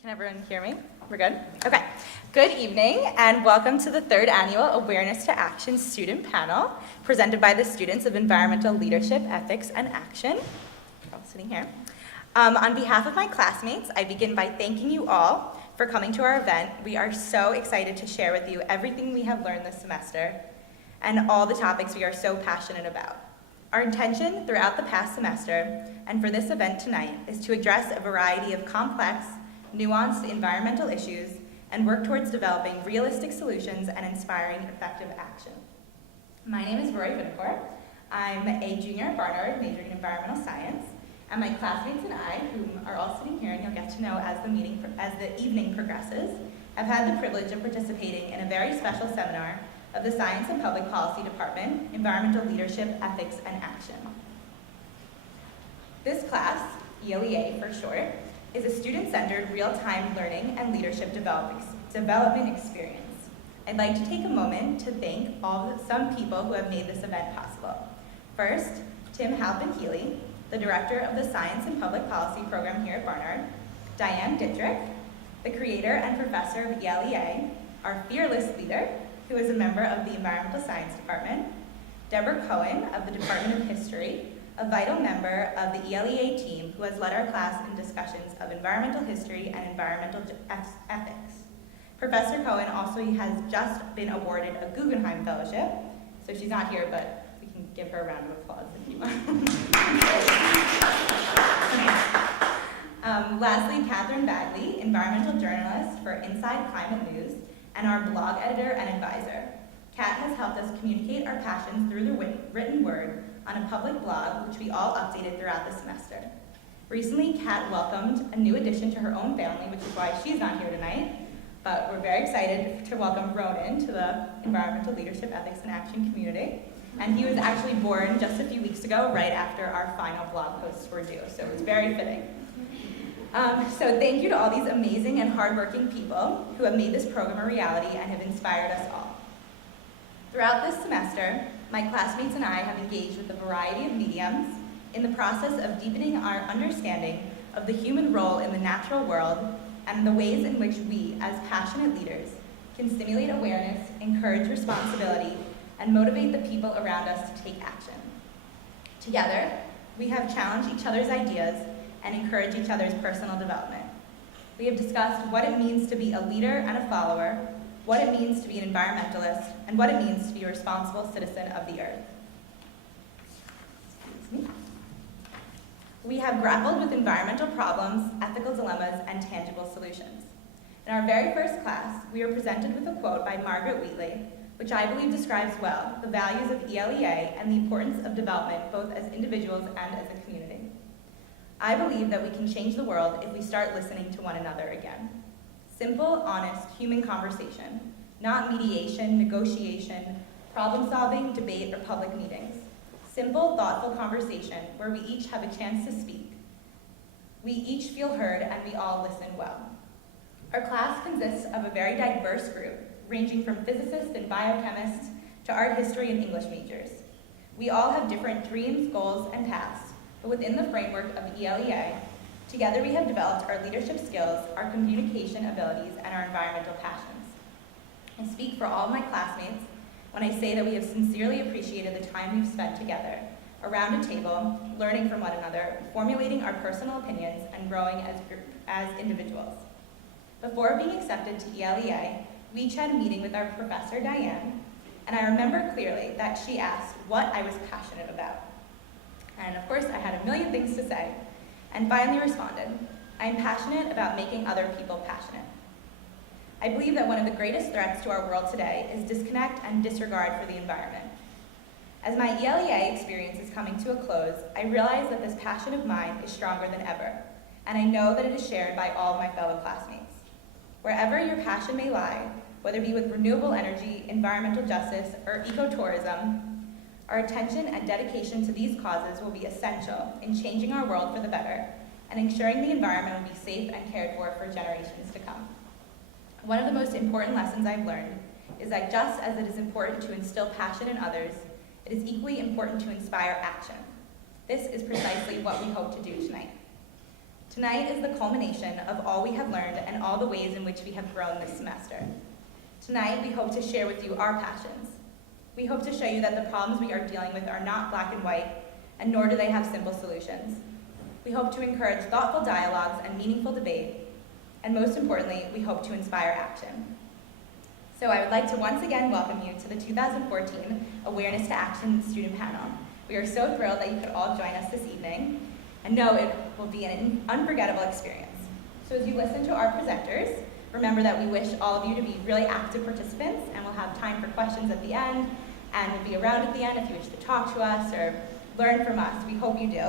Can everyone hear me? We're good? Okay. Good evening, and welcome to the third annual Awareness to Action student panel, presented by the students of Environmental Leadership, Ethics, and Action. You're all sitting here. On behalf of my classmates, I begin by thanking you all for coming to our event. We are so excited to share with you everything we have learned this semester and all the topics we are so passionate about. Our intention throughout the past semester and for this event tonight is to address a variety of complex, nuanced environmental issues and work towards developing realistic solutions and inspiring effective action. My name is Rory Vinacore. I'm a junior at Barnard, majoring in environmental science, and my classmates and I, whom are all sitting here and you'll get to know as the evening progresses, have had the privilege of participating in a very special seminar of the Science and Public Policy Department, Environmental Leadership, Ethics, and Action. This class, ELEA for short, is a student-centered, real-time learning and leadership development experience. I'd like to take a moment to thank some people who have made this event possible. First, Tim Halpin-Healy, the director of the Science and Public Policy program here at Barnard, Diane Dittrich, the creator and professor of ELEA, our fearless leader, who is a member of the Environmental Science Department, Deborah Cohen of the Department of History, a vital member of the ELEA team who has led our class in discussions of environmental history and environmental ethics. Professor Cohen also has just been awarded a Guggenheim Fellowship, so she's not here, but we can give her a round of applause if you want. Lastly, Catherine Bagley, environmental journalist for Inside Climate News, and our blog editor and advisor. Kat has helped us communicate our passions through the written word on a public blog, which we all updated throughout the semester. Recently, Kat welcomed a new addition to her own family, which is why she's not here tonight, but we're very excited to welcome Ronan to the Environmental Leadership, Ethics, and Action community. And he was actually born just a few weeks ago, right after our final blog posts were due, so it's very fitting. So thank you to all these amazing and hardworking people who have made this program a reality and have inspired us all. Throughout this semester, my classmates and I have engaged with a variety of mediums in the process of deepening our understanding of the human role in the natural world and the ways in which we, as passionate leaders, can stimulate awareness, encourage responsibility, and motivate the people around us to take action. Together, we have challenged each other's ideas and encouraged each other's personal development. We have discussed what it means to be a leader and a follower, what it means to be an environmentalist, and what it means to be a responsible citizen of the earth. Excuse me. We have grappled with environmental problems, ethical dilemmas, and tangible solutions. In our very first class, we were presented with a quote by Margaret Wheatley, which I believe describes well the values of ELEA and the importance of development both as individuals and as a community. I believe that we can change the world if we start listening to one another again. Simple, honest, human conversation, not mediation, negotiation, problem-solving, debate, or public meetings. Simple, thoughtful conversation where we each have a chance to speak. We each feel heard and we all listen well. Our class consists of a very diverse group, ranging from physicists and biochemists to art history and English majors. We all have different dreams, goals, and paths, but within the framework of ELEA, together we have developed our leadership skills, our communication abilities, and our environmental passions. I speak for all of my classmates when I say that we have sincerely appreciated the time we've spent together, around a table, learning from one another, formulating our personal opinions, and growing as individuals. Before being accepted to ELEA, we each had a meeting with our professor, Diane, and I remember clearly that she asked what I was passionate about. And of course, I had a million things to say, and finally responded, I am passionate about making other people passionate. I believe that one of the greatest threats to our world today is disconnect and disregard for the environment. As my ELEA experience is coming to a close, I realize that this passion of mine is stronger than ever, and I know that it is shared by all of my fellow classmates. Wherever your passion may lie, whether it be with renewable energy, environmental justice, or ecotourism, our attention and dedication to these causes will be essential in changing our world for the better and ensuring the environment will be safe and cared for generations to come. One of the most important lessons I've learned is that just as it is important to instill passion in others, it is equally important to inspire action. This is precisely what we hope to do tonight. Tonight is the culmination of all we have learned and all the ways in which we have grown this semester. Tonight, we hope to share with you our passions. We hope to show you that the problems we are dealing with are not black and white, and nor do they have simple solutions. We hope to encourage thoughtful dialogues and meaningful debate, and most importantly, we hope to inspire action. So I would like to once again welcome you to the 2014 Awareness to Action Student Panel. We are so thrilled that you could all join us this evening, and know it will be an unforgettable experience. So as you listen to our presenters, remember that we wish all of you to be really active participants, and we'll have time for questions at the end, and we'll be around at the end if you wish to talk to us or learn from us. We hope you do.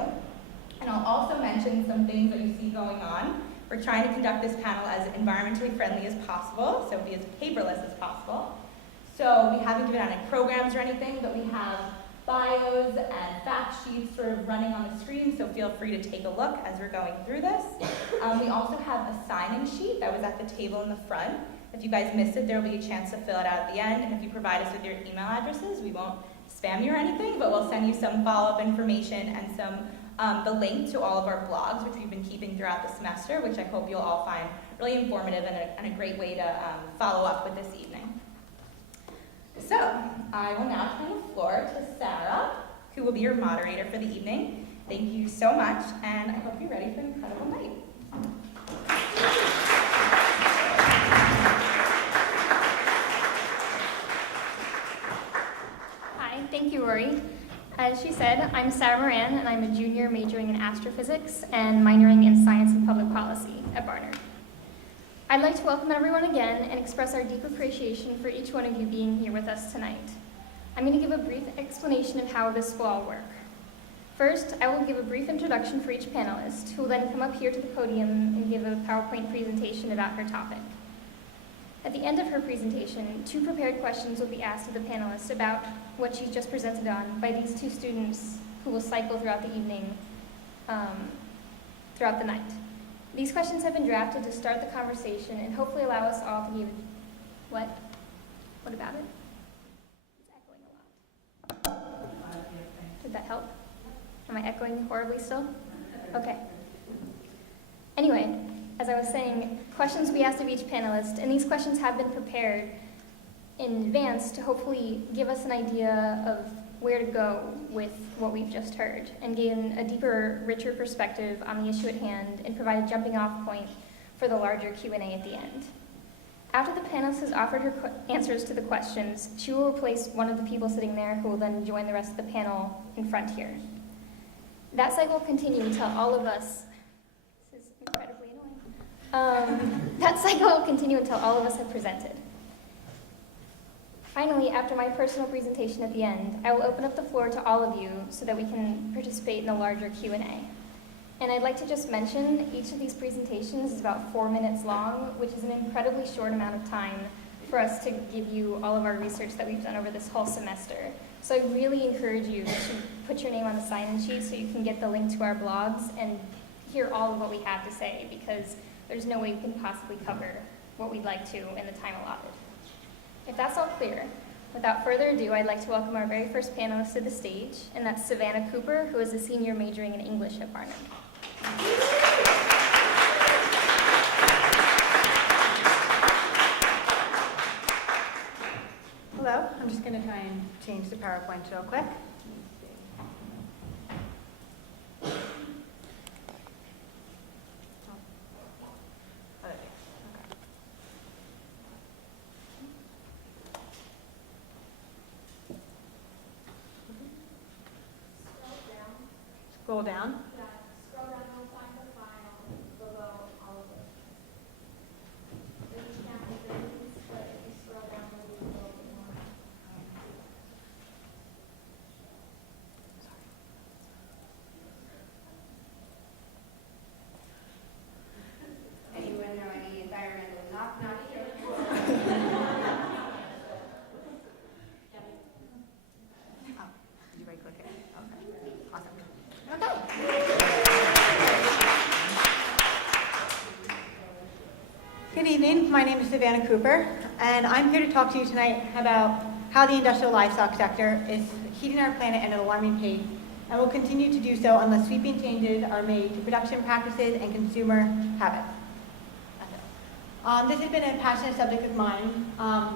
And I'll also mention some things that you see going on. We're trying to conduct this panel as environmentally friendly as possible, so be as paperless as possible. So we haven't given out any programs or anything, but we have bios and fact sheets sort of running on the screen, so feel free to take a look as we're going through this. We also have a sign-in sheet that was at the table in the front. If you guys missed it, there will be a chance to fill it out at the end, and if you provide us with your email addresses, we won't spam you or anything, but we'll send you some follow-up information and the link to all of our blogs, which we've been keeping throughout the semester, which I hope you'll all find really informative and a great way to follow up with this evening. So, I will now turn the floor to Sarah, who will be your moderator for the evening. Thank you so much, and I hope you're ready for an incredible night. Hi, thank you, Rory. As she said, I'm Sarah Moran, and I'm a junior majoring in astrophysics and minoring in science and public policy at Barnard. I'd like to welcome everyone again and express our deep appreciation for each one of you being here with us tonight. I'm going to give a brief explanation of how this will all work. First, I will give a brief introduction for each panelist, who will then come up here to the podium and give a PowerPoint presentation about her topic. At the end of her presentation, 2 prepared questions will be asked of the panelists about what she just presented on by these 2 students who will cycle throughout the evening, throughout the night. These questions have been drafted to start the conversation and hopefully allow us all to give... What? What about it? It's echoing a lot. Did that help? Am I echoing horribly still? Okay. Anyway, as I was saying, questions will be asked of each panelist, and these questions have been prepared in advance to hopefully give us an idea of where to go with what we've just heard and gain a deeper, richer perspective on the issue at hand and provide a jumping off point for the larger Q&A at the end. After the panelist has offered her answers to the questions, she will replace one of the people sitting there who will then join the rest of the panel in front here. That cycle will continue until all of us, this is incredibly annoying. That cycle will continue until all of us have presented. Finally, after my personal presentation at the end, I will open up the floor to all of you so that we can participate in the larger Q&A. And I'd like to just mention, each of these presentations is about 4 minutes long, which is an incredibly short amount of time for us to give you all of our research that we've done over this whole semester. So I really encourage you to put your name on the sign-in sheet so you can get the link to our blogs and hear all of what we have to say, because there's no way we can possibly cover what we'd like to in the time allotted. If that's all clear, without further ado, I'd like to welcome our very first panelist to the stage, and that's Savannah Cooper, who is a senior majoring in English at Barnard. Hello, I'm just going to try and change the PowerPoint real quick. Scroll down. Yeah, scroll down and find the file below all of it. There's a count of things, but if you scroll down a little bit more. Anyone know any environmental knock-knock jokes? Did you right click it? Okay. Awesome. Good evening, my name is Savannah Cooper, and I'm here to talk to you tonight about how the industrial livestock sector is heating our planet at an alarming and will continue to do so unless sweeping changes are made to production practices and consumer habits. This has been a passionate subject of mine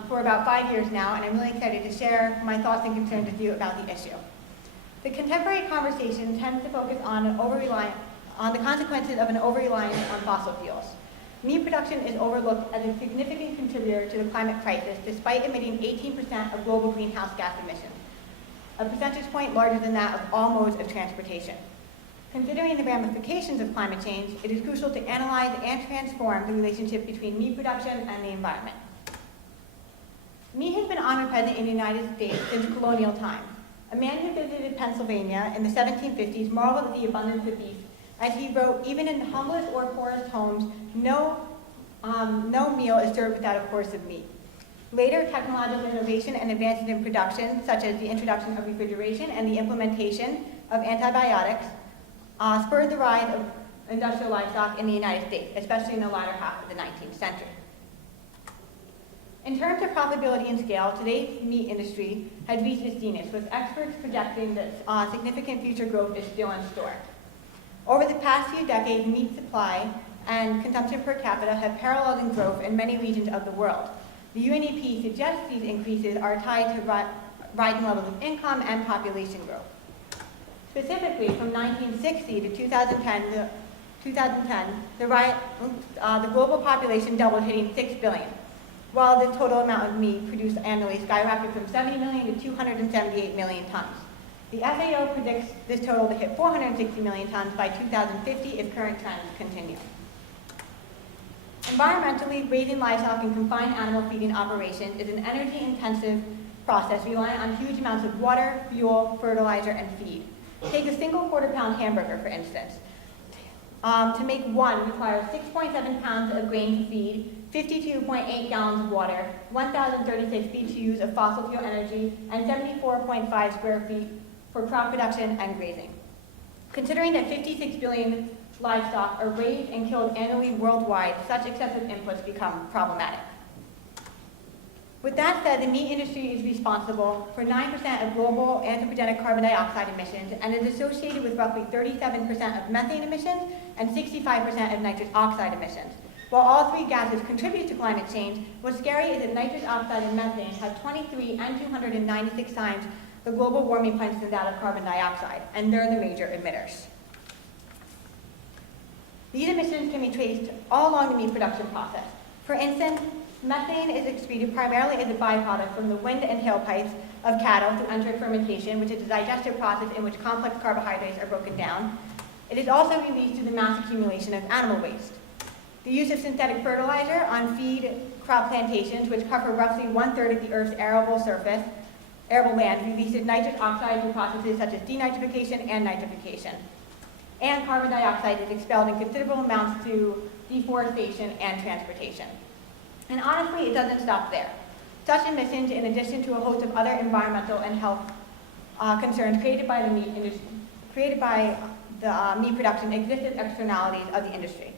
for about 5 years now, and I'm really excited to share my thoughts and concerns with you about the issue. The contemporary conversation tends to focus on the consequences of an over-reliance on fossil fuels. Meat production is overlooked as a significant contributor to the climate crisis, despite emitting 18% of global greenhouse gas emissions, a percentage point larger than that of all modes of transportation. Considering the ramifications of climate change, it is crucial to analyze and transform the relationship between meat production and the environment. Meat has been omnipresent in the United States since colonial times. A man who visited Pennsylvania in the 1750s marveled at the abundance of beef, as he wrote, "Even in the humblest or poorest homes, no meal is served without a course of meat." Later, technological innovation and advances in production, such as the introduction of refrigeration and the implementation of antibiotics, spurred the rise of industrial livestock in the United States, especially in the latter half of the 19th century. In terms of profitability and scale, today's meat industry has reached its zenith, with experts projecting that significant future growth is still in store. Over the past few decades, meat supply and consumption per capita have paralleled in growth in many regions of the world. The UNEP suggests these increases are tied to rising levels of income and population growth. Specifically, from 1960 to 2010, the global population doubled, hitting 6 billion, while the total amount of meat produced annually skyrocketed from 70 million to 278 million tons. The FAO predicts this total to hit 460 million tons by 2050 if current trends continue. Environmentally, raising livestock in confined animal feeding operations is an energy-intensive process relying on huge amounts of water, fuel, fertilizer, and feed. Take a single quarter-pound hamburger, for instance. To make one requires 6.7 pounds of grain to feed, 52.8 gallons of water, 1,036 BTUs of fossil fuel energy, and 74.5 square feet for crop production and grazing. Considering that 56 billion livestock are raised and killed annually worldwide, such excessive inputs become problematic. With that said, the meat industry is responsible for 9% of global anthropogenic carbon dioxide emissions and is associated with roughly 37% of methane emissions and 65% of nitrous oxide emissions. While all three gases contribute to climate change, what's scary is that nitrous oxide and methane have 23 and 296 times the global warming points than that of carbon dioxide, and they're the major emitters. These emissions can be traced all along the meat production process. For instance, methane is excreted primarily as a byproduct from the wind and tailpipes of cattle through enteric fermentation, which is a digestive process in which complex carbohydrates are broken down. It is also released through the mass accumulation of animal waste. The use of synthetic fertilizer on feed crop plantations, which cover roughly 1/3 of the Earth's arable land, releases nitrous oxide through processes such as denitrification and nitrification. And carbon dioxide is expelled in considerable amounts through deforestation and transportation. And honestly, it doesn't stop there. Such emissions, in addition to a host of other environmental and health concerns created by the meat production, exist as externalities of the industry.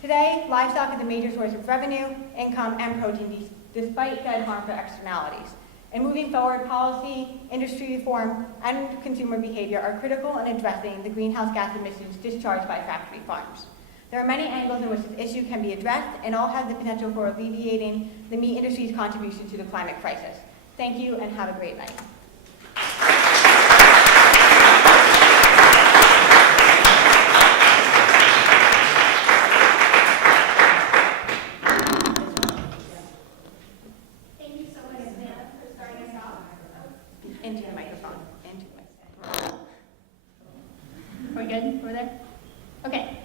Today, livestock is a major source of revenue, income, and protein, despite said harmful externalities. And moving forward, policy, industry reform, and consumer behavior are critical in addressing the greenhouse gas emissions discharged by factory farms. There are many angles in which this issue can be addressed, and all have the potential for alleviating the meat industry's contribution to the climate crisis. Thank you, and have a great night. Thank you so much, Savannah, for starting us off. Into the microphone. Into it. Are we good over there? Okay.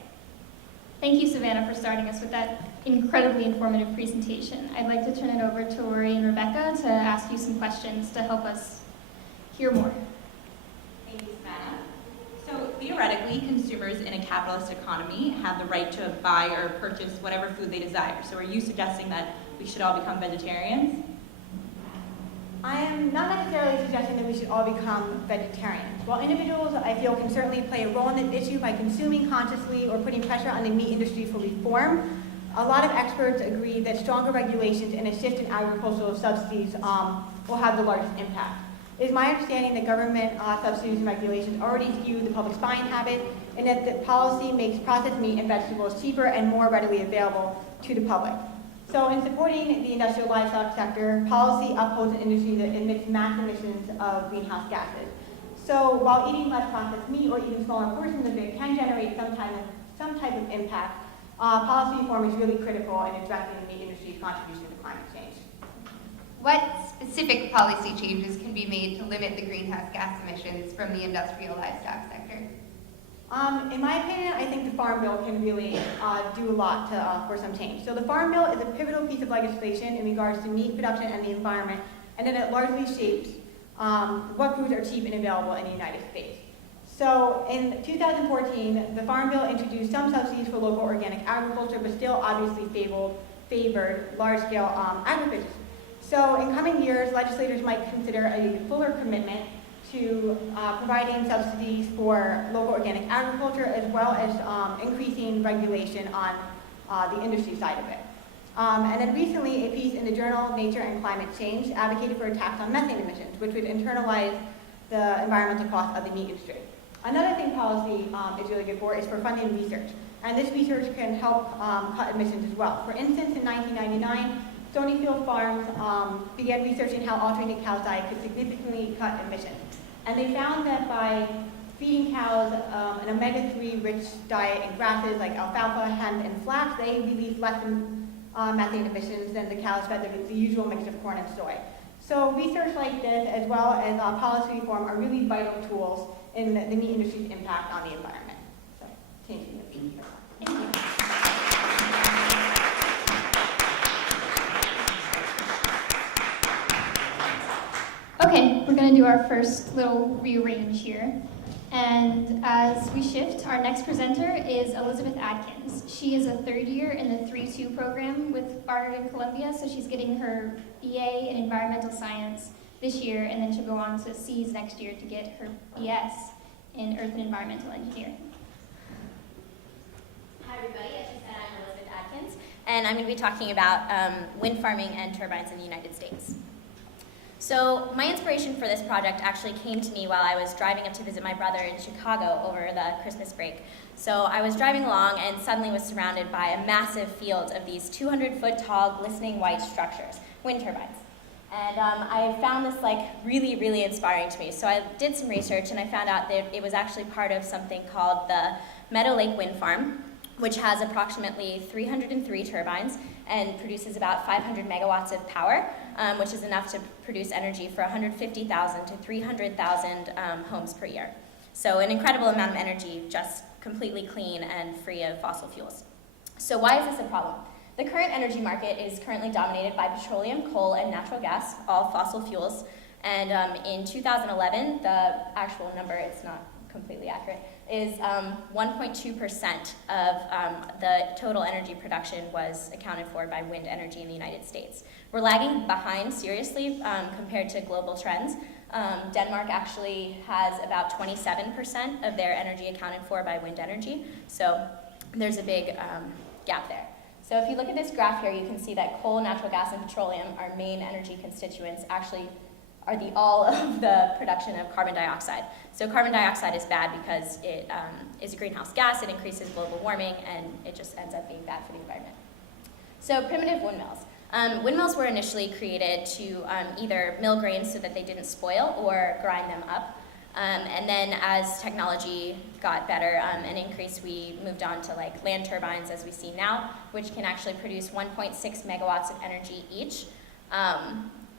Thank you, Savannah, for starting us with that incredibly informative presentation. I'd like to turn it over to Lori and Rebecca to ask you some questions to help us hear more. Thank you, Savannah. So theoretically, consumers in a capitalist economy have the right to buy or purchase whatever food they desire. So are you suggesting that we should all become vegetarians? I am not necessarily suggesting that we should all become vegetarians. While individuals, I feel, can certainly play a role in this issue by consuming consciously or putting pressure on the meat industry for reform, a lot of experts agree that stronger regulations and a shift in agricultural subsidies will have the largest impact. It is my understanding that government subsidies and regulations already skew the public's buying habit, and that the policy makes processed meat and vegetables cheaper and more readily available to the public. So in supporting the industrial livestock sector, policy upholds an industry that emits mass emissions of greenhouse gases. So while eating less processed meat or even smaller portions of it can generate some type of impact, policy reform is really critical in addressing the meat industry's contribution to climate change. What specific policy changes can be made to limit the greenhouse gas emissions from the industrial livestock sector? In my opinion, I think the Farm Bill can really do a lot for some change. So the Farm Bill is a pivotal piece of legislation in regards to meat production and the environment, and then it largely shapes what foods are cheap and available in the United States. So in 2014, the Farm Bill introduced some subsidies for local organic agriculture, but still obviously favored large-scale agribusiness. So in coming years, legislators might consider a fuller commitment to providing subsidies for local organic agriculture, as well as increasing regulation on the industry side of it. And then recently, a piece in the journal Nature and Climate Change advocated for a tax on methane emissions, which would internalize the environmental cost of the meat industry. Another thing policy is really good for is for funding research. And this research can help cut emissions as well. For instance, in 1999, Stonyfield Farms began researching how altering the cow's diet could significantly cut emissions. And they found that by feeding cows an omega-3 rich diet in grasses like alfalfa, hemp, and flax, they released less methane emissions than the cows fed the usual mix of corn and soy. So research like this, as well as policy reform, are really vital tools in the meat industry's impact on the environment. So, changing the feed. Thank you. Okay, we're going to do our first little rearrange here. And as we shift, our next presenter is Elizabeth Adkins. She is a third year in the 3-2 program with Barnard and Columbia, so she's getting her BA in environmental science this year, and then she'll go on to C's next year to get her BS in earth and environmental engineering. Hi everybody, as she said, I'm Elizabeth Adkins, and I'm going to be talking about wind farming and turbines in the United States. So my inspiration for this project actually came to me while I was driving up to visit my brother in Chicago over the Christmas break. So I was driving along and suddenly was surrounded by a massive field of these 200-foot tall glistening white structures, wind turbines. And I found this really, really inspiring to me. So I did some research and I found out that it was actually part of something called the Meadow Lake Wind Farm, which has approximately 303 turbines and produces about 500 megawatts of power, which is enough to produce energy for 150,000 to 300,000 homes per year. So an incredible amount of energy, just completely clean and free of fossil fuels. So why is this a problem? The current energy market is currently dominated by petroleum, coal, and natural gas, all fossil fuels. And in 2011, the actual number, it's not completely accurate, is 1.2% of the total energy production was accounted for by wind energy in the United States. We're lagging behind seriously compared to global trends. Denmark actually has about 27% of their energy accounted for by wind energy, so there's a big gap there. So if you look at this graph here, you can see that coal, natural gas, and petroleum, our main energy constituents, actually are all of the production of carbon dioxide. So carbon dioxide is bad because it is a greenhouse gas, it increases global warming, and it just ends up being bad for the environment. So primitive windmills. Windmills were initially created to either mill grains so that they didn't spoil or grind them up. And then as technology got better and increased, we moved on to land turbines as we see now, which can actually produce 1.6 megawatts of energy each.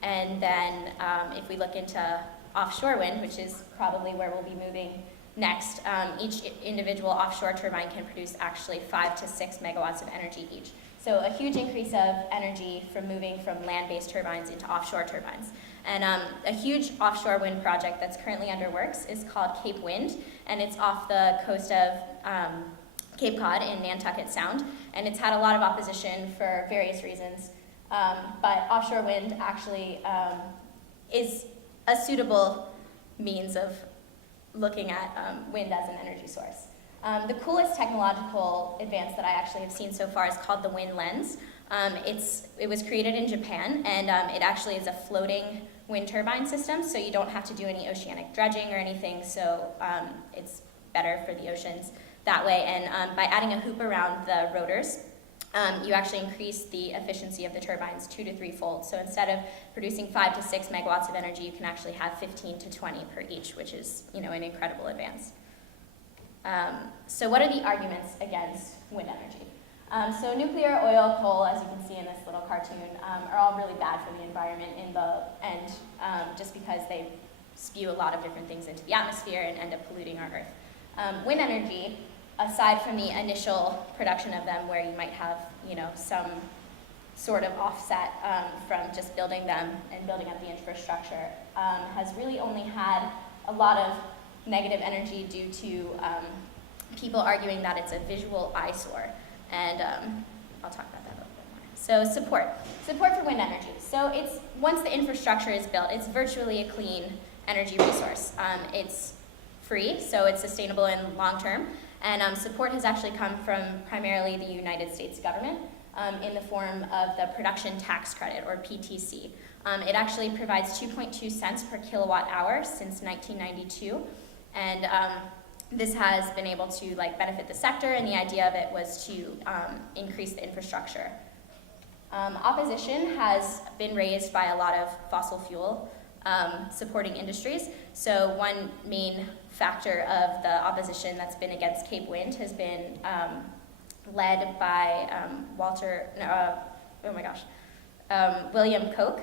And then if we look into offshore wind, which is probably where we'll be moving next, each individual offshore turbine can produce actually 5 to 6 megawatts of energy each. So a huge increase of energy from moving from land-based turbines into offshore turbines. And a huge offshore wind project that's currently under works is called Cape Wind, and it's off the coast of Cape Cod in Nantucket Sound, and it's had a lot of opposition for various reasons. But offshore wind actually is a suitable means of looking at wind as an energy source. The coolest technological advance that I actually have seen so far is called the Wind Lens. It was created in Japan, and it actually is a floating wind turbine systems, so you don't have to do any oceanic dredging or anything, so it's better for the oceans that way. And by adding a hoop around the rotors, you actually increase the efficiency of the turbines 2 to 3-fold. So instead of producing 5 to 6 megawatts of energy, you can actually have 15 to 20 per each, which is, you know, an incredible advance. So what are the arguments against wind energy? So nuclear, oil, coal, as you can see in this little cartoon, are all really bad for the environment in the end, just because they spew a lot of different things into the atmosphere and end up polluting our Earth. Wind energy, aside from the initial production of them, where you might have, you know, some sort of offset from just building them and building up the infrastructure, has really only had a lot of negative energy due to people arguing that it's a visual eyesore. And I'll talk about that a little bit more. So support for wind energy. So it's, once the infrastructure is built, it's virtually a clean energy resource. It's free, so it's sustainable and long term. And support has actually come from primarily the United States government in the form of the Production Tax Credit, or PTC. It actually provides 2.2 cents per kilowatt hour since 1992. And this has been able to benefit the sector, and the idea of it was to increase the infrastructure. Opposition has been raised by a lot of fossil fuel supporting industries. So one main factor of the opposition that's been against Cape Wind has been led by William Koch.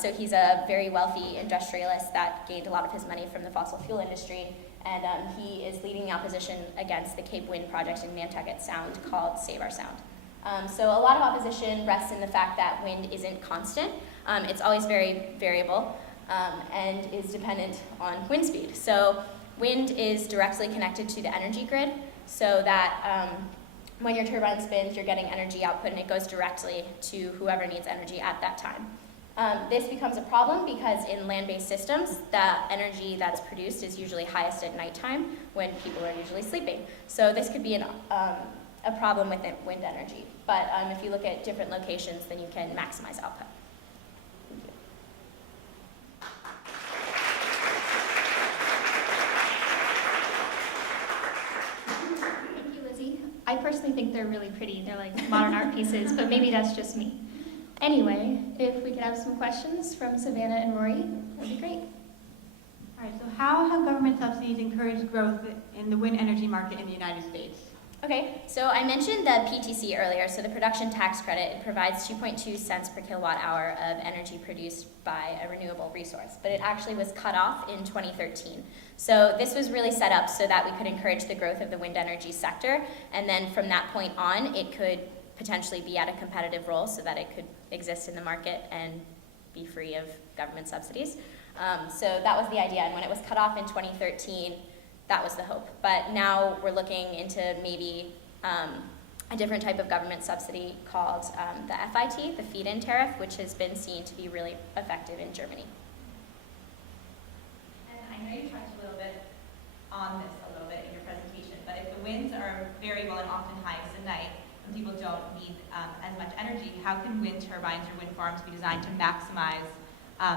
So he's a very wealthy industrialist that gained a lot of his money from the fossil fuel industry, and he is leading the opposition against the Cape Wind project in Nantucket Sound called Save Our Sound. So a lot of opposition rests in the fact that wind isn't constant. It's always very variable and is dependent on wind speed. So wind is directly connected to the energy grid, so that when your turbine spins, you're getting energy output, and it goes directly to whoever needs energy at that time. This becomes a problem because in land-based systems, the energy that's produced is usually highest at nighttime when people are usually sleeping. So this could be a problem with wind energy. But if you look at different locations, then you can maximize output. Thank you, Lizzie. I personally think they're really pretty. They're like modern art pieces, but maybe that's just me. Anyway, if we could have some questions from Savannah and Rory, that would be great. All right, so how have government subsidies encouraged growth in the wind energy market in the United States? Okay, so I mentioned the PTC earlier, so the Production Tax Credit. It provides 2.2 cents per kilowatt hour of energy produced by a renewable resource, but it actually was cut off in 2013. So this was really set up so that we could encourage the growth of the wind energy sector, and then from that point on, it could potentially be at a competitive role so that it could exist in the market and be free of government subsidies. So that was the idea, and when it was cut off in 2013, that was the hope. But now we're looking into maybe a different type of government subsidy called the FIT, the feed-in tariff, which has been seen to be really effective in Germany. And I know you touched a little bit on this in your presentation, but if the winds are variable and often highest at night, and people don't need as much energy, how can wind turbines or wind farms be designed to maximize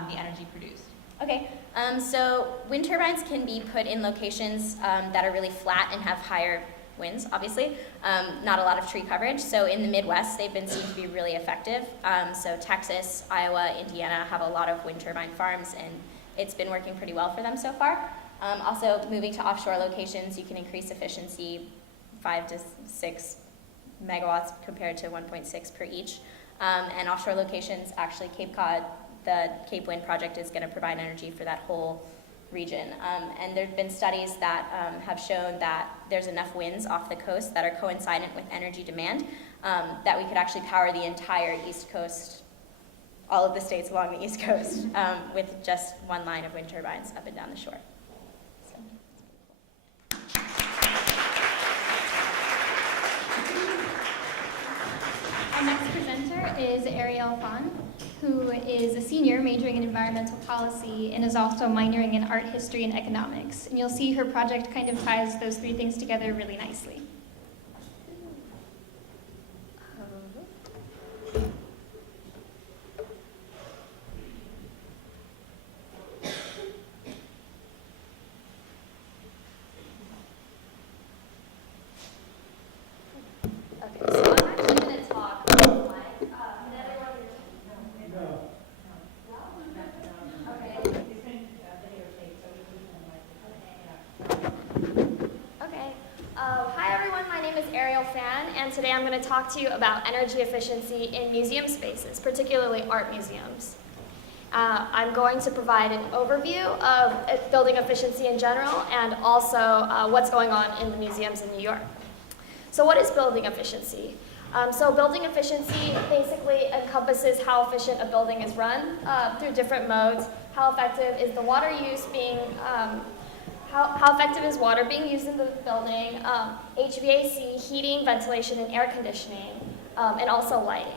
the energy produced? Okay, so wind turbines can be put in locations that are really flat and have higher winds, obviously. Not a lot of tree coverage. So in the Midwest, they've been seen to be really effective. So Texas, Iowa, Indiana have a lot of wind turbine farms, and it's been working pretty well for them so far. Also, moving to offshore locations, you can increase efficiency 5 to 6 megawatts compared to 1.6 per each. And offshore locations, actually Cape Cod, the Cape Wind project is going to provide energy for that whole region. And there have been studies that have shown that there's enough winds off the coast that are coincident with energy demand that we could actually power the entire East Coast, all of the states along the East Coast, with just one line of wind turbines up and down the shore. So. Our next presenter is Ariel Fan, who is a senior majoring in environmental policy and is also minoring in art history and economics. And you'll see her project kind of ties those three things together really nicely. and today I'm going to talk to you about energy efficiency in museum spaces, particularly art museums. I'm going to provide an overview of building efficiency in general and also what's going on in the museums in New York. So what is building efficiency? So building efficiency basically encompasses how efficient a building is run through different modes. How effective is the water use being, how effective is water being used in the building, HVAC, heating, ventilation, and air conditioning, and also lighting.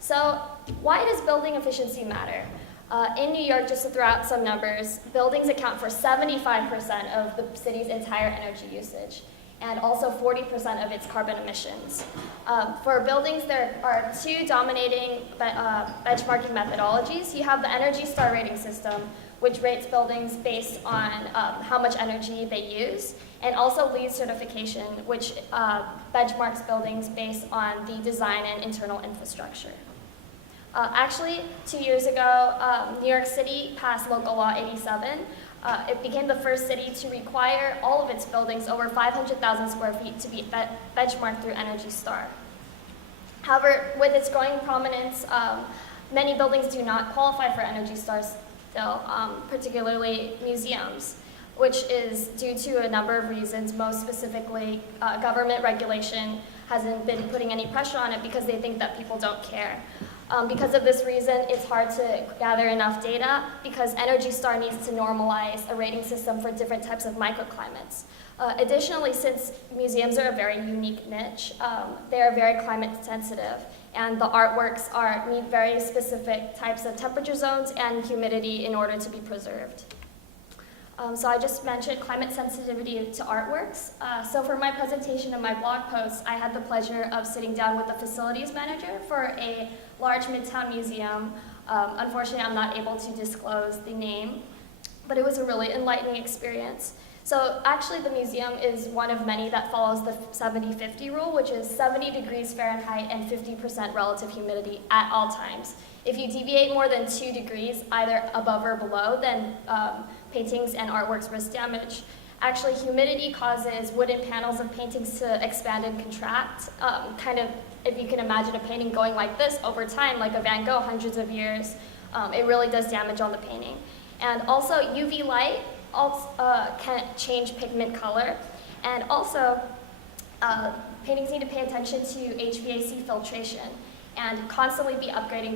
So why does building efficiency matter? In New York, just to throw out some numbers, buildings account for 75% of the city's entire energy usage, and also 40% of its carbon emissions. For buildings, there are two dominating benchmarking methodologies. You have the Energy Star rating system, which rates buildings based on how much energy they use, and also LEED certification, which benchmarks buildings based on the design and internal infrastructure. Actually, 2 years ago, New York City passed Local Law 87. It became the first city to require all of its buildings over 500,000 square feet to be benchmarked through Energy Star. However, with its growing prominence, many buildings do not qualify for Energy Star still, particularly museums, which is due to a number of reasons. Most specifically, government regulation hasn't been putting any pressure on it because they think that people don't care. Because of this reason, it's hard to gather enough data because Energy Star needs to normalize a rating system for different types of microclimates. Additionally, since museums are a very unique niche, they are very climate sensitive, and the artworks meet very specific types of temperature zones and humidity in order to be preserved. So I just mentioned climate sensitivity to artworks. So for my presentation and my blog posts, I had the pleasure of sitting down with the facilities manager for a large Midtown museum. Unfortunately, I'm not able to disclose the name, but it was a really enlightening experience. So actually, the museum is one of many that follows the 70-50 rule, which is 70 degrees Fahrenheit and 50% relative humidity at all times. If you deviate more than 2 degrees, either above or below, then paintings and artworks risk damage. Actually, humidity causes wooden panels of paintings to expand and contract. Kind of, if you can imagine a painting going like this over time, like a Van Gogh, hundreds of years, it really does damage on the painting. And also, UV light can change pigment color. And also, paintings need to pay attention to HVAC filtration and constantly be upgrading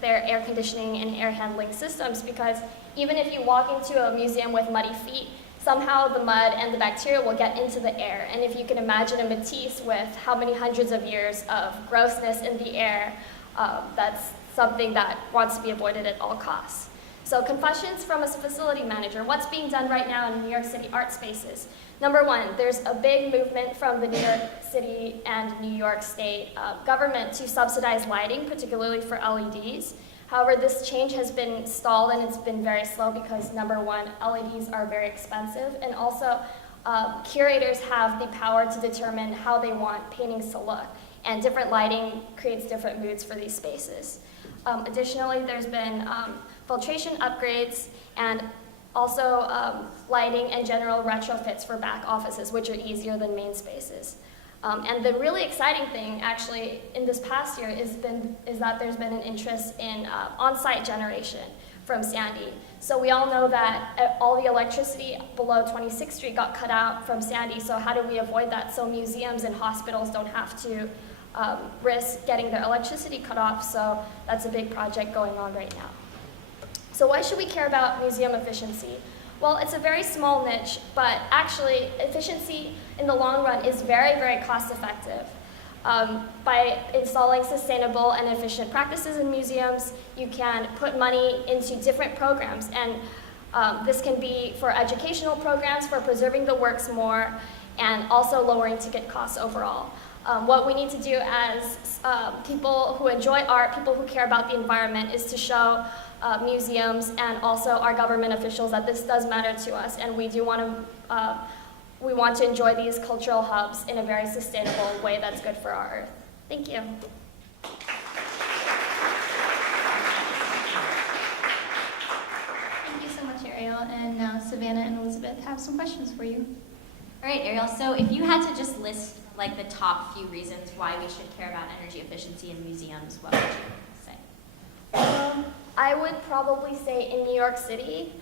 their air conditioning and air handling systems, because even if you walk into a museum with muddy feet, somehow the mud and the bacteria will get into the air. And if you can imagine a Matisse with how many hundreds of years of grossness in the air, that's something that wants to be avoided at all costs. So confessions from a facility manager. What's being done right now in New York City art spaces? Number one, there's a big movement from the New York City and New York State government to subsidize lighting, particularly for LEDs. However, this change has been stalled and it's been very slow because, number one, LEDs are very expensive, and also curators have the power to determine how they want paintings to look, and different lighting creates different moods for these spaces. Additionally, there's been filtration upgrades and also lighting and general retrofits for back offices, which are easier than main spaces. And the really exciting thing, actually, in this past year is that there's been an interest in on-site generation from Sandy. So we all know that all the electricity below 26th Street got cut out from Sandy, so how do we avoid that so museums and hospitals don't have to risk getting their electricity cut off? So that's a big project going on right now. So why should we care about museum efficiency? Well, it's a very small niche, but actually efficiency in the long run is very, very cost effective. By installing sustainable and efficient practices in museums, you can put money into different programs, and this can be for educational programs, for preserving the works more, and also lowering ticket costs overall. What we need to do as people who enjoy art, people who care about the environment, is to show museums and also our government officials that this does matter to us, and we want to enjoy these cultural hubs in a very sustainable way that's good for our Earth. Thank you. Thank you so much, Ariel. And now Savannah and Elizabeth have some questions for you. All right, Ariel, so if you had to just list like the top few reasons why we should care about energy efficiency in museums, what would you say? I would probably say in New York City,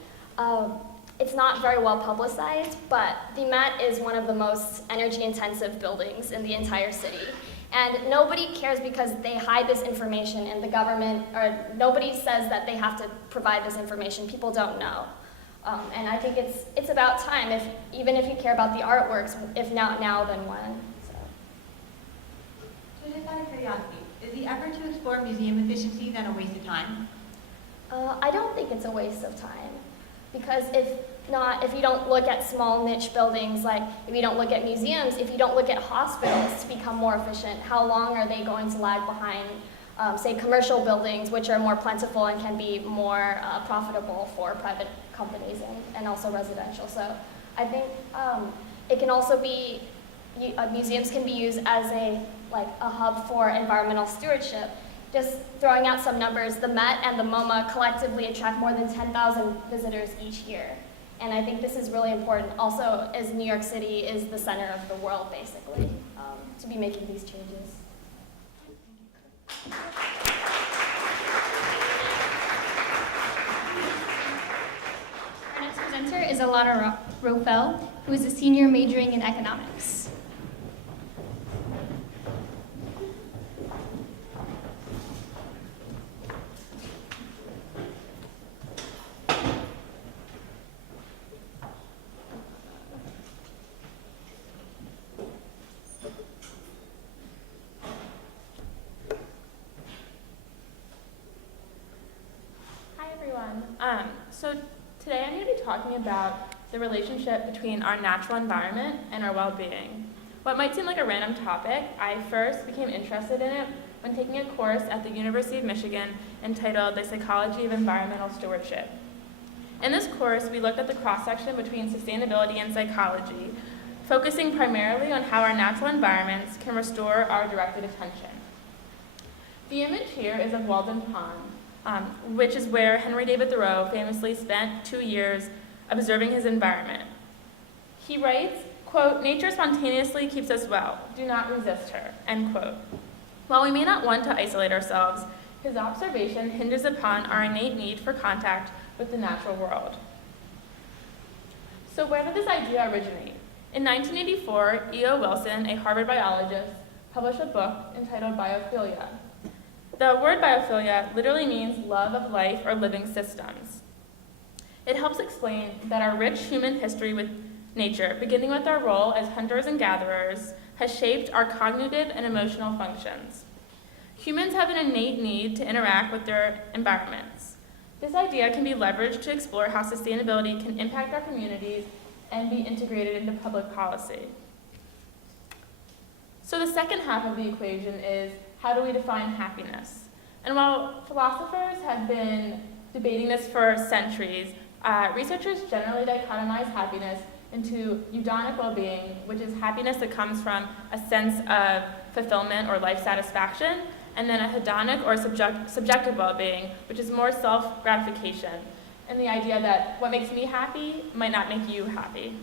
it's not very well publicized, but the Met is one of the most energy-intensive buildings in the entire city. And nobody cares because they hide this information in the government, or nobody says that they have to provide this information. People don't know. And I think it's about time, even if you care about the artworks, if not now, then when. So just out of curiosity, is the effort to explore museum efficiency then a waste of time? I don't think it's a waste of time, because if you don't look at small niche buildings, like if you don't look at museums, if you don't look at hospitals to become more efficient, how long are they going to lag behind, say, commercial buildings, which are more plentiful and can be more profitable for private companies and also residential. So I think it can also be, museums can be used as a hub for environmental stewardship. Just throwing out some numbers, the Met and the MoMA collectively attract more than 10,000 visitors each year. And I think this is really important also, as New York City is the center of the world, basically, to be making these changes. Our next presenter is Alana Rofel, who is a senior majoring in economics. So today I'm going to be talking about the relationship between our natural environment and our well-being. What might seem like a random topic, I first became interested in it when taking a course at the University of Michigan entitled The Psychology of Environmental Stewardship. In this course, we looked at the cross-section between sustainability and psychology, focusing primarily on how our natural environments can restore our directed attention. The image here is of Walden Pond, which is where Henry David Thoreau famously spent 2 years observing his environment. He writes, quote, "Nature spontaneously keeps us well. Do not resist her," end quote. While we may not want to isolate ourselves, his observation hinges upon our innate need for contact with the natural world. So where did this idea originate? In 1984, E.O. Wilson, a Harvard biologist, published a book entitled Biophilia. The word biophilia literally means love of life or living systems. It helps explain that our rich human history with nature, beginning with our role as hunters and gatherers, has shaped our cognitive and emotional functions. Humans have an innate need to interact with their environments. This idea can be leveraged to explore how sustainability can impact our communities and be integrated into public policy. So the second half of the equation is, how do we define happiness? And while philosophers have been debating this for centuries, researchers generally dichotomize happiness into eudaimonic well-being, which is happiness that comes from a sense of fulfillment or life satisfaction, and then a hedonic or subjective well-being, which is more self-gratification, and the idea that what makes me happy might not make you happy.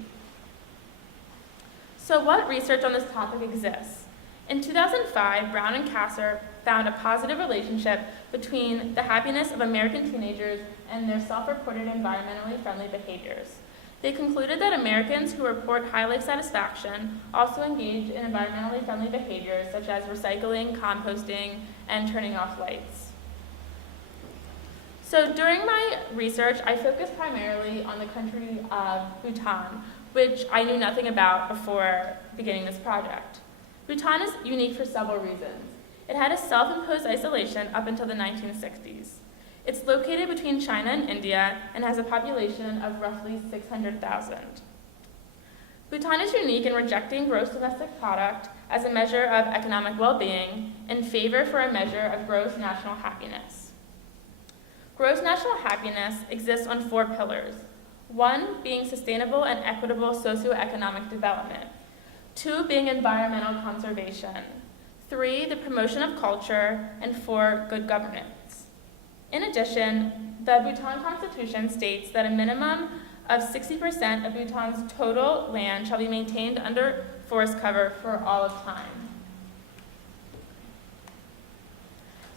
So what research on this topic exists? In 2005, Brown and Kasser found a positive relationship between the happiness of American teenagers and their self-reported environmentally friendly behaviors. They concluded that Americans who report high life satisfaction also engage in environmentally friendly behaviors such as recycling, composting, and turning off lights. So during my research, I focused primarily on the country of Bhutan, which I knew nothing about before beginning this project. Bhutan is unique for several reasons. It had a self-imposed isolation up until the 1960s. It's located between China and India and has a population of roughly 600,000. Bhutan is unique in rejecting gross domestic product as a measure of economic well-being in favor for a measure of gross national happiness. Gross national happiness exists on 4 pillars. 1 being sustainable and equitable socioeconomic development. 2 being environmental conservation. 3, the promotion of culture, and 4, good governance. In addition, the Bhutan Constitution states that a minimum of 60% of Bhutan's total land shall be maintained under forest cover for all of time.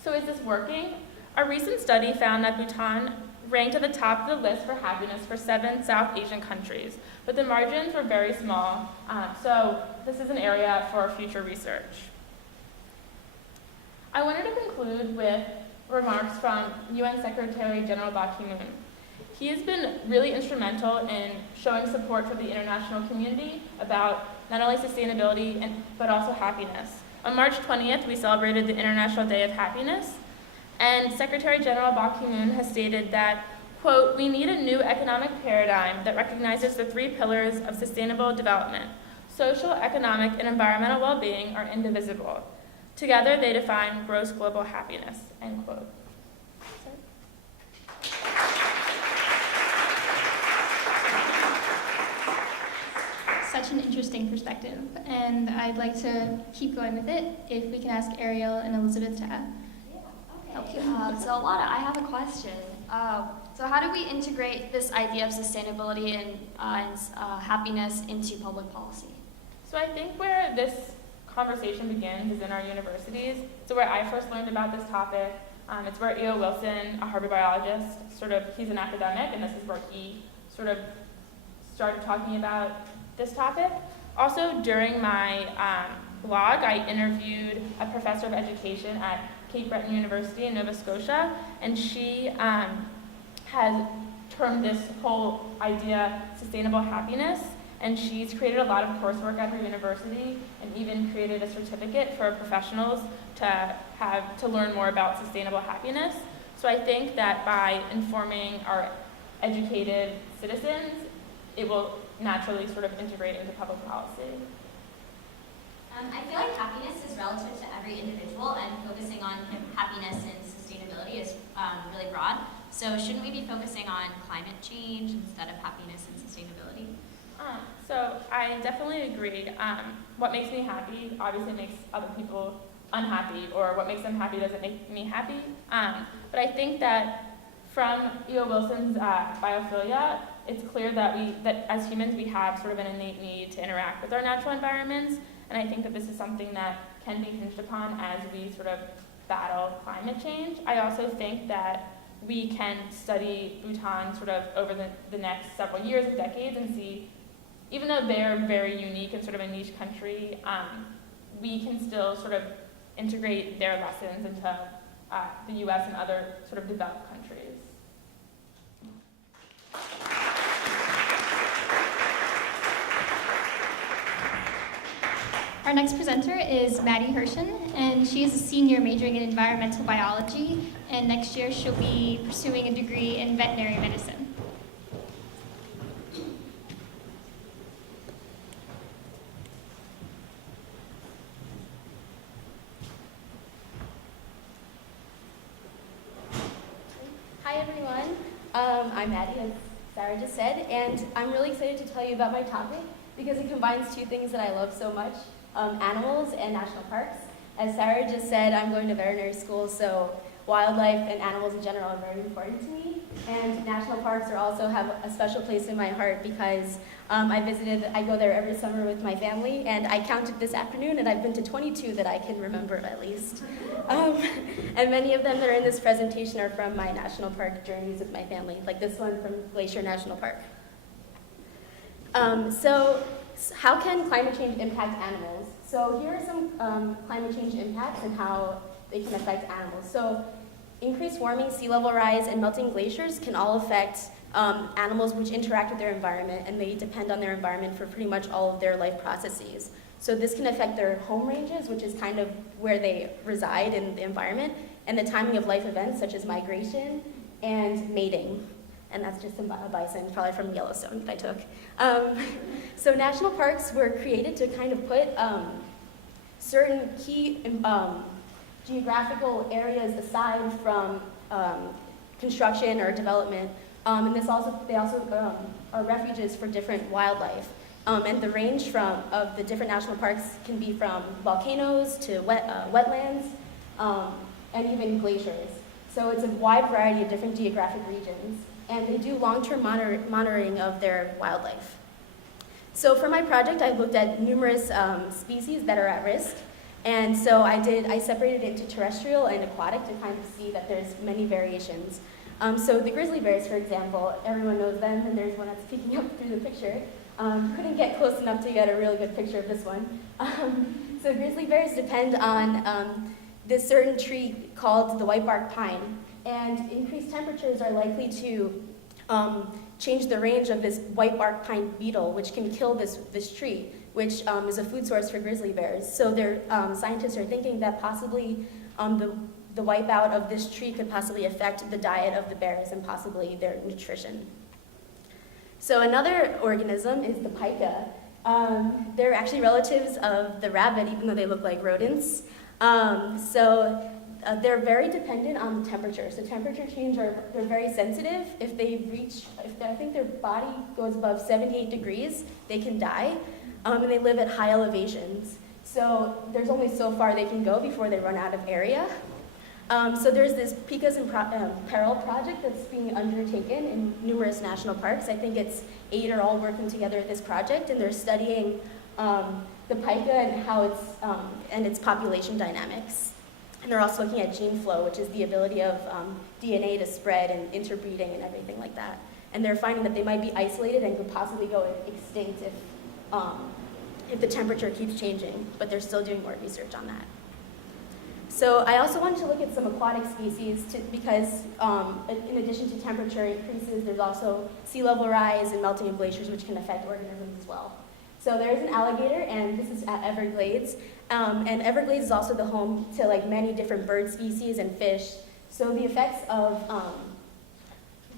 So is this working? A recent study found that Bhutan ranked at the top of the list for happiness for 7 South Asian countries, but the margins were very small, so this is an area for future research. I wanted to conclude with remarks from UN Secretary General Ban Ki-moon. He has been really instrumental in showing support for the international community about not only sustainability, but also happiness. On March 20th, we celebrated the International Day of Happiness, and Secretary General Ban Ki-moon has stated that, quote, "We need a new economic paradigm that recognizes the 3 pillars of sustainable development. Social, economic, and environmental well-being are indivisible. Together, they define gross global happiness," end quote. Such an interesting perspective, and I'd like to keep going with it. If we can ask Ariel and Elizabeth to help you. So Alana, I have a question. So how do we integrate this idea of sustainability and happiness into public policy? So I think where this conversation begins is in our universities. So where I first learned about this topic, it's where E.O. Wilson, a Harvard biologist, he's an academic, and this is where he started talking about this topic. Also, during my blog, I interviewed a professor of education at Cape Breton University in Nova Scotia, and she has termed this whole idea sustainable happiness, and she's created a lot of coursework at her university and even created a certificate for professionals to learn more about sustainable happiness. So I think that by informing our educated citizens, it will naturally integrate into public policy. I feel like happiness is relative to every individual, and focusing on happiness and sustainability is really broad. So shouldn't we be focusing on climate change instead of happiness and sustainability? So I definitely agree. What makes me happy obviously makes other people unhappy, or what makes them happy doesn't make me happy. But I think that from E.O. Wilson's biophilia, it's clear that as humans we have an innate need to interact with our natural environments, and I think that this is something that can be hinged upon as we battle climate change. I also think that we can study Bhutan over the next several years, decades, and see, even though they're very unique and a niche country, we can still integrate their lessons into the U.S. and other developed countries. Our next presenter is Maddie Hershen, and she is a senior majoring in environmental biology, and next year she'll be pursuing a degree in veterinary medicine. Hi everyone, I'm Maddie, as Sarah just said, and I'm really excited to tell you about my topic because it combines 2 things that I love so much, animals and national parks. As Sarah just said, I'm going to veterinary school, so wildlife and animals in general are very important to me, and national parks also have a special place in my heart because I go there every summer with my family, and I counted this afternoon, and I've been to 22 that I can remember at least. And many of them that are in this presentation are from my national park journeys with my family, like this one from Glacier National Park. So how can climate change impact animals? So here are some climate change impacts and how they can affect animals. So increased warming, sea level rise, and melting glaciers can all affect animals which interact with their environment, and they depend on their environment for pretty much all of their life processes. So this can affect their home ranges, which is kind of where they reside in the environment, and the timing of life events such as migration and mating. And that's just a bison, probably from Yellowstone that I took. So national parks were created to kind of put certain key geographical areas aside from construction or development. And they also are refuges for different wildlife. And the range of the different national parks can be from volcanoes to wetlands and even glaciers. So it's a wide variety of different geographic regions. And they do long-term monitoring of their wildlife. So for my project, I looked at numerous species that are at risk. And so I separated it into terrestrial and aquatic to kind of see that there's many variations. So the grizzly bears, for example, everyone knows them, and there's one that's peeking up through the picture. Couldn't get close enough to get a really good picture of this one. So grizzly bears depend on this certain tree called the whitebark pine, and increased temperatures are likely to change the range of this whitebark pine beetle, which can kill this tree, which is a food source for grizzly bears. So scientists are thinking that possibly the wipeout of this tree could possibly affect the diet of the bears and possibly their nutrition. So another organism is the pika. They're actually relatives of the rabbit, even though they look like rodents. They're very dependent on the temperature. So temperature change, they're very sensitive. If I think their body goes above 78 degrees, they can die. And they live at high elevations. So there's only so far they can go before they run out of area. So there's this Pikas in Peril project that's being undertaken in numerous national parks. I think it's 8 are all working together at this project, and they're studying the pika and how its population dynamics. And they're also looking at gene flow, which is the ability of DNA to spread and interbreeding and everything like that. And they're finding that they might be isolated and could possibly go extinct if the temperature keeps changing, but they're still doing more research on that. So I also wanted to look at some aquatic species because in addition to temperature increases, there's also sea level rise and melting of glaciers, which can affect organisms as well. So there's an alligator, and this is at Everglades. And Everglades is also the home to many different bird species and fish. So the effects of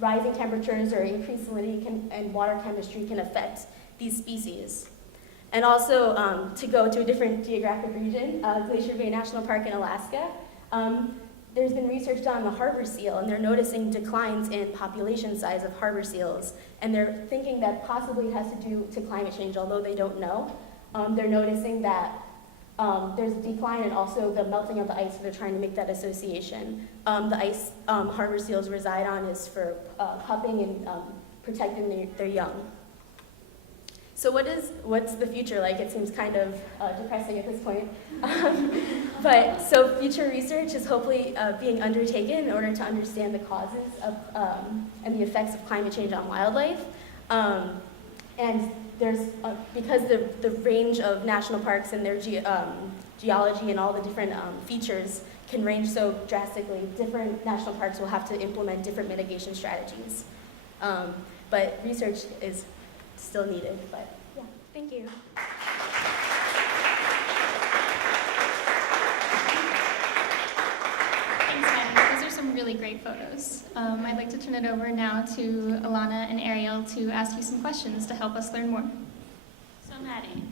rising temperatures or increased salinity and water chemistry can affect these species. And also, to go to a different geographic region, Glacier Bay National Park in Alaska, there's been research done on the harbor seal, and they're noticing declines in population size of harbor seals. And they're thinking that possibly it has to do to climate change, although they don't know. They're noticing that there's a decline and also the melting of the ice, so they're trying to make that association. The ice harbor seals reside on is for pupping and protecting their young. So what's the future like? It seems kind of depressing at this point. So future research is hopefully being undertaken in order to understand the causes of and the effects of climate change on wildlife. And there's, because the range of national parks and their geology and all the different features can range so drastically, different national parks will have to implement different mitigation strategies. But research is still needed, but yeah, thank you. Thanks, Maddie. Those are some really great photos. I'd like to turn it over now to Alana and Ariel to ask you some questions to help us learn more. So Maddie,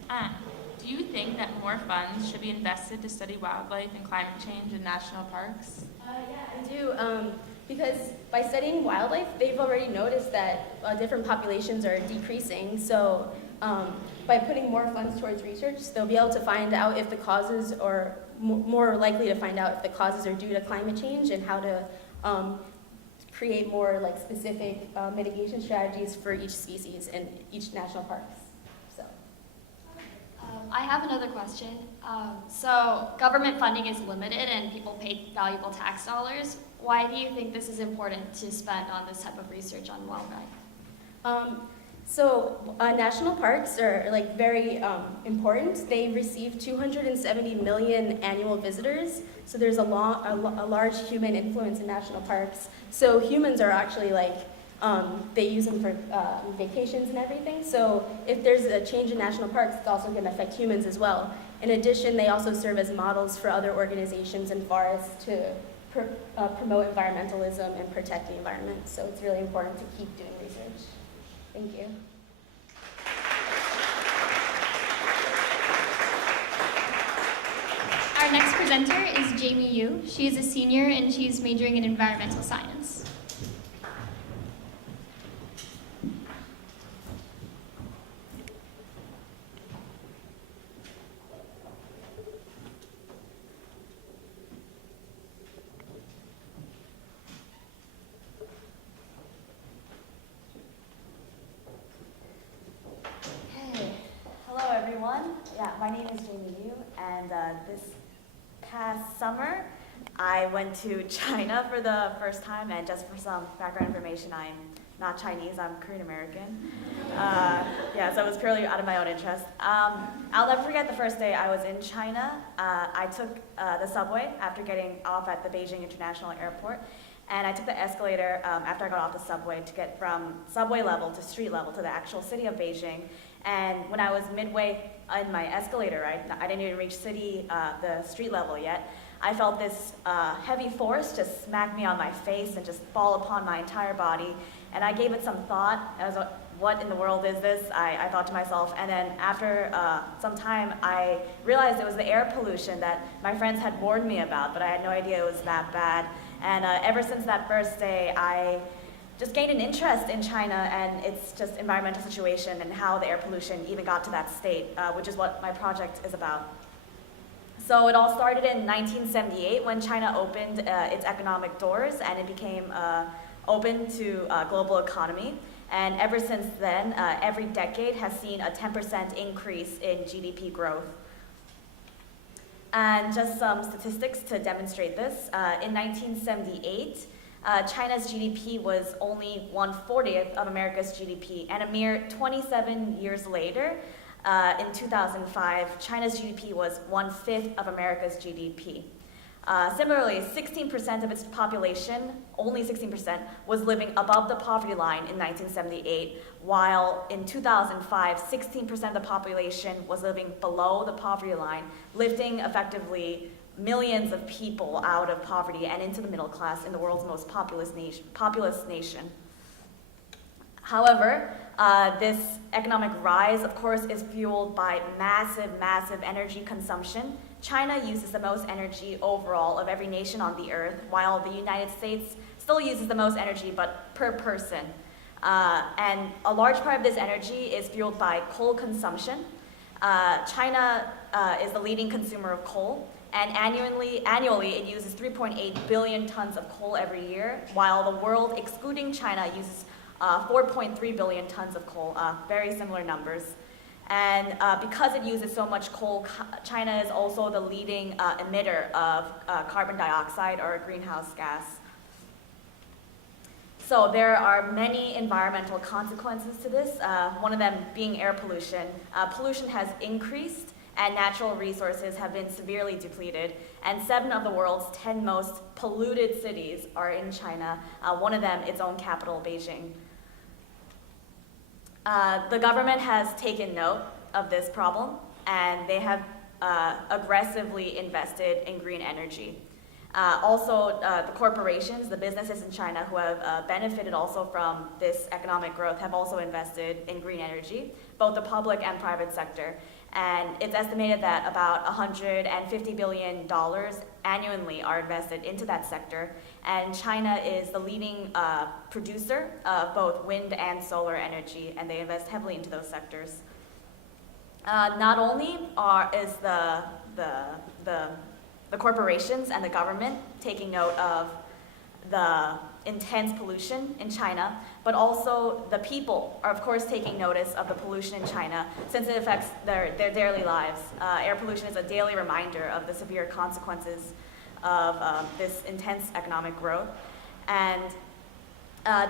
do you think that more funds should be invested to study wildlife and climate change in national parks? Yeah, I do. Because by studying wildlife, they've already noticed that different populations are decreasing. So by putting more funds towards research, they'll be able to find out if the causes are more likely to find out if the causes are due to climate change and how to create more specific mitigation strategies for each species in each national parks. So. I have another question. So government funding is limited and people pay valuable tax dollars. Why do you think this is important to spend on this type of research on wildlife? National parks are very important. They receive 270 million annual visitors. So there's a large human influence in national parks. So humans are actually they use them for vacations and everything. So if there's a change in national parks, it's also going to affect humans as well. In addition, they also serve as models for other organizations and forests to promote environmentalism and protect the environment. So it's really important to keep doing research. Thank you. Our next presenter is Jamie Yu. She is a senior and she's majoring in environmental science. Okay. name is Jamie Yu, and this past summer, I went to China for the first time, and just for some background information, I'm not Chinese, I'm Korean American. Yeah, so it was purely out of my own interest. I'll never forget the first day I was in China. I took the subway after getting off at the Beijing International Airport, and I took the escalator after I got off the subway to get from subway level to street level to the actual city of Beijing. And when I was midway in my escalator ride, I didn't even reach the street level yet, I felt this heavy force just smack me on my face and just fall upon my entire body. And I gave it some thought. I was like, what in the world is this? I thought to myself. And then after some time, I realized it was the air pollution that my friends had warned me about, but I had no idea it was that bad. And ever since that first day, I just gained an interest in China and its just environmental situation and how the air pollution even got to that state, which is what my project is about. So it all started in 1978 when China opened its economic doors and it became open to global economy. And ever since then, every decade has seen a 10% increase in GDP growth. And just some statistics to demonstrate this. In 1978, China's GDP was only 1/40th of America's GDP, and a mere 27 years later, in 2005, China's GDP was 1/5 of America's GDP. Similarly, 16% of its population, only 16%, was living above the poverty line in 1978, while in 2005, 16% of the population was living below the poverty line, lifting effectively millions of people out of poverty and into the middle class in the world's most populous nation. However, this economic rise, of course, is fueled by massive energy consumption. China uses the most energy overall of every nation on the earth, while the United States still uses the most energy, but per person. And a large part of this energy is fueled by coal consumption. China is the leading consumer of coal, and annually it uses 3.8 billion tons of coal every year, while the world, excluding China, uses 4.3 billion tons of coal, very similar numbers. And because it uses so much coal, China is also the leading emitter of carbon dioxide, or a greenhouse gas. So there are many environmental consequences to this, one of them being air pollution. Pollution has increased and natural resources have been severely depleted, and 7 of the world's 10 most polluted cities are in China, one of them its own capital, Beijing. The government has taken note of this problem, and they have aggressively invested in green energy. Also, the corporations, the businesses in China who have benefited also from this economic growth have also invested in green energy, both the public and private sector. And it's estimated that about $150 billion annually are invested into that sector. And China is the leading producer of both wind and solar energy, and they invest heavily into those sectors. Not only is the corporations and the government taking note of the intense pollution in China, but also the people are of course taking notice of the pollution in China since it affects their daily lives. Air pollution is a daily reminder of the severe consequences of this intense economic growth. And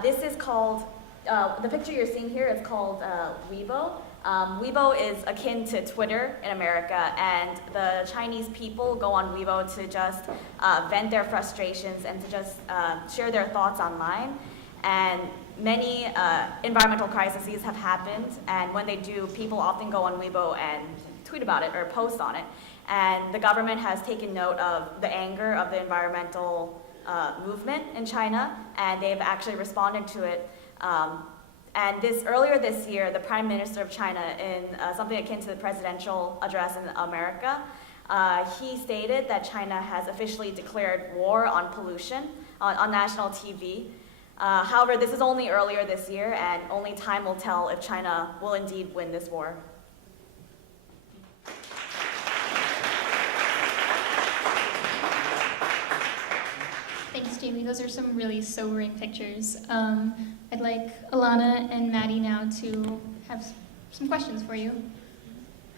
this is called, the picture you're seeing here is called Weibo. Weibo is akin to Twitter in America, and the Chinese people go on Weibo to just vent their frustrations and to just share their thoughts online. And many environmental crises have happened, and when they do, people often go on Weibo and tweet about it or post on it. And the government has taken note of the anger of the environmental movement in China, and they've actually responded to it. And earlier this year, the Prime Minister of China, in something akin to the presidential address in America, he stated that China has officially declared war on pollution on national TV. However, this is only earlier this year, and only time will tell if China will indeed win this war. Thanks, Jamie. Those are some really sobering pictures. I'd like Alana and Maddie now to have some questions for you.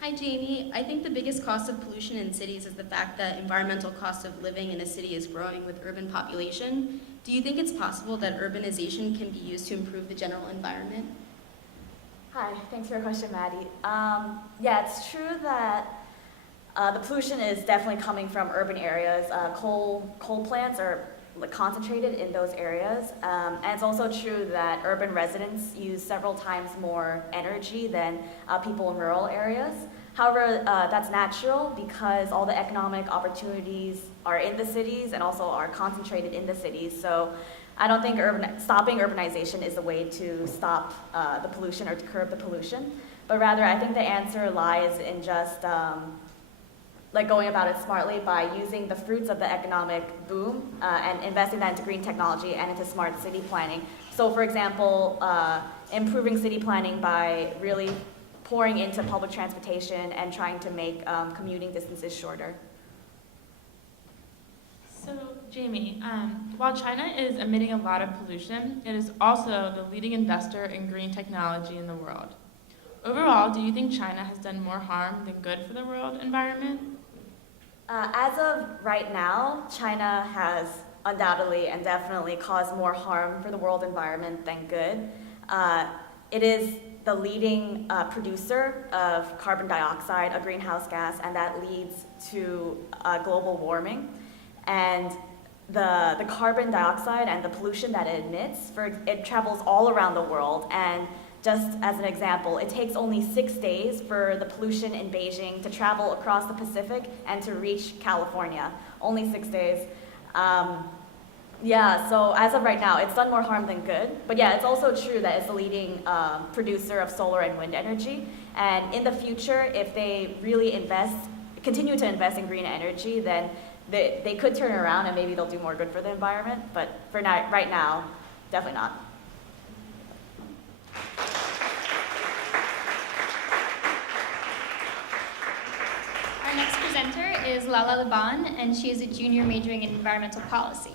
Hi, Hi, Jamie. I think the biggest cost of pollution in cities is the fact that environmental cost of living in a city is growing with urban population. Do you think it's possible that urbanization can be used to improve the general environment? Hi, thanks for your question, Maddie. Yeah, it's true that the pollution is definitely coming from urban areas. Coal plants are concentrated in those areas. And it's also true that urban residents use several times more energy than people in rural areas. However, that's natural because all the economic opportunities are in the cities and also are concentrated in the cities. So I don't think stopping urbanization is the way to stop the pollution or to curb the pollution. But rather, I think the answer lies in just going about it smartly by using the fruits of the economic boom and investing that into green technology and into smart city planning. So for example, improving city planning by really pouring into public transportation and trying to make commuting distances shorter. So, Jamie, while China is emitting a lot of pollution, it is also the leading investor in green technology in the world. Overall, do you think China has done more harm than good for the world environment? As of right now, China has undoubtedly and definitely caused more harm for the world environment than good. It is the leading producer of carbon dioxide, a greenhouse gas, and that leads to global warming. And the carbon dioxide and the pollution that it emits, it travels all around the world. And just as an example, it takes only 6 days for the pollution in Beijing to travel across the Pacific and to reach California. Only 6 days. Yeah, so as of right now, it's done more harm than good. But yeah, it's also true that it's the leading producer of solar and wind energy. And in the future, if they really continue to invest in green energy, then they could turn around and maybe they'll do more good for the environment. But for now, right now, definitely not. Our next presenter is Lala Laban, and she is a junior majoring in environmental policy.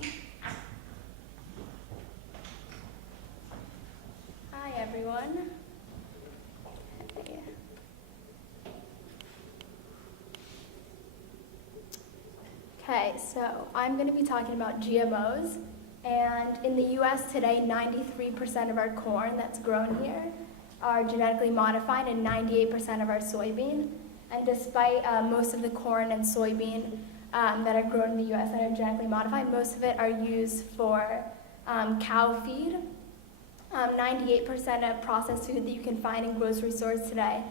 Hi, everyone. Okay, so I'm going to be talking about GMOs. And in the US today, 93% of our corn that's grown here are genetically modified and 98% of our soybean. And despite most of the corn and soybean that are grown in the US that are genetically modified, most of it are used for cow feed. 98% of processed food that you can find in grocery stores today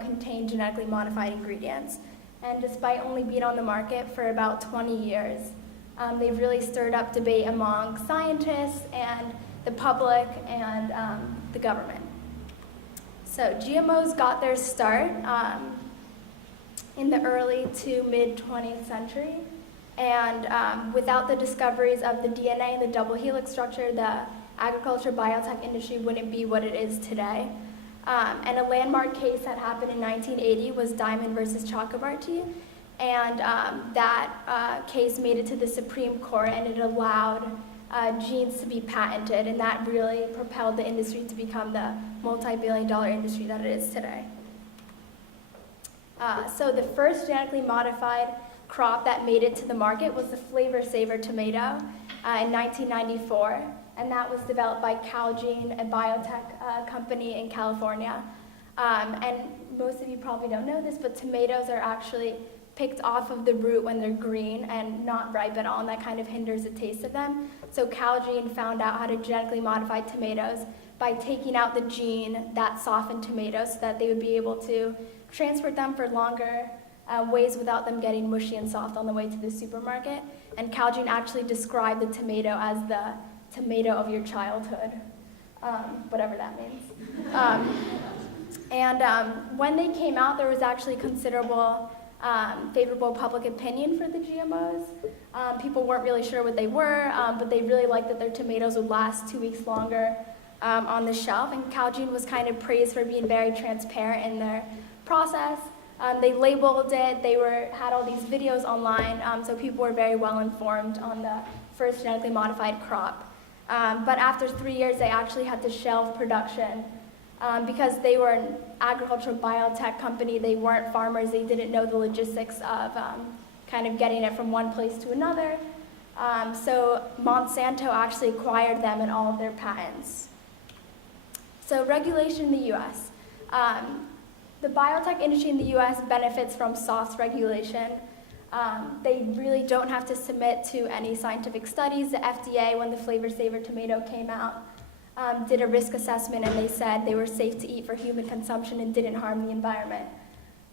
contain genetically modified ingredients. And despite only being on the market for about 20 years, they've really stirred up debate among scientists and the public and the government. So GMOs got their start in the early to mid 20th century. And without the discoveries of the DNA and the double helix structure, the agriculture biotech industry wouldn't be what it is today. And a landmark case that happened in 1980 was Diamond versus Chakrabarty. And that case made it to the Supreme Court, and it allowed genes to be patented, and that really propelled the industry to become the multi-billion-dollar industry that it is today. So the first genetically modified crop that made it to the market was the Flavor Saver tomato in 1994, and that was developed by Calgene, a biotech company in California. And most of you probably don't know this, but tomatoes are actually picked off of the root when they're green and not ripe at all, and that kind of hinders the taste of them. So Calgene found out how to genetically modify tomatoes by taking out the gene that softened tomatoes so that they would be able to transport them for longer ways without them getting mushy and soft on the way to the supermarket. And Calgene actually described the tomato as the tomato of your childhood, whatever that means. When they came out, there was actually considerable favorable public opinion for the GMOs. People weren't really sure what they were, but they really liked that their tomatoes would last 2 weeks longer on the shelf. And Calgene was kind of praised for being very transparent in their process. They labeled it, they had all these videos online, so people were very well informed on the first genetically modified crop. But after 3 years, they actually had to shelve production Because they were an agricultural biotech company, they weren't farmers, they didn't know the logistics of kind of getting it from one place to another. So Monsanto actually acquired them and all of their patents. So regulation in the US. The biotech industry in the US benefits from soft regulation. They really don't have to submit to any scientific studies. The FDA, when the Flavor Saver tomato came out, did a risk assessment and they said they were safe to eat for human consumption and didn't harm the environment.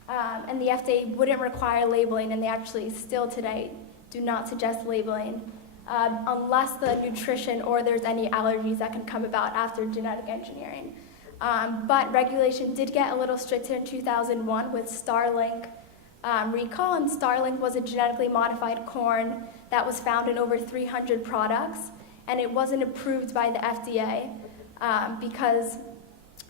And the FDA wouldn't require labeling, and they actually still today do not suggest labeling unless the nutrition or there's any allergies that can come about after genetic engineering. But regulation did get a little stricter in 2001 with Starlink recall, and Starlink was a genetically modified corn that was found in over 300 products, and it wasn't approved by the FDA because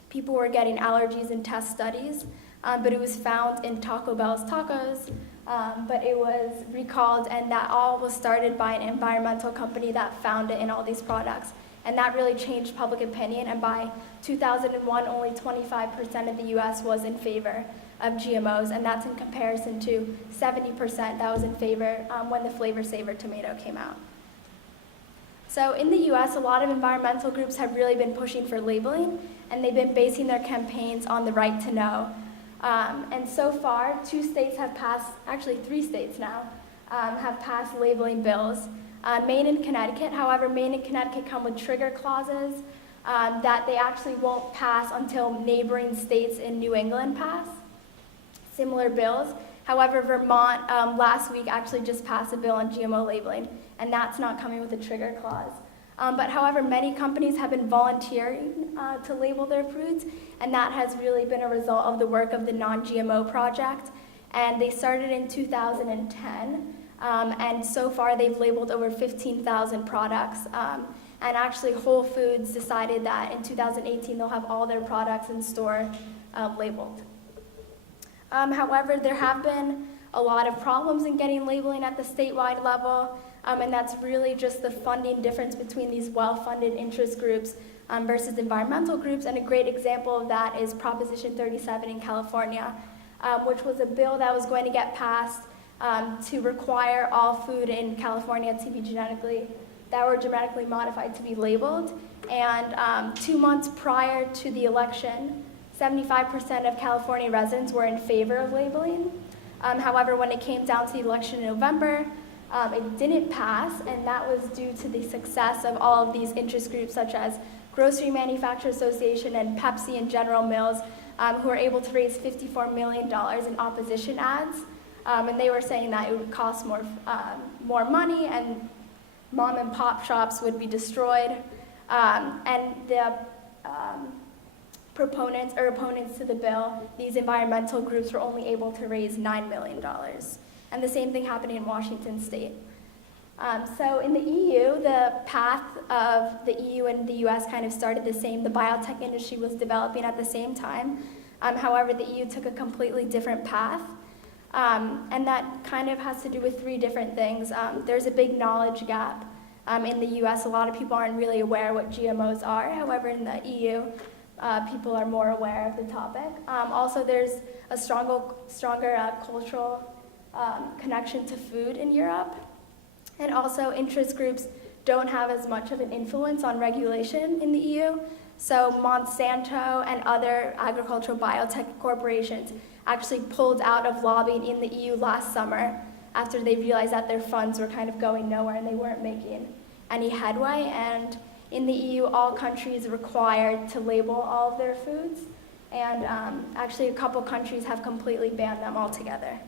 people were getting allergies in test studies, but it was found in Taco Bell's tacos, but it was recalled, and that all was started by an environmental company that found it in all these products. And that really changed public opinion, and by 2001, only 25% of the US was in favor of GMOs, and that's in comparison to 70% that was in favor when the Flavor Saver tomato came out. So in the US, a lot of environmental groups have really been pushing for labeling, and they've been basing their campaigns on the right to know. And so far, 2 states have passed, actually 3 states now, have passed labeling bills. Maine and Connecticut, however, Maine and Connecticut come with trigger clauses that they actually won't pass until neighboring states in New England pass similar bills. However, Vermont last week actually just passed a bill on GMO labeling, and that's not coming with a trigger clause. But however, many companies have been volunteering to label their foods, and that has really been a result of the work of the Non-GMO Project. And they started in 2010, and so far they've labeled over 15,000 products. And actually Whole Foods decided that in 2018 they'll have all their products in store labeled. However, there have been a lot of problems in getting labeling at the statewide level, and that's really just the funding difference between these well-funded interest groups versus environmental groups. And a great example of that is Proposition 37 in California, which was a bill that was going to get passed to require all food in California to be that were genetically modified to be labeled. And 2 months prior to the election, 75% of California residents were in favor of labeling. However, when it came down to the election in November, it didn't pass, and that was due to the success of all of these interest groups such as Grocery Manufacturers Association and Pepsi and General Mills, who were able to raise $54 million in opposition ads. And they were saying that it would cost more money and mom and pop shops would be destroyed. And the opponents to the bill, these environmental groups were only able to raise $9 million. And the same thing happened in Washington state. So in the EU, the path of the EU and the US kind of started the same. The biotech industry was developing at the same time. However, the EU took a completely different path. And that kind of has to do with 3 different things. There's a big knowledge gap. In the US, a lot of people aren't really aware what GMOs are. However, in the EU, people are more aware of the topic. Also, there's a stronger cultural connection to food in Europe. And also, interest groups don't have as much of an influence on regulation in the EU. So Monsanto and other agricultural biotech corporations actually pulled out of lobbying in the EU last summer after they realized that their funds were kind of going nowhere and they weren't making any headway. And in the EU, all countries are required to label all of their foods. And actually, a couple countries have completely banned them altogether.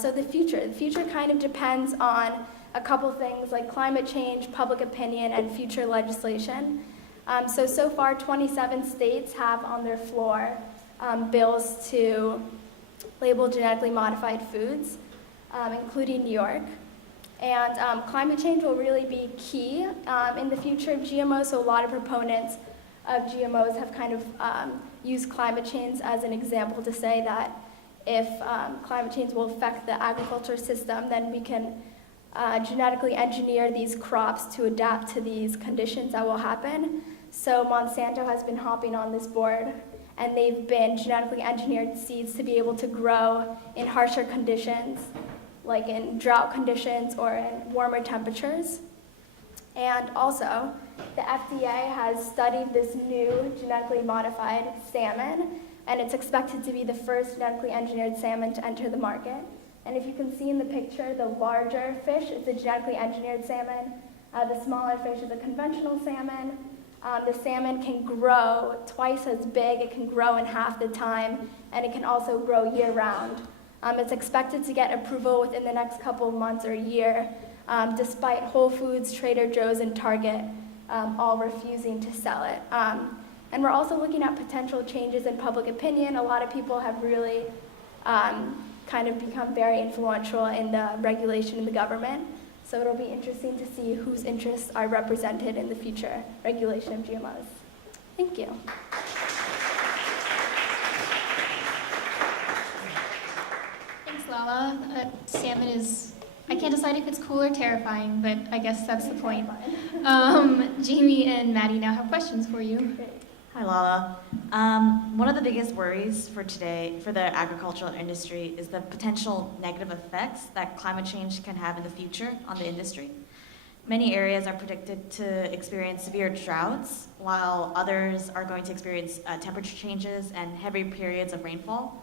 So the future kind of depends on a couple things like climate change, public opinion, and future legislation. So far, 27 states have on their floor bills to label genetically modified foods, including New York. And climate change will really be key in the future of GMOs. So a lot of proponents of GMOs have kind of used climate change as an example to say that if climate change will affect the agriculture system, then we can genetically engineer these crops to adapt to these conditions that will happen. So Monsanto has been hopping on this board, and they've been genetically engineered seeds to be able to grow in harsher conditions, like in drought conditions or in warmer temperatures. And also, the FDA has studied this new genetically modified salmon, and it's expected to be the first genetically engineered salmon to enter the market. And if you can see in the picture, the larger fish is a genetically engineered salmon. The smaller fish is a conventional salmon. The salmon can grow twice as big, it can grow in half the time, and it can also grow year-round. It's expected to get approval within the next couple of months or a year, despite Whole Foods, Trader Joe's, and Target all refusing to sell it. And we're also looking at potential changes in public opinion. A lot of people have really kind of become very influential in the regulation in the government. So it'll be interesting to see whose interests are represented in the future regulation of GMOs. Thank you. Thanks, Lala. Salmon is, I can't decide if it's cool or terrifying, but I guess that's the point. Jamie and Maddie now have questions for you. Hi, Lala. One of the biggest worries for today for the agricultural industry is the potential negative effects that climate change can have in the future on the industry. Many areas are predicted to experience severe droughts, while others are going to experience temperature changes and heavy periods of rainfall.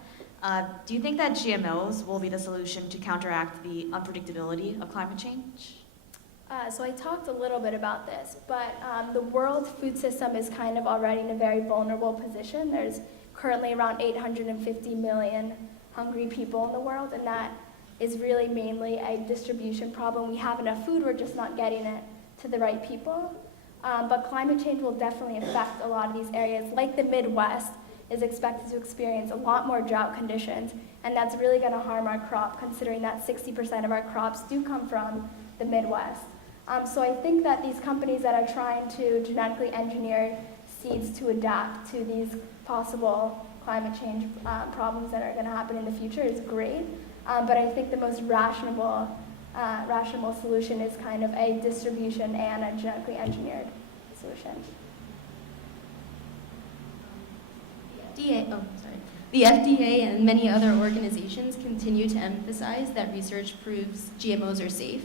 Do you think that GMOs will be the solution to counteract the unpredictability of climate change? So I talked a little bit about this, but the world food system is kind of already in a very vulnerable position. There's currently around 850 million hungry people in the world, and that is really mainly a distribution problem. We have enough food, we're just not getting it to the right people. But climate change will definitely affect a lot of these areas. Like the Midwest is expected to experience a lot more drought conditions, and that's really going to harm our crop, considering that 60% of our crops do come from the Midwest. So I think that these companies that are trying to genetically engineer seeds to adapt to these possible climate change problems that are going to happen in the future is great. But I think the most rational solution is kind of a distribution and a genetically engineered solution. The FDA and many other organizations continue to emphasize that research proves GMOs are safe.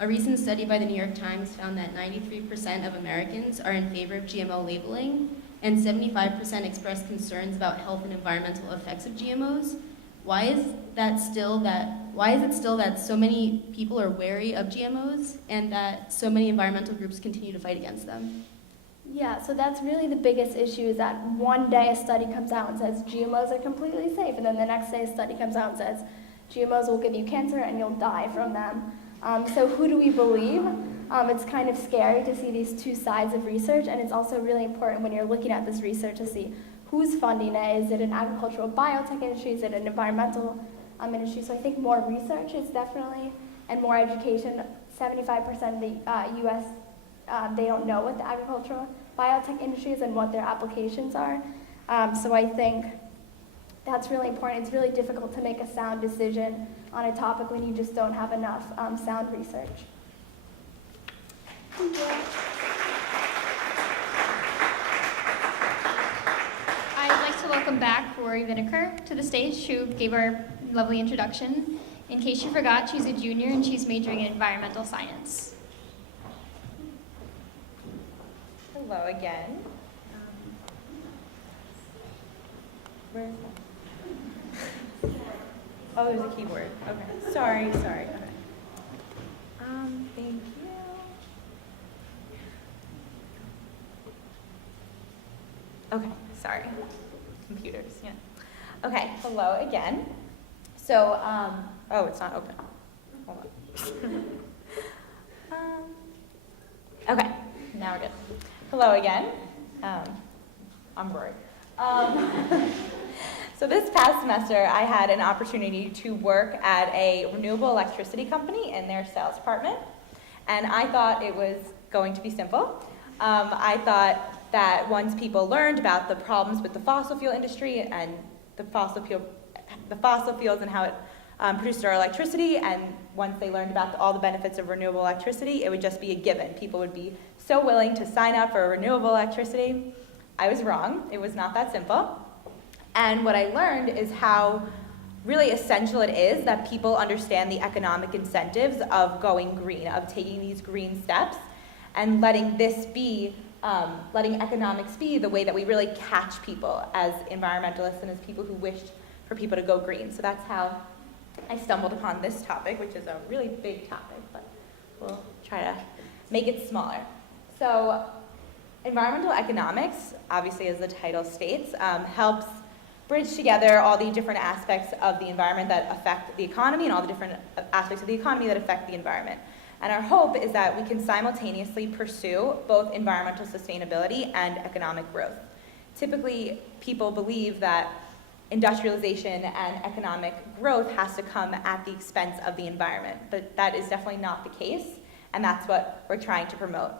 A recent study by the New York Times found that 93% of Americans are in favor of GMO labeling, and 75% expressed concerns about health and environmental effects of GMOs. Why is it still that so many people are wary of GMOs and that so many environmental groups continue to fight against them? Yeah, so that's really the biggest issue, is that one day a study comes out and says GMOs are completely safe, and then the next day a study comes out and says GMOs will give you cancer and you'll die from them. So who do we believe? It's kind of scary to see these two sides of research, and it's also really important when you're looking at this research to see who's funding it. Is it an agricultural biotech industry? Is it an environmental industry? So I think more research is definitely, and more education. 75% of the U.S., they don't know what the agricultural biotech industry is and what their applications are. So I think that's really important. It's really difficult to make a sound decision on a topic when you just don't have enough sound research. Thank you. I'd like to welcome back Rory Vineker to the stage, who gave our lovely introduction. In case you forgot, she's a junior and she's majoring in environmental science. Hello again. Where is that? Oh, there's a keyboard. Okay. Sorry. Okay. Thank you. Okay, sorry. Computers, yeah. Okay, hello again. So, oh, it's not open. Hold on. Okay, now we're good. Hello again. I'm Rory. So this past semester, I had an opportunity to work at a renewable electricity company in their sales department, and I thought it was going to be simple. I thought that once people learned about the problems with the fossil fuel industry and the fossil fuels and how it produced our electricity, and once they learned about all the benefits of renewable electricity, it would just be a given. People would be so willing to sign up for renewable electricity. I was wrong. It was not that simple. And what I learned is how really essential it is that people understand the economic incentives of going green, of taking these green steps, and letting economics be the way that we really catch people as environmentalists and as people who wish for people to go green. So that's how I stumbled upon this topic, which is a really big topic, but we'll try to make it smaller. So environmental economics, obviously as the title states, helps bridge together all the different aspects of the environment that affect the economy and all the different aspects of the economy that affect the environment. And our hope is that we can simultaneously pursue both environmental sustainability and economic growth. Typically, people believe that industrialization and economic growth has to come at the expense of the environment, but that is definitely not the case, and that's what we're trying to promote.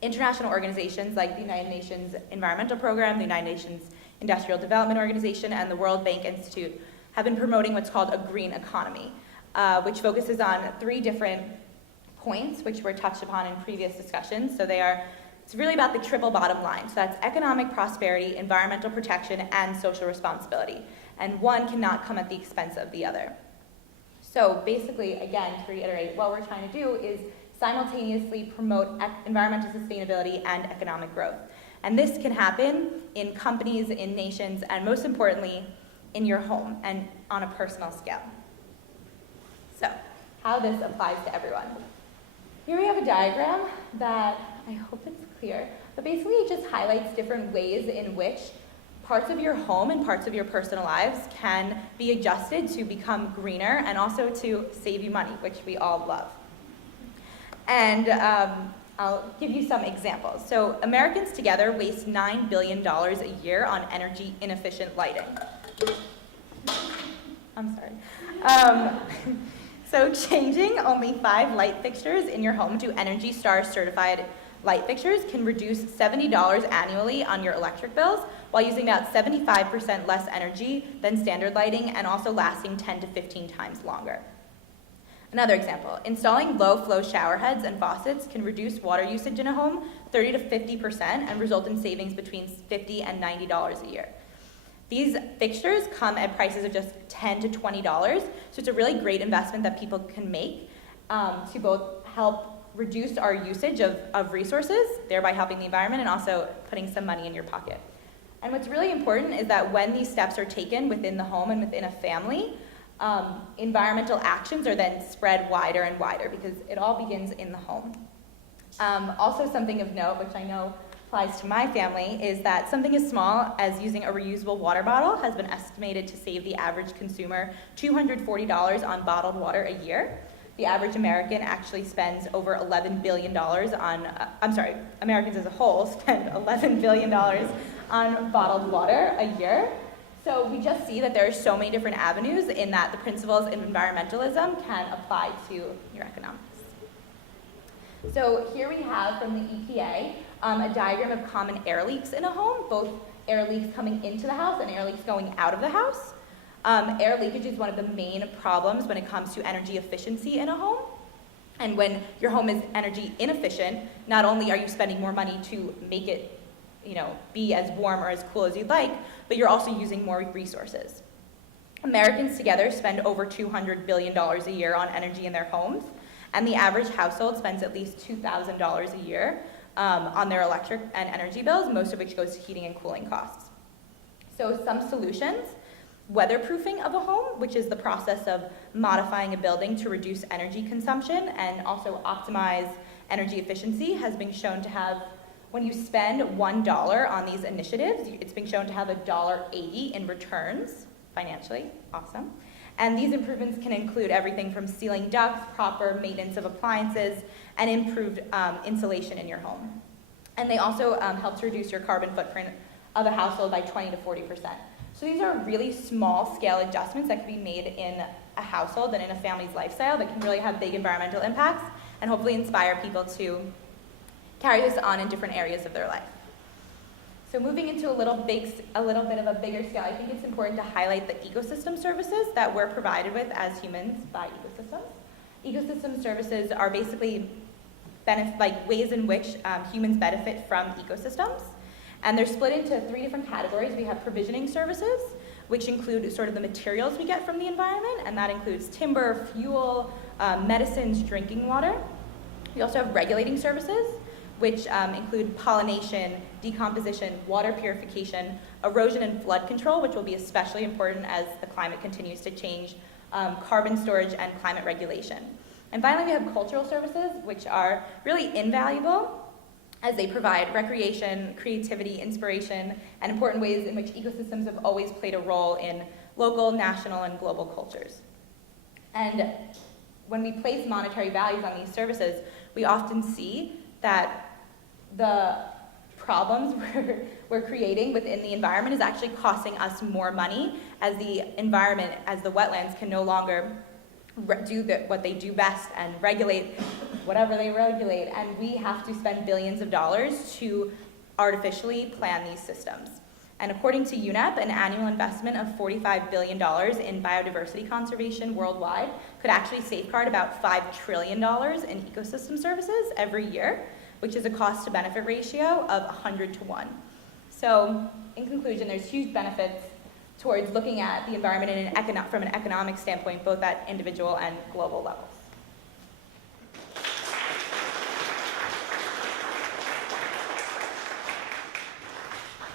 International organizations like the United Nations Environmental Program, the United Nations Industrial Development Organization, and the World Bank Institute have been promoting what's called a green economy, which focuses on 3 different points, which were touched upon in previous discussions. So it's really about the triple bottom line. So that's economic prosperity, environmental protection, and social responsibility. And one cannot come at the expense of the other. So basically, again, to reiterate, what we're trying to do is simultaneously promote environmental sustainability and economic growth. And this can happen in companies, in nations, and most importantly, in your home and on a personal scale. So, how this applies to everyone. Here we have a diagram that, I hope it's clear, but basically it just highlights different ways in which parts of your home and parts of your personal lives can be adjusted to become greener and also to save you money, which we all love. And I'll give you some examples. So Americans together waste $9 billion a year on energy inefficient lighting. I'm sorry. So changing only 5 light fixtures in your home to Energy Star certified light fixtures can reduce $70 annually on your electric bills while using about 75% less energy than standard lighting and also lasting 10 to 15 times longer. Another example, installing low-flow shower heads and faucets can reduce water usage in a home 30 to 50% and result in savings between $50 and $90 a year. These fixtures come at prices of just $10 to $20, so it's a really great investment that people can make to both help reduce our usage of resources, thereby helping the environment and also putting some money in your pocket. And what's really important is that when these steps are taken within the home and within a family, environmental actions are then spread wider and wider because it all begins in the home. Also something of note, which I know applies to my family, is that something as small as using a reusable water bottle has been estimated to save the average consumer $240 on bottled water a year. The average American actually spends over $11 billion on, Americans as a whole spend $11 billion on bottled water a year. So we just see that there are so many different avenues in that the principles of environmentalism can apply to your economics. So here we have from the EPA a diagram of common air leaks in a home, both air leaks coming into the house and air leaks going out of the house. Air leakage is one of the main problems when it comes to energy efficiency in a home. And when your home is energy inefficient, not only are you spending more money to make it be as warm or as cool as you'd like, but you're also using more resources. Americans together spend over $200 billion a year on energy in their homes, and the average household spends at least $2,000 a year on their electric and energy bills, most of which goes to heating and cooling costs. So some solutions: weatherproofing of a home, which is the process of modifying a building to reduce energy consumption and also optimize energy efficiency, has been shown to have, when you spend $1 on these initiatives, it's been shown to have $1.80 in returns financially. Awesome. And these improvements can include everything from sealing ducts, proper maintenance of appliances, and improved insulation in your home. And they also help to reduce your carbon footprint of a household by 20 to 40%. So these are really small-scale adjustments that can be made in a household and in a family's lifestyle that can really have big environmental impacts and hopefully inspire people to carry this on in different areas of their life. So moving into a little bit of a bigger scale, I think it's important to highlight the ecosystem services that we're provided with as humans by ecosystems. Ecosystem services are basically ways in which humans benefit from ecosystems. And they're split into 3 different categories. We have provisioning services, which include sort of the materials we get from the environment, and that includes timber, fuel, medicines, drinking water. We also have regulating services, which include pollination, decomposition, water purification, erosion and flood control, which will be especially important as the climate continues to change, carbon storage, and climate regulation. And finally, we have cultural services, which are really invaluable as they provide recreation, creativity, inspiration, and important ways in which ecosystems have always played a role in local, national, and global cultures. And when we place monetary values on these services, we often see that the problems we're creating within the environment is actually costing us more money, as the environment, as the wetlands can no longer do what they do best and regulate whatever they regulate, and we have to spend billions of dollars to artificially plan these systems. And according to UNEP, an annual investment of $45 billion in biodiversity conservation worldwide could actually safeguard about $5 trillion in ecosystem services every year, which is a cost-to-benefit ratio of 100 to 1. So, in conclusion, there's huge benefits towards looking at the environment from an economic standpoint, both at individual and global levels.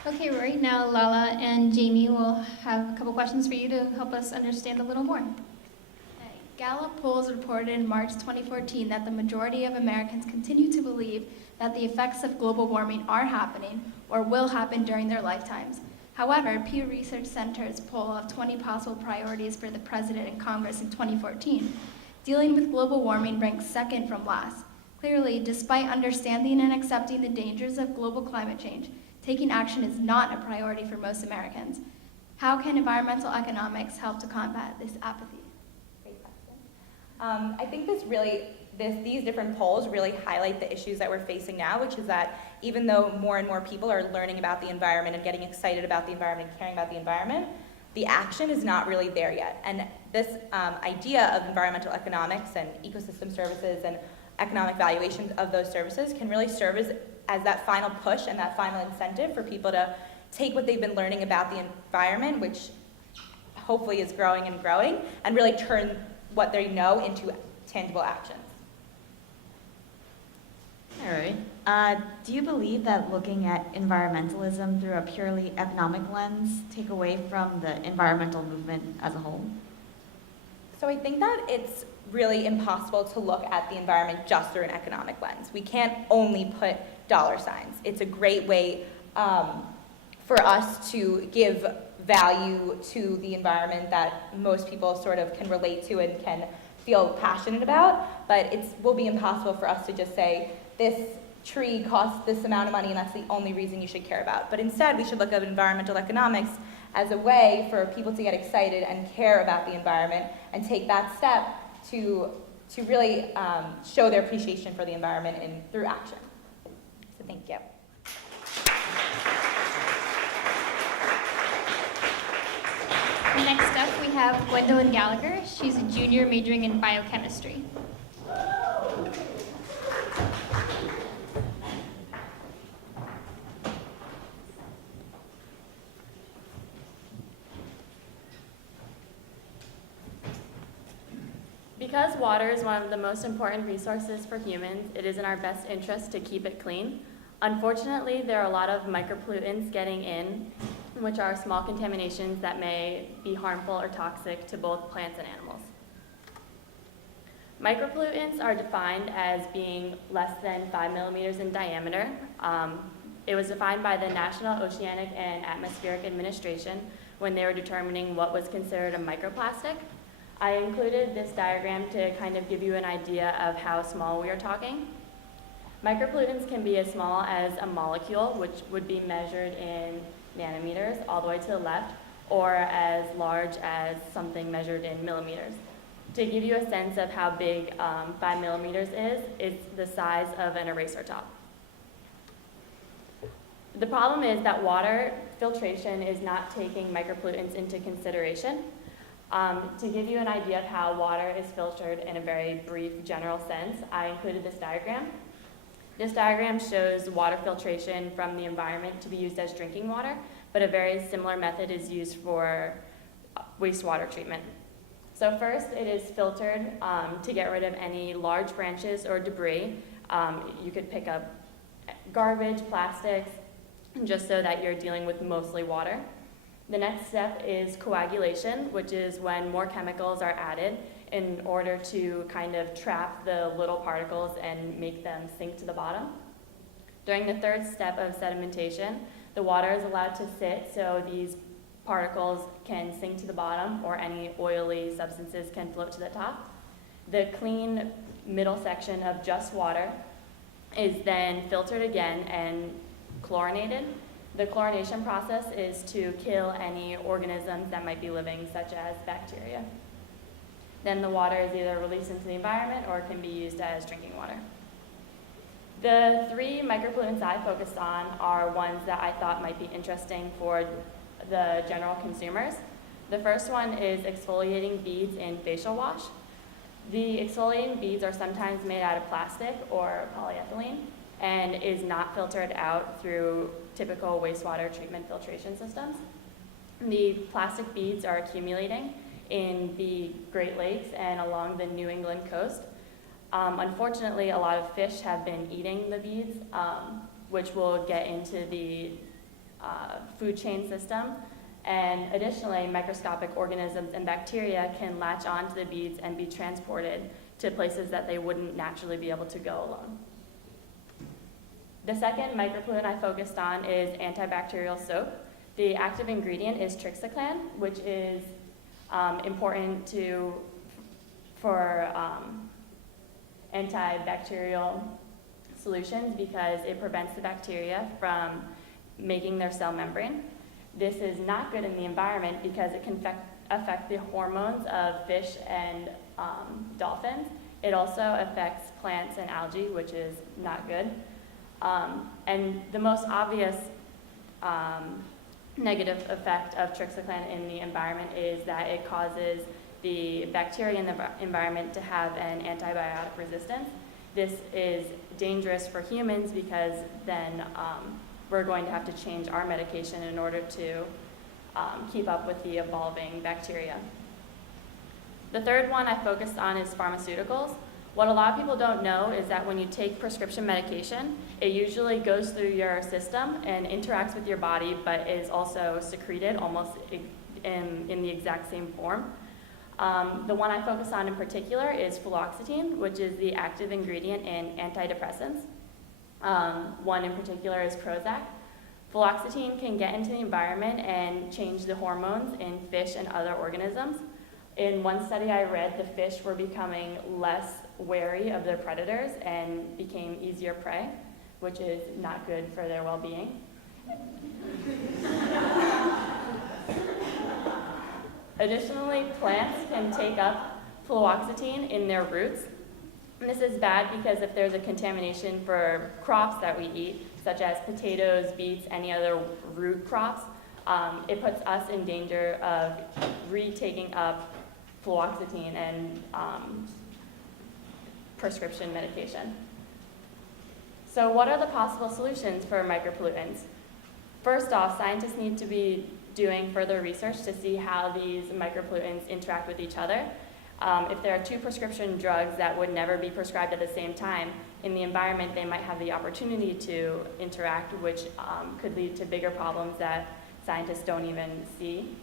Okay, right now Lala and Jamie will have a couple questions for you to help us understand a little more. Gallup polls reported in March 2014 that the majority of Americans continue to believe that the effects of global warming are happening or will happen during their lifetimes. However, Pew Research Center's poll of 20 possible priorities for the President and Congress in 2014, dealing with global warming ranks second from last. Clearly, despite understanding and accepting the dangers of global climate change, taking action is not a priority for most Americans. How can environmental economics help to combat this apathy? Great question. I think these different polls really highlight the issues that we're facing now, which is that even though more and more people are learning about the environment and getting excited about the environment and caring about the environment, the action is not really there yet. And this idea of environmental economics and ecosystem services and economic valuations of those services can really serve as that final push and that final incentive for people to take what they've been learning about the environment, which hopefully is growing and growing, and really turn what they know into tangible actions. All right. Do you believe that looking at environmentalism through a purely economic lens take away from the environmental movement as a whole? So I think that it's really impossible to look at the environment just through an economic lens. We can't only put dollar signs. It's a great way for us to give value to the environment that most people sort of can relate to and can feel passionate about, but it will be impossible for us to just say, this tree costs this amount of money and that's the only reason you should care about. But instead, we should look at environmental economics as a way for people to get excited and care about the environment and take that step to really show their appreciation for the environment through action. So thank you. Next up, we have Gwendolyn Gallagher. She's a junior majoring in biochemistry. Because water is one of the most important resources for humans, it is in our best interest to keep it clean. Unfortunately, there are a lot of micropollutants getting in, which are small contaminations that may be harmful or toxic to both plants and animals. Micropollutants are defined as being less than 5 millimeters in diameter. It was defined by the National Oceanic and Atmospheric Administration when they were determining what was considered a microplastic. I included this diagram to kind of give you an idea of how small we are talking. Micropollutants can be as small as a molecule, which would be measured in nanometers all the way to the left, or as large as something measured in millimeters. To give you a sense of how big 5 millimeters is, it's the size of an eraser top. The problem is that water filtration is not taking micropollutants into consideration. To give you an idea of how water is filtered in a very brief general sense, I included this diagram. This diagram shows water filtration from the environment to be used as drinking water, but a very similar method is used for wastewater treatment. So first, it is filtered to get rid of any large branches or debris. You could pick up garbage, plastics, just so that you're dealing with mostly water. The next step is coagulation, which is when more chemicals are added in order to kind of trap the little particles and make them sink to the bottom. During the third step of sedimentation, the water is allowed to sit so these particles can sink to the bottom or any oily substances can float to the top. The clean middle section of just water is then filtered again and chlorinated. The chlorination process is to kill any organisms that might be living, such as bacteria. Then the water is either released into the environment or can be used as drinking water. The 3 micropollutants I focused on are ones that I thought might be interesting for the general consumers. The first one is exfoliating beads in facial wash. The exfoliating beads are sometimes made out of plastic or polyethylene and is not filtered out through typical wastewater treatment filtration systems. The plastic beads are accumulating in the Great Lakes and along the New England coast. Unfortunately, a lot of fish have been eating the beads, which will get into the food chain system. And additionally, microscopic organisms and bacteria can latch onto the beads and be transported to places that they wouldn't naturally be able to go alone. The second micropollutant I focused on is antibacterial soap. The active ingredient is trixiclan, which is important for antibacterial solutions because it prevents the bacteria from making their cell membrane. This is not good in the environment because it can affect the hormones of fish and dolphins. It also affects plants and algae, which is not good. And the most obvious negative effect of trixiclan in the environment is that it causes the bacteria in the environment to have an antibiotic resistance. This is dangerous for humans because then we're going to have to change our medication in order to keep up with the evolving bacteria. The third one I focused on is pharmaceuticals. What a lot of people don't know is that when you take prescription medication, it usually goes through your system and interacts with your body, but is also secreted almost in the exact same form. The one I focus on in particular is fluoxetine, which is the active ingredient in antidepressants. One in particular is Prozac. Fluoxetine can get into the environment and change the hormones in fish and other organisms. In one study I read, the fish were becoming less wary of their predators and became easier prey, which is not good for their well-being. Additionally, plants can take up fluoxetine in their roots. And this is bad because if there's a contamination for crops that we eat, such as potatoes, beets, any other root crops, it puts us in danger of retaking up fluoxetine and prescription medication. So what are the possible solutions for micropollutants? First off, scientists need to be doing further research to see how these micropollutants interact with each other. If there are 2 prescription drugs that would never be prescribed at the same time, in the environment they might have the opportunity to interact, which could lead to bigger problems that scientists don't even see.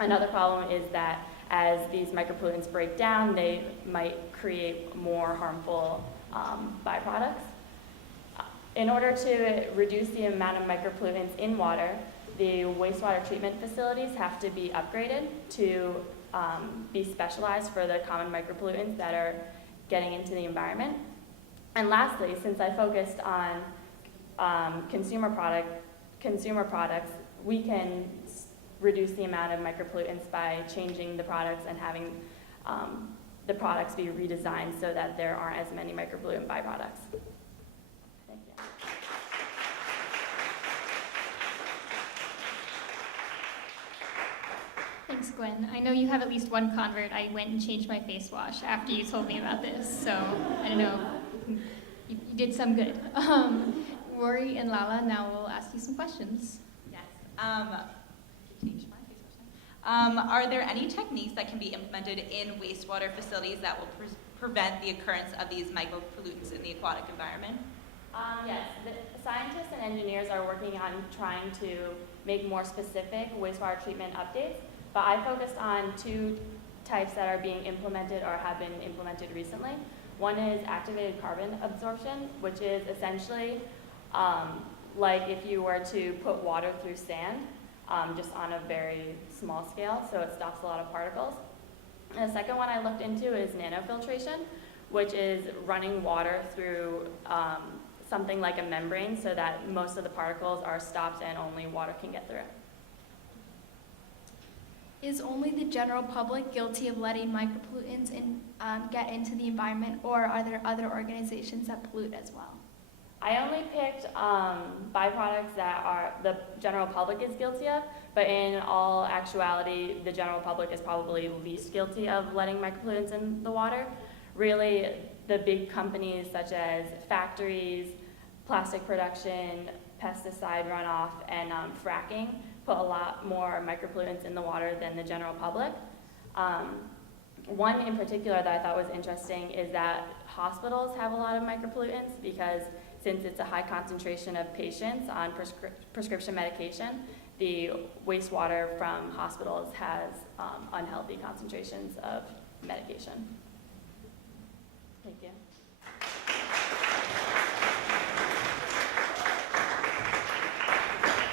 Another problem is that as these micropollutants break down, they might create more harmful byproducts. In order to reduce the amount of micropollutants in water, the wastewater treatment facilities have to be upgraded to be specialized for the common micropollutants that are getting into the environment. And lastly, since I focused on consumer products, we can reduce the amount of micropollutants by changing the products and having the products be redesigned so that there aren't as many micropollutant byproducts. Thank you. Miss Gwen, I know you have at least one convert. I went and changed my face wash after you told me about this, so I don't know. You did some good. Rory and Lala, now we'll ask you some questions. Yes. Are there any techniques that can be implemented in wastewater facilities that will prevent the occurrence of these micropollutants in the aquatic environment? Yes, the scientists and engineers are working on trying to make more specific wastewater treatment updates, but I focused on two types that are being implemented or have been implemented recently. One is activated carbon absorption, which is essentially like if you were to put water through sand, just on a very small scale, so it stops a lot of particles. And the second one I looked into is nanofiltration, which is running water through something like a membrane so that most of the particles are stopped and only water can get through. Is only the general public guilty of letting micropollutants get into the environment, or are there other organizations that pollute as well? I only picked byproducts that the general public is guilty of, but in all actuality, the general public is probably least guilty of letting micropollutants in the water. Really, the big companies such as factories, plastic production, pesticide runoff, and fracking put a lot more micropollutants in the water than the general public. One in particular that I thought was interesting is that hospitals have a lot of micropollutants because since it's a high concentration of patients on prescription medication, the wastewater from hospitals has unhealthy concentrations of medication. Thank you.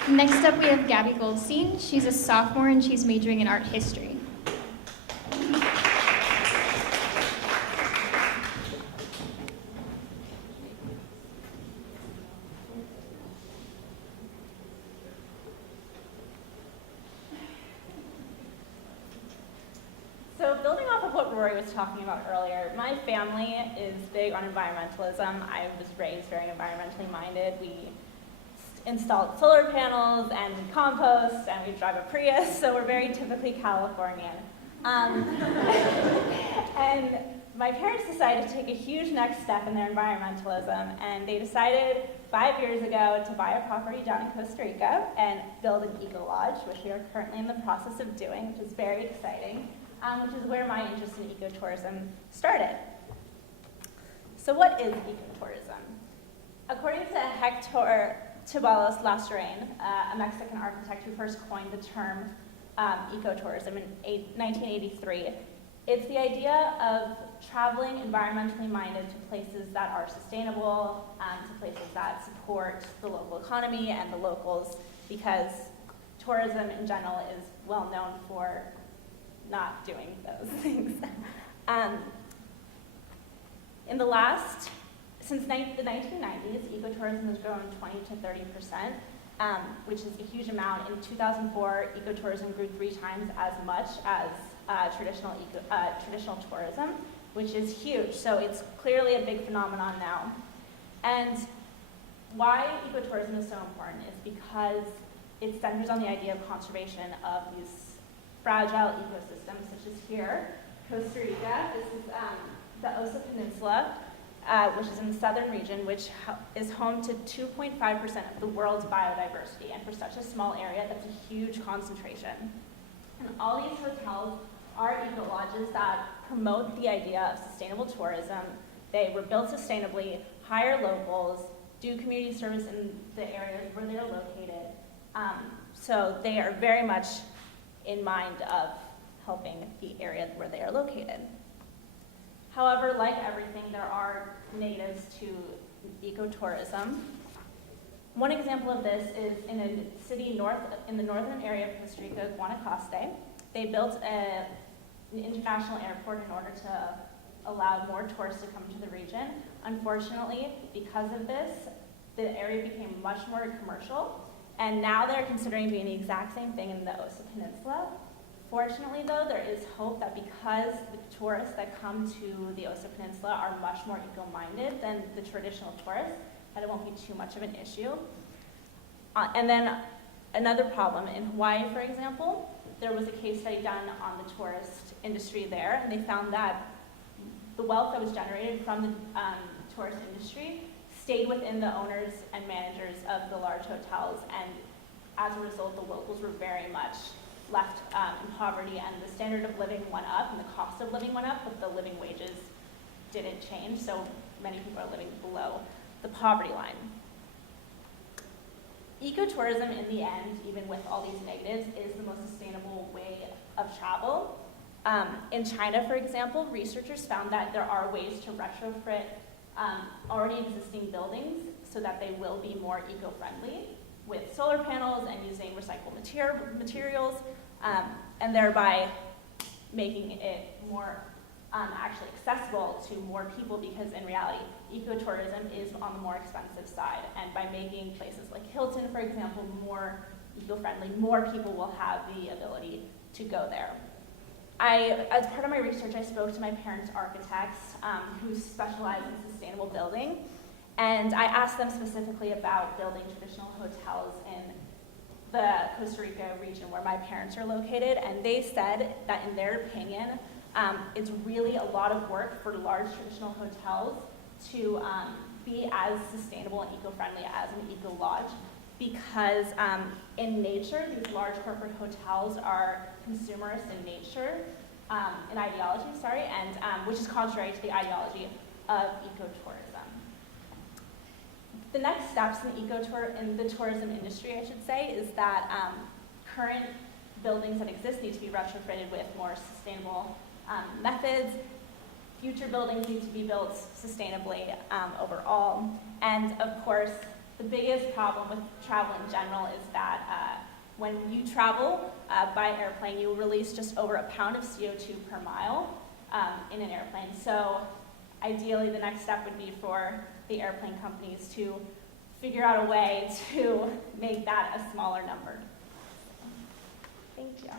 Next up, we have Gabby Goldstein. She's a sophomore and she's majoring in art history. So building off of what Rory was talking about earlier, my family is big on environmentalism. I was raised very environmentally minded. We installed solar panels and we compost and we drive a Prius, so we're very typically Californian. And my parents decided to take a huge next step in their environmentalism, and they decided 5 years ago to buy a property down in Costa Rica and build an eco-lodge, which we are currently in the process of doing, which is very exciting, which is where my interest in ecotourism started. So what is ecotourism? According to Hector Tibalos Lastarén, a Mexican architect who first coined the term ecotourism in 1983, it's the idea of traveling environmentally minded to places that are sustainable, to places that support the local economy and the locals, because tourism in general is well known for not doing those things. Since the 1990s, ecotourism has grown 20 to 30%, which is a huge amount. In 2004, ecotourism grew 3 times as much as traditional tourism, which is huge. So it's clearly a big phenomenon now. And why ecotourism is so important is because it centers on the idea of conservation of these fragile ecosystems, such as here, Costa Rica. This is the Osa Peninsula, which is in the southern region, which is home to 2.5% of the world's biodiversity. And for such a small area, that's a huge concentration. And all these hotels are eco-lodges that promote the idea of sustainable tourism. They were built sustainably, hire locals, do community service in the areas where they're located. So they are very much in mind of helping the area where they are located. However, like everything, there are negatives to ecotourism. One example of this is in a city in the northern area of Costa Rica, Guanacaste. They built an international airport in order to allow more tourists to come to the region. Unfortunately, because of this, the area became much more commercial, and now they're considering doing the exact same thing in the Osa Peninsula. Fortunately, though, there is hope that because the tourists that come to the Osa Peninsula are much more eco-minded than the traditional tourists, that it won't be too much of an issue. And then another problem, in Hawaii, for example, there was a case study done on the tourist industry there, and they found that the wealth that was generated from the tourist industry stayed within the owners and managers of the large hotels, and as a result, the locals were very much left in poverty, and the standard of living went up and the cost of living went up, but the living wages didn't change, so many people are living below the poverty line. Ecotourism, in the end, even with all these negatives, is the most sustainable way of travel. In China, for example, researchers found that there are ways to retrofit already existing buildings so that they will be more eco-friendly with solar panels and using recycled materials, and thereby making it more actually accessible to more people, because in reality, ecotourism is on the more expensive side. And by making places like Hilton, for example, more eco-friendly, more people will have the ability to go there. As part of my research, I spoke to my parents' architects who specialize in sustainable building, and I asked them specifically about building traditional hotels in the Costa Rica region where my parents are located, and they said that in their opinion, it's really a lot of work for large traditional hotels to be as sustainable and eco-friendly as an eco-lodge, because in nature, these large corporate hotels are consumerist in nature, in ideology, and which is contrary to the ideology of ecotourism. The next steps in the tourism industry, I should say, is that current buildings that exist need to be retrofitted with more sustainable methods. Future buildings need to be built sustainably overall. And of course, the biggest problem with travel in general is that when you travel by airplane, you release just over a pound of CO2 per mile in an airplane. So ideally, the next step would be for the airplane companies to figure out a way to make that a smaller number. Thank you.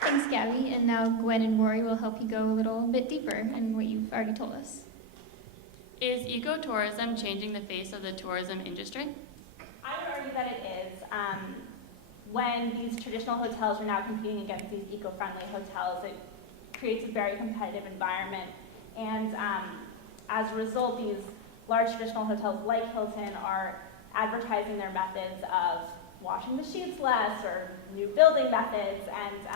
Thanks, Gabby. And now Gwen and Rory will help you go a little bit deeper in what you've already told us. Is ecotourism changing the face of the tourism industry? I would argue that it is. When these traditional hotels are now competing against these eco-friendly hotels, it creates a very competitive environment. And as a result, these large traditional hotels like Hilton are advertising their methods of washing the sheets less or new building methods. And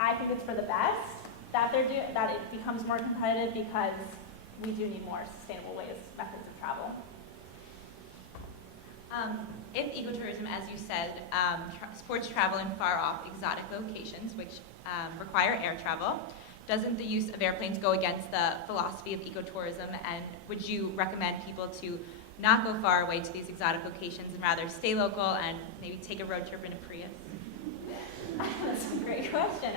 I think it's for the best that that it becomes more competitive, because we do need more sustainable methods of travel. If ecotourism, as you said, supports travel in far-off exotic locations, which require air travel, doesn't the use of airplanes go against the philosophy of ecotourism? And would you recommend people to not go far away to these exotic locations and rather stay local and maybe take a road trip in a Prius? That's a great question.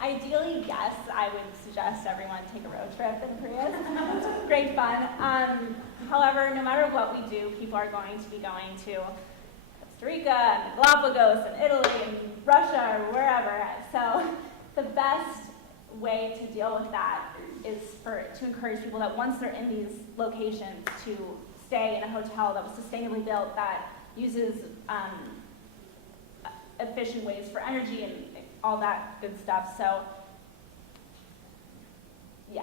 Ideally, yes, I would suggest everyone take a road trip in Prius. It's great fun. However, no matter what we do, people are going to be going to Costa Rica and Galapagos and Italy and Russia or wherever. So the best way to deal with that is to encourage people that once they're in these locations to stay in a hotel that was sustainably built, that uses efficient ways for energy and all that good stuff. So, yeah.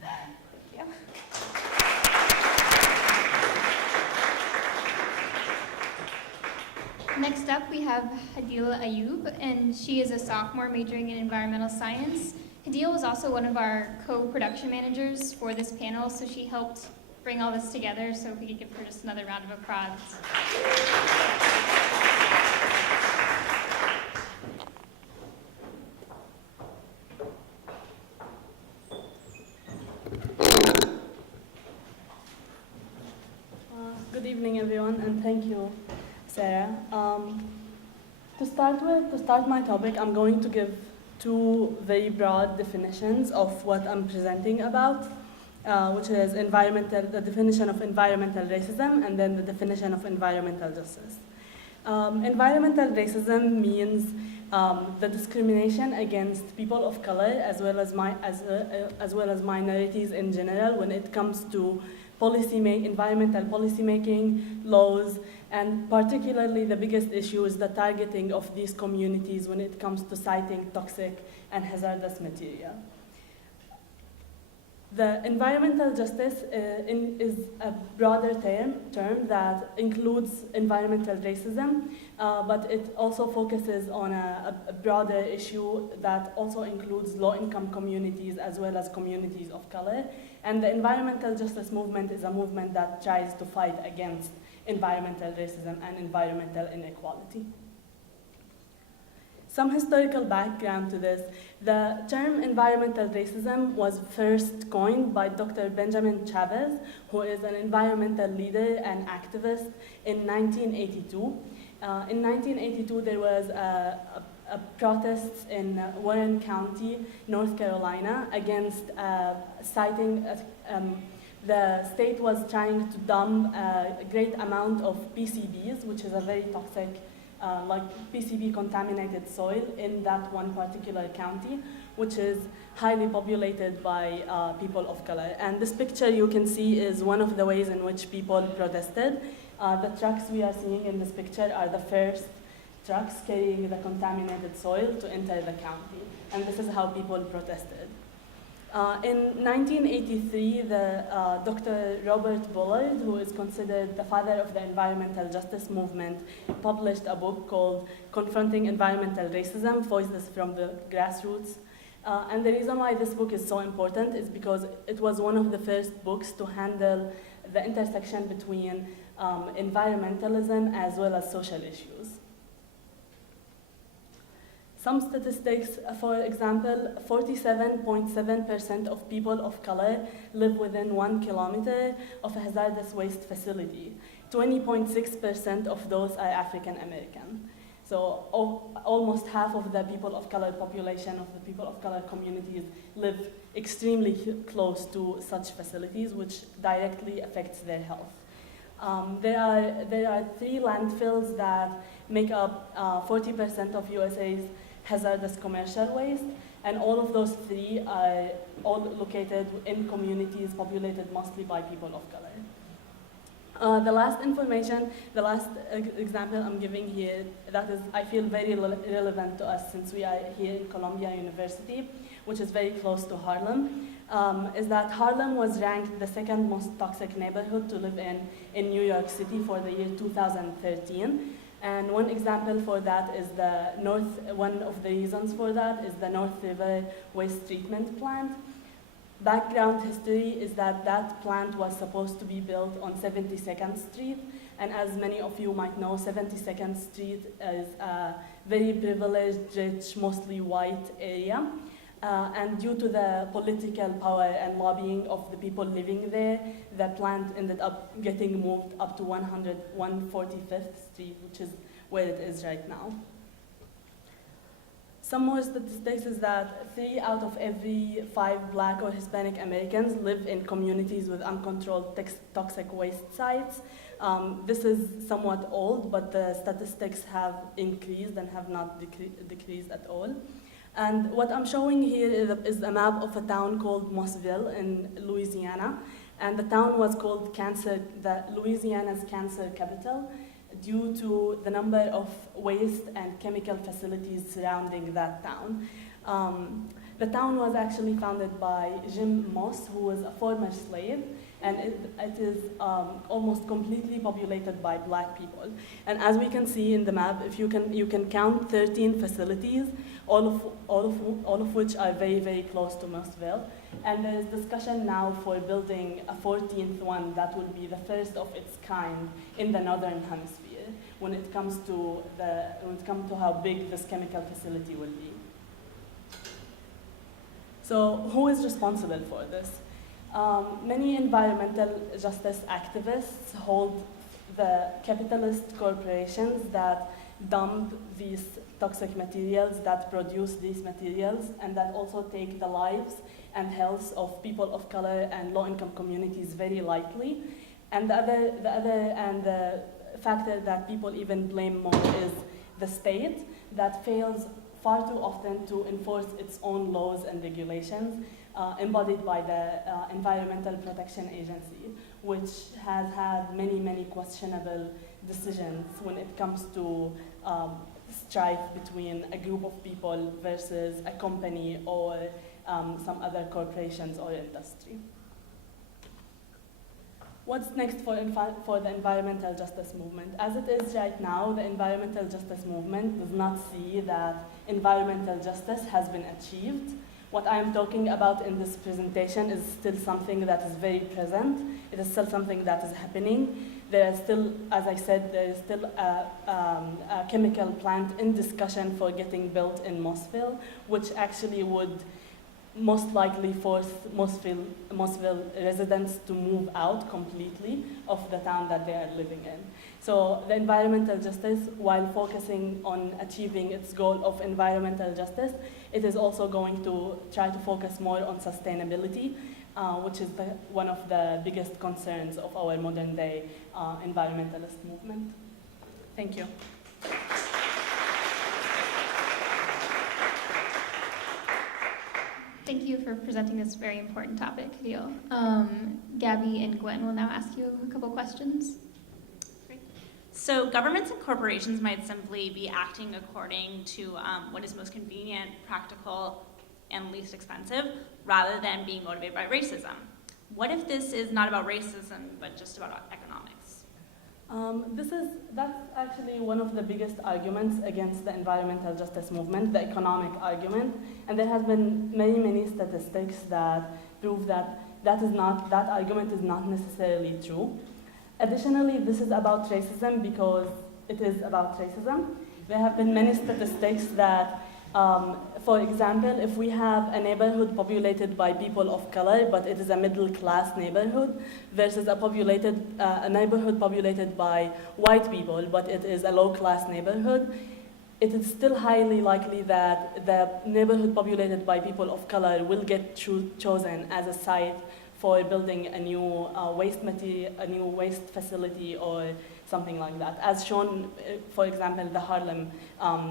Thank you. Next up, we have Hadil Ayub, and she is a sophomore majoring in environmental science. Hadil was also one of our co-production managers for this panel, so she helped bring all this together, so if we could give her just another round of applause. Good evening, everyone, and thank you, Sarah. To start my topic, I'm going to give two very broad definitions of what I'm presenting about, which is the definition of environmental racism, and then the definition of environmental justice. Environmental racism means the discrimination against people of color as well as minorities in general when it comes to environmental policy making, laws, and particularly the biggest issue is the targeting of these communities when it comes to citing toxic and hazardous material. The environmental justice is a broader term that includes environmental racism, but it also focuses on a broader issue that also includes low-income communities as well as communities of color. And the environmental justice movement is a movement that tries to fight against environmental racism and environmental inequality. Some historical background to this. The term environmental racism was first coined by Dr. Benjamin Chavez, who is an environmental leader and activist in 1982. In 1982, there was a protest in Warren County, North Carolina, against citing the state was trying to dump a great amount of PCBs, which is a very toxic like PCB contaminated soil in that one particular county, which is highly populated by people of color. And this picture you can see is one of the ways in which people protested. The trucks we are seeing in this picture are the first trucks carrying the contaminated soil to enter the county. And this is how people protested. In 1983, Dr. Robert Bullard, who is considered the father of the environmental justice movement, published a book called Confronting Environmental Racism, Voices from the Grassroots. And the reason why this book is so important is because it was one of the first books to handle the intersection between environmentalism as well as social issues. Some statistics, for example, 47.7% of people of color live within 1 kilometer of a hazardous waste facility. 20.6% of those are African American. So almost half of the people of color population of the people of color communities live extremely close to such facilities, which directly affects their health. There are 3 landfills that make up 40% of USA's hazardous commercial waste, and all of those 3 are all located in communities populated mostly by people of color. The last example I'm giving here that is, I feel, very relevant to us since we are here in Columbia University, which is very close to Harlem, is that Harlem was ranked the 2nd most toxic neighborhood to live in New York City for the year 2013. And one example for that is one of the reasons for that is the North River Waste Treatment Plant. Background history is that that plant was supposed to be built on 72nd Street, and as many of you might know, 72nd Street is a very privileged, rich, mostly white area. And due to the political power and lobbying of the people living there, the plant ended up getting moved up to 145th Street, which is where it is right now. Some more statistics is that 3 out of every 5 Black or Hispanic Americans live in communities with uncontrolled toxic waste sites. This is somewhat old, but the statistics have increased and have not decreased at all. And what I'm showing here is a map of a town called Mossville in Louisiana. And the town was called Louisiana's cancer capital due to the number of waste and chemical facilities surrounding that town. The town was actually founded by Jim Moss, who was a former slave, and it is almost completely populated by Black people. And as we can see in the map, if you can count 13 facilities, all of which are very, very close to Mossville. And there is discussion now for building a 14th one that will be the first of its kind in the Northern Hemisphere when it comes to how big this chemical facility will be. So who is responsible for this? Many environmental justice activists hold the capitalist corporations that dump these toxic materials, that produce these materials, and that also take the lives and health of people of color and low-income communities very lightly. And the factor that people even blame more is the state that fails far too often to enforce its own laws and regulations embodied by the Environmental Protection Agency, which has had many, many questionable decisions when it comes to strife between a group of people versus a company or some other corporations or industry. What's next for the environmental justice movement? As it is right now, the environmental justice movement does not see that environmental justice has been achieved. What I am talking about in this presentation is still something that is very present. It is still something that is happening. There is still, as I said, there is still a chemical plant in discussion for getting built in Mossville, which actually would most likely force Mossville residents to move out completely of the town that they are living in. So the environmental justice, while focusing on achieving its goal of environmental justice, it is also going to try to focus more on sustainability, which is one of the biggest concerns of our modern day environmentalist movement. Thank you. Thank you for presenting this very important topic, Hadil. Gabby and Gwen will now ask you a couple questions. So governments and corporations might simply be acting according to what is most convenient, practical, and least expensive, rather than being motivated by racism. What if this is not about racism, but just about economics? That's actually one of the biggest arguments against the environmental justice movement, the economic argument. And there has been many, many statistics that prove that that argument is not necessarily true. Additionally, this is about racism because it is about racism. There have been many statistics that, for example, if we have a neighborhood populated by people of color, but it is a middle-class neighborhood, versus a neighborhood populated by white people, but it is a low-class neighborhood, it is still highly likely that the neighborhood populated by people of color will get chosen as a site for building a new waste facility or something like that. As shown, for example, the Harlem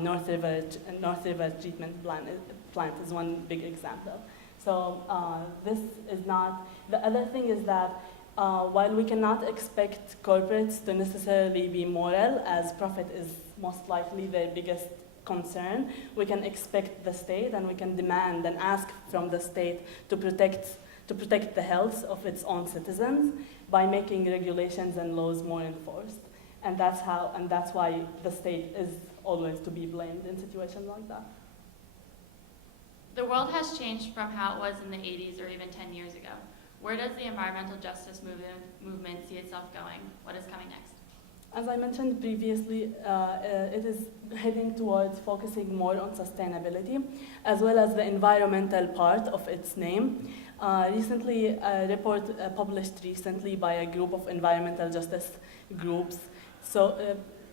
North River treatment plant is one big example. So this is not, the other thing is that while we cannot expect corporates to necessarily be moral, as profit is most likely their biggest concern, we can expect the state and we can demand and ask from the state to protect the health of its own citizens by making regulations and laws more enforced. And that's why the state is always to be blamed in situations like that. The world has changed from how it was in the 80s or even 10 years ago. Where does the environmental justice movement see itself going? What is coming next? As I mentioned previously, it is heading towards focusing more on sustainability, as well as the environmental part of its name. Recently, a report published recently by a group of environmental justice groups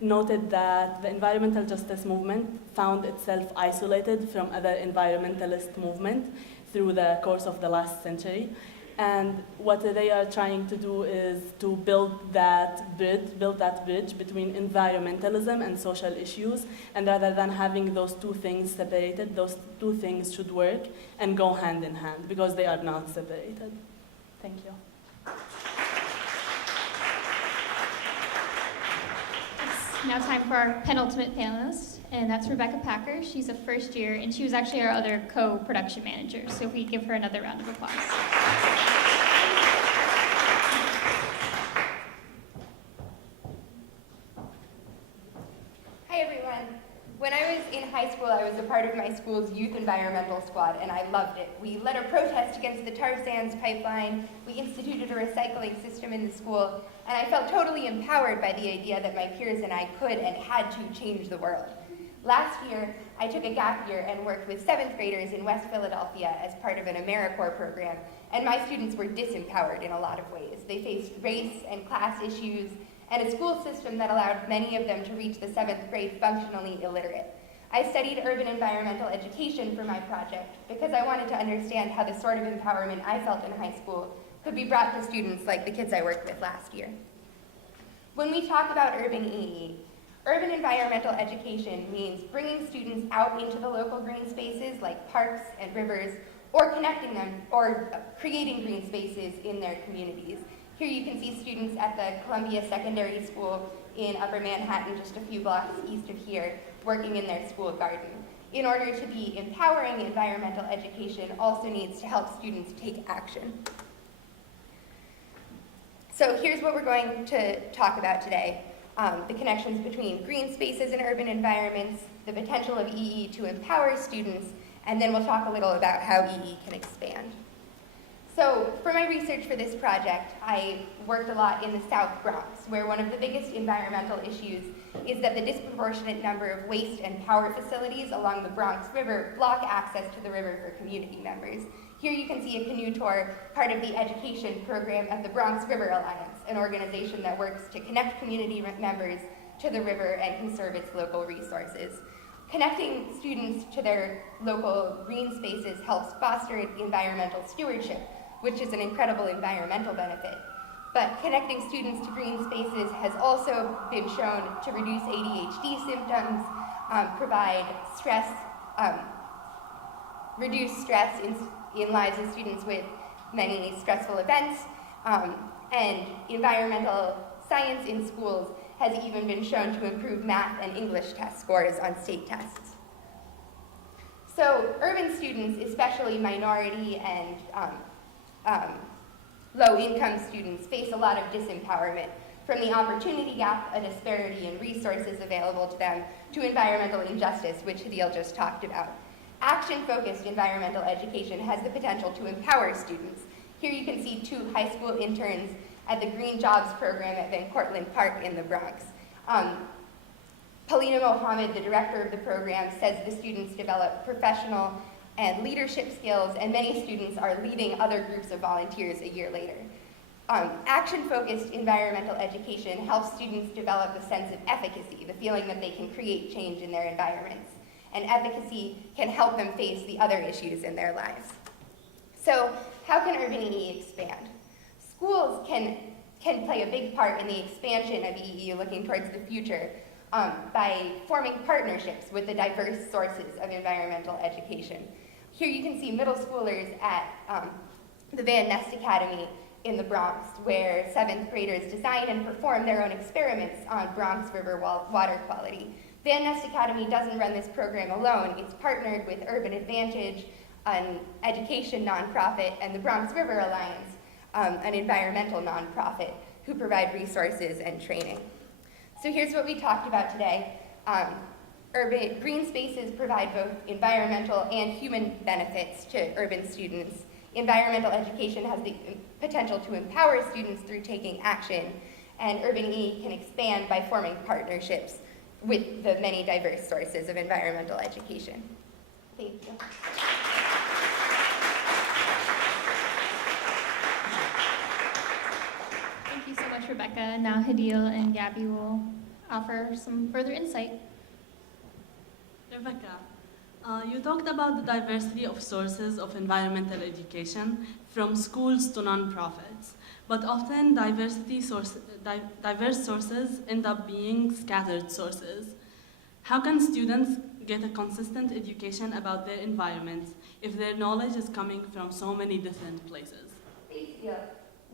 noted that the environmental justice movement found itself isolated from other environmentalist movements through the course of the last century. And what they are trying to do is to build that bridge between environmentalism and social issues. And rather than having those two things separated, those two things should work and go hand in hand because they are not separated. Thank you. It's now time for our penultimate panelist, and that's Rebecca Packer. She's a first year, and she was actually our other co-production manager. So if we give her another round of applause. Hi everyone. When I was in high school, I was a part of my school's youth environmental squad, and I loved it. We led a protest against the tar sands pipeline, we instituted a recycling system in the school, and I felt totally empowered by the idea that my peers and I could and had to change the world. Last year, I took a gap year and worked with 7th graders in West Philadelphia as part of an AmeriCorps program, and my students were disempowered in a lot of ways. They faced race and class issues, and a school system that allowed many of them to reach the 7th grade functionally illiterate. I studied urban environmental education for my project because I wanted to understand how the sort of empowerment I felt in high school could be brought to students like the kids I worked with last year. When we talk about urban EE, Urban environmental education means bringing students out into the local green spaces like parks and rivers, or connecting them, or creating green spaces in their communities. Here you can see students at the Columbia Secondary School in Upper Manhattan, just a few blocks east of here, working in their school garden. In order to be empowering, environmental education also needs to help students take action. So here's what we're going to talk about today. The connections between green spaces and urban environments, the potential of EE to empower students, and then we'll talk a little about how EE can expand. So for my research for this project, I worked a lot in the South Bronx, where one of the biggest environmental issues is that the disproportionate number of waste and power facilities along the Bronx River block access to the river for community members. Here you can see a canoe tour, part of the education program of the Bronx River Alliance, an organization that works to connect community members to the river and conserve its local resources. Connecting students to their local green spaces helps foster environmental stewardship, which is an incredible environmental benefit. But connecting students to green spaces has also been shown to reduce ADHD symptoms, reduce stress in lives of students with many stressful events, and environmental science in schools has even been shown to improve math and English test scores on state tests. So urban students, especially minority and low-income students, face a lot of disempowerment, from the opportunity gap, a disparity in resources available to them, to environmental injustice, which Hadil just talked about. Action-focused environmental education has the potential to empower students. Here you can see 2 high school interns at the Green Jobs program at Van Cortlandt Park in the Bronx. Paulina Mohammed, the director of the program, says the students develop professional and leadership skills, and many students are leading other groups of volunteers a year later. Action-focused environmental education helps students develop a sense of efficacy, the feeling that they can create change in their environments. And efficacy can help them face the other issues in their lives. So how can urban EE expand? Schools can play a big part in the expansion of EE looking towards the future by forming partnerships with the diverse sources of environmental education. Here you can see middle schoolers at the Van Nest Academy in the Bronx, where 7th graders design and perform their own experiments on Bronx River water quality. Van Nest Academy doesn't run this program alone. It's partnered with Urban Advantage, an education nonprofit, and the Bronx River Alliance, an environmental nonprofit, who provide resources and training. So here's what we talked about today. Urban green spaces provide both environmental and human benefits to urban students. Environmental education has the potential to empower students through taking action, and urban EE can expand by forming partnerships with the many diverse sources of environmental education. Thank you. Thank you so much, Rebecca. Now Hadil and Gabby will offer some further insight. Rebecca, you talked about the diversity of sources of environmental education, from schools to nonprofits, but often diverse sources end up being scattered sources. How can students get a consistent education about their environments if their knowledge is coming from so many different places? Thank you.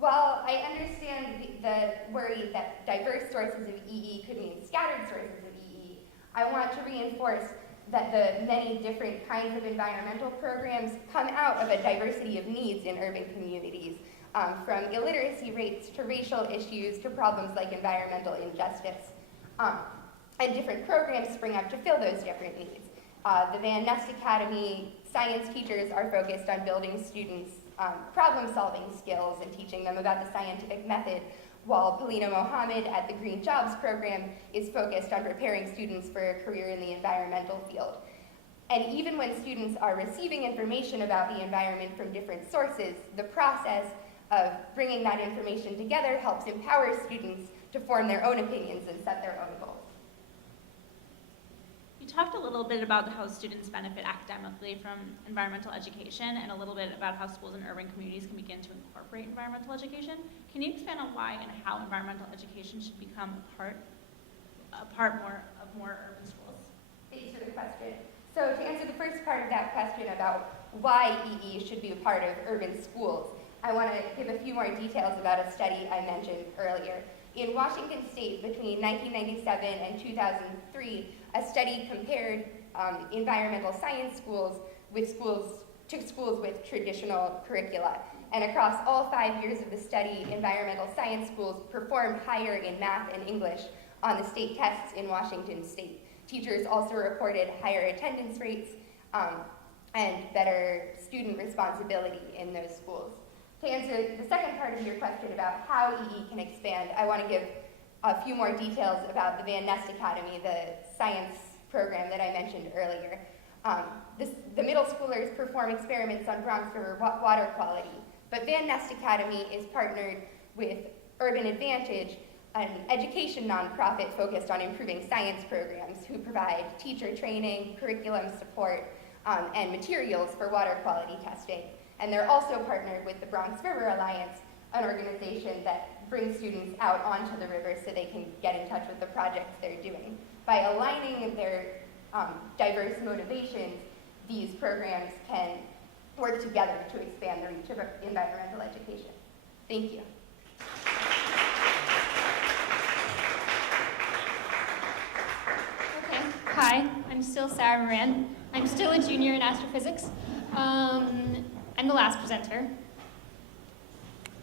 While I understand the worry that diverse sources of EE could mean scattered sources of EE, I want to reinforce that the many different kinds of environmental programs come out of a diversity of needs in urban communities, from illiteracy rates to racial issues to problems like environmental injustice. And different programs spring up to fill those different needs. The Van Nest Academy science teachers are focused on building students' problem-solving skills and teaching them about the scientific method, while Paulina Mohammed at the Green Jobs program is focused on preparing students for a career in the environmental field. And even when students are receiving information about the environment from different sources, the process of bringing that information together helps empower students to form their own opinions and set their own goals. You talked a little bit about how students benefit academically from environmental education and a little bit about how schools and urban communities can begin to incorporate environmental education. Can you expand on why and how environmental education should become a part a part more of more urban schools? Thanks for the question. So to answer the first part of that question about why EE should be a part of urban schools, I want to give a few more details about a study I mentioned earlier. In Washington State, between 1997 and 2003, a study compared environmental science schools with schools with traditional curricula. And across all 5 years of the study, environmental science schools performed higher in math and English on the state tests in Washington State. Teachers also reported higher attendance rates and better student responsibility in those schools. To answer the second part of your question about how EE can expand, I want to give a few more details about the Van Nest Academy, the science program that I mentioned earlier. The middle schoolers perform experiments on Bronx River water quality, but Van Nest Academy is partnered with Urban Advantage, an education nonprofit focused on improving science programs who provide teacher training, curriculum support, and materials for water quality testing. And they're also partnered with the Bronx River Alliance, an organization that brings students out onto the river so they can get in touch with the projects they're doing. By aligning their diverse motivations, these programs can work together to expand the reach of environmental education. Thank you. Okay, hi, I'm still Sarah Moran. I'm still a junior in astrophysics. I'm the last presenter.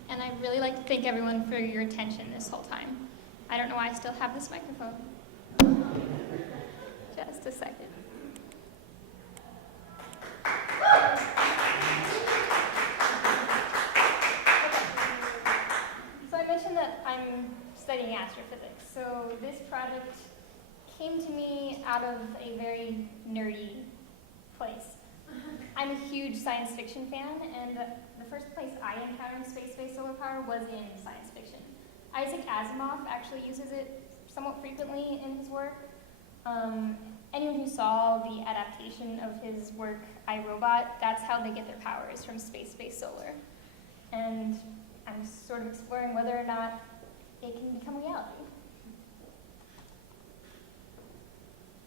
And I'd really like to thank everyone for your attention this whole time. I don't know why I still have this microphone. Just a second. So I mentioned that I'm studying astrophysics. So this project came to me out of a very nerdy place. I'm a huge science fiction fan, and the first place I encountered space-based solar power was in science fiction. Isaac Asimov actually uses it somewhat frequently in his work. Anyone who saw the adaptation of his work, I, Robot, that's how they get their powers, from space-based solar. And I'm sort of exploring whether or not it can become reality.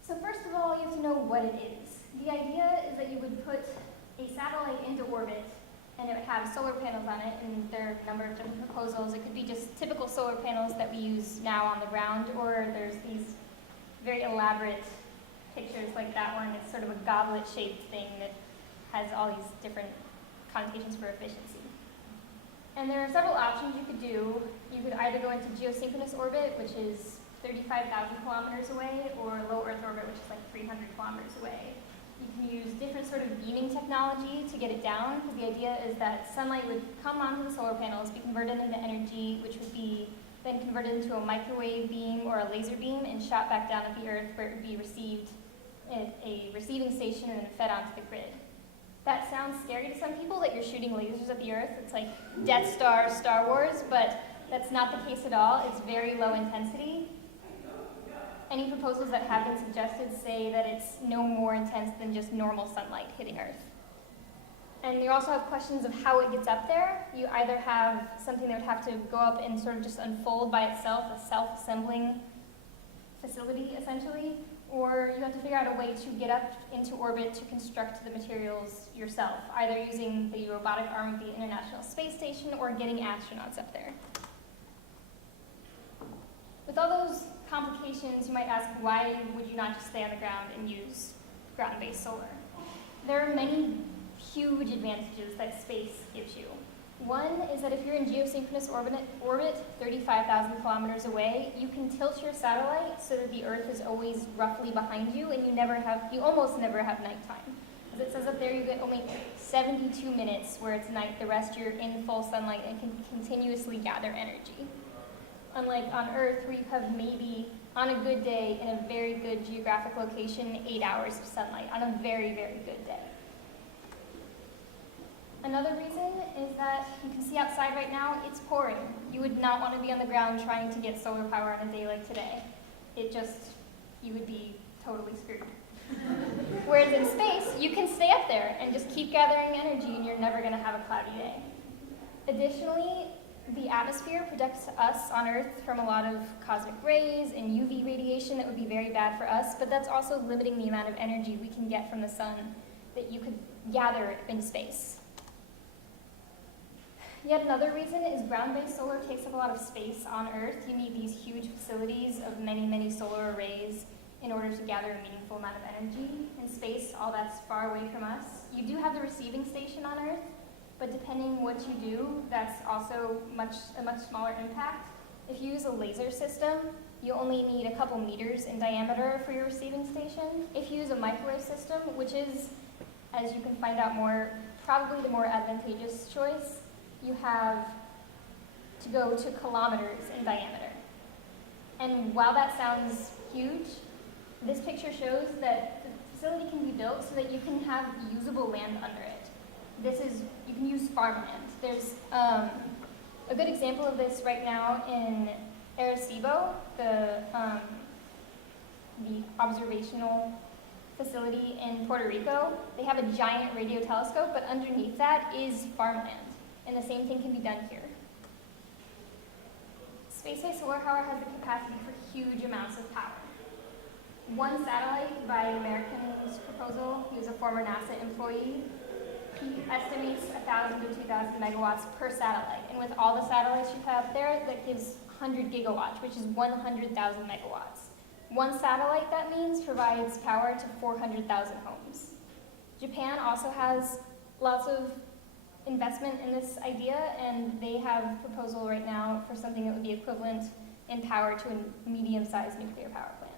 So first of all, you have to know what it is. The idea is that you would put a satellite into orbit and it would have solar panels on it, and there are a number of different proposals. It could be just typical solar panels that we use now on the ground, or there's these very elaborate pictures like that one. It's sort of a goblet-shaped thing that has all these different connotations for efficiency. And there are several options you could do. You could either go into geosynchronous orbit, which is 35,000 kilometers away, or low Earth orbit, which is like 300 kilometers away. You can use different sort of beaming technology to get it down, because the idea is that sunlight would come onto the solar panels, be converted into energy, which would be then converted into a microwave beam or a laser beam and shot back down at the Earth, where it would be received at a receiving station and then fed onto the grid. That sounds scary to some people, that you're shooting lasers at the Earth. It's like Death Star, Star Wars, but that's not the case at all. It's very low intensity. Any proposals that have been suggested say that it's no more intense than just normal sunlight hitting Earth. And you also have questions of how it gets up there. You either have something that would have to go up and sort of just unfold by itself, a self-assembling facility, essentially, or you have to figure out a way to get up into orbit to construct the materials yourself, either using the robotic arm of the International Space Station or getting astronauts up there. With all those complications, you might ask, why would you not just stay on the ground and use ground-based solar? There are many huge advantages that space gives you. One is that if you're in geosynchronous orbit 35,000 kilometers away, you can tilt your satellite so that the Earth is always roughly behind you, and you almost never have nighttime. As it says up there, you get only 72 minutes where it's night, the rest you're in full sunlight and can continuously gather energy. Unlike on Earth, where you have maybe, on a good day, in a very good geographic location, 8 hours of sunlight, on a very, very good day. Another reason is that you can see outside right now, it's pouring. You would not want to be on the ground trying to get solar power on a day like today. You would be totally screwed. Whereas in space, you can stay up there and just keep gathering energy, and you're never going to have a cloudy day. Additionally, the atmosphere protects us on Earth from a lot of cosmic rays and UV radiation that would be very bad for us, but that's also limiting the amount of energy we can get from the sun that you could gather in space. Yet another reason is ground-based solar takes up a lot of space on Earth. You need these huge facilities of many, many solar arrays in order to gather a meaningful amount of energy. In space, all that's far away from us. You do have the receiving station on Earth, but depending what you do, that's also a much smaller impact. If you use a laser system, you only need a couple meters in diameter for your receiving station. If you use a microwave system, which is, as you can find out more, probably the more advantageous choice, you have to go to kilometers in diameter. And while that sounds huge, this picture shows that the facility can be built so that you can have usable land under it. You can use farmland. There's a good example of this right now in Arecibo, the observational facility in Puerto Rico. They have a giant radio telescope, but underneath that is farmland. And the same thing can be done here. Space-based solar power has the capacity for huge amounts of power. One satellite by American's proposal, he was a former NASA employee, he estimates 1,000 to 2,000 megawatts per satellite. And with all the satellites you have up there, that gives 100 gigawatts, which is 100,000 megawatts. One satellite, that means, provides power to 400,000 homes. Japan also has lots of investment in this idea, and they have a proposal right now for something that would be equivalent in power to a medium-sized nuclear power plant.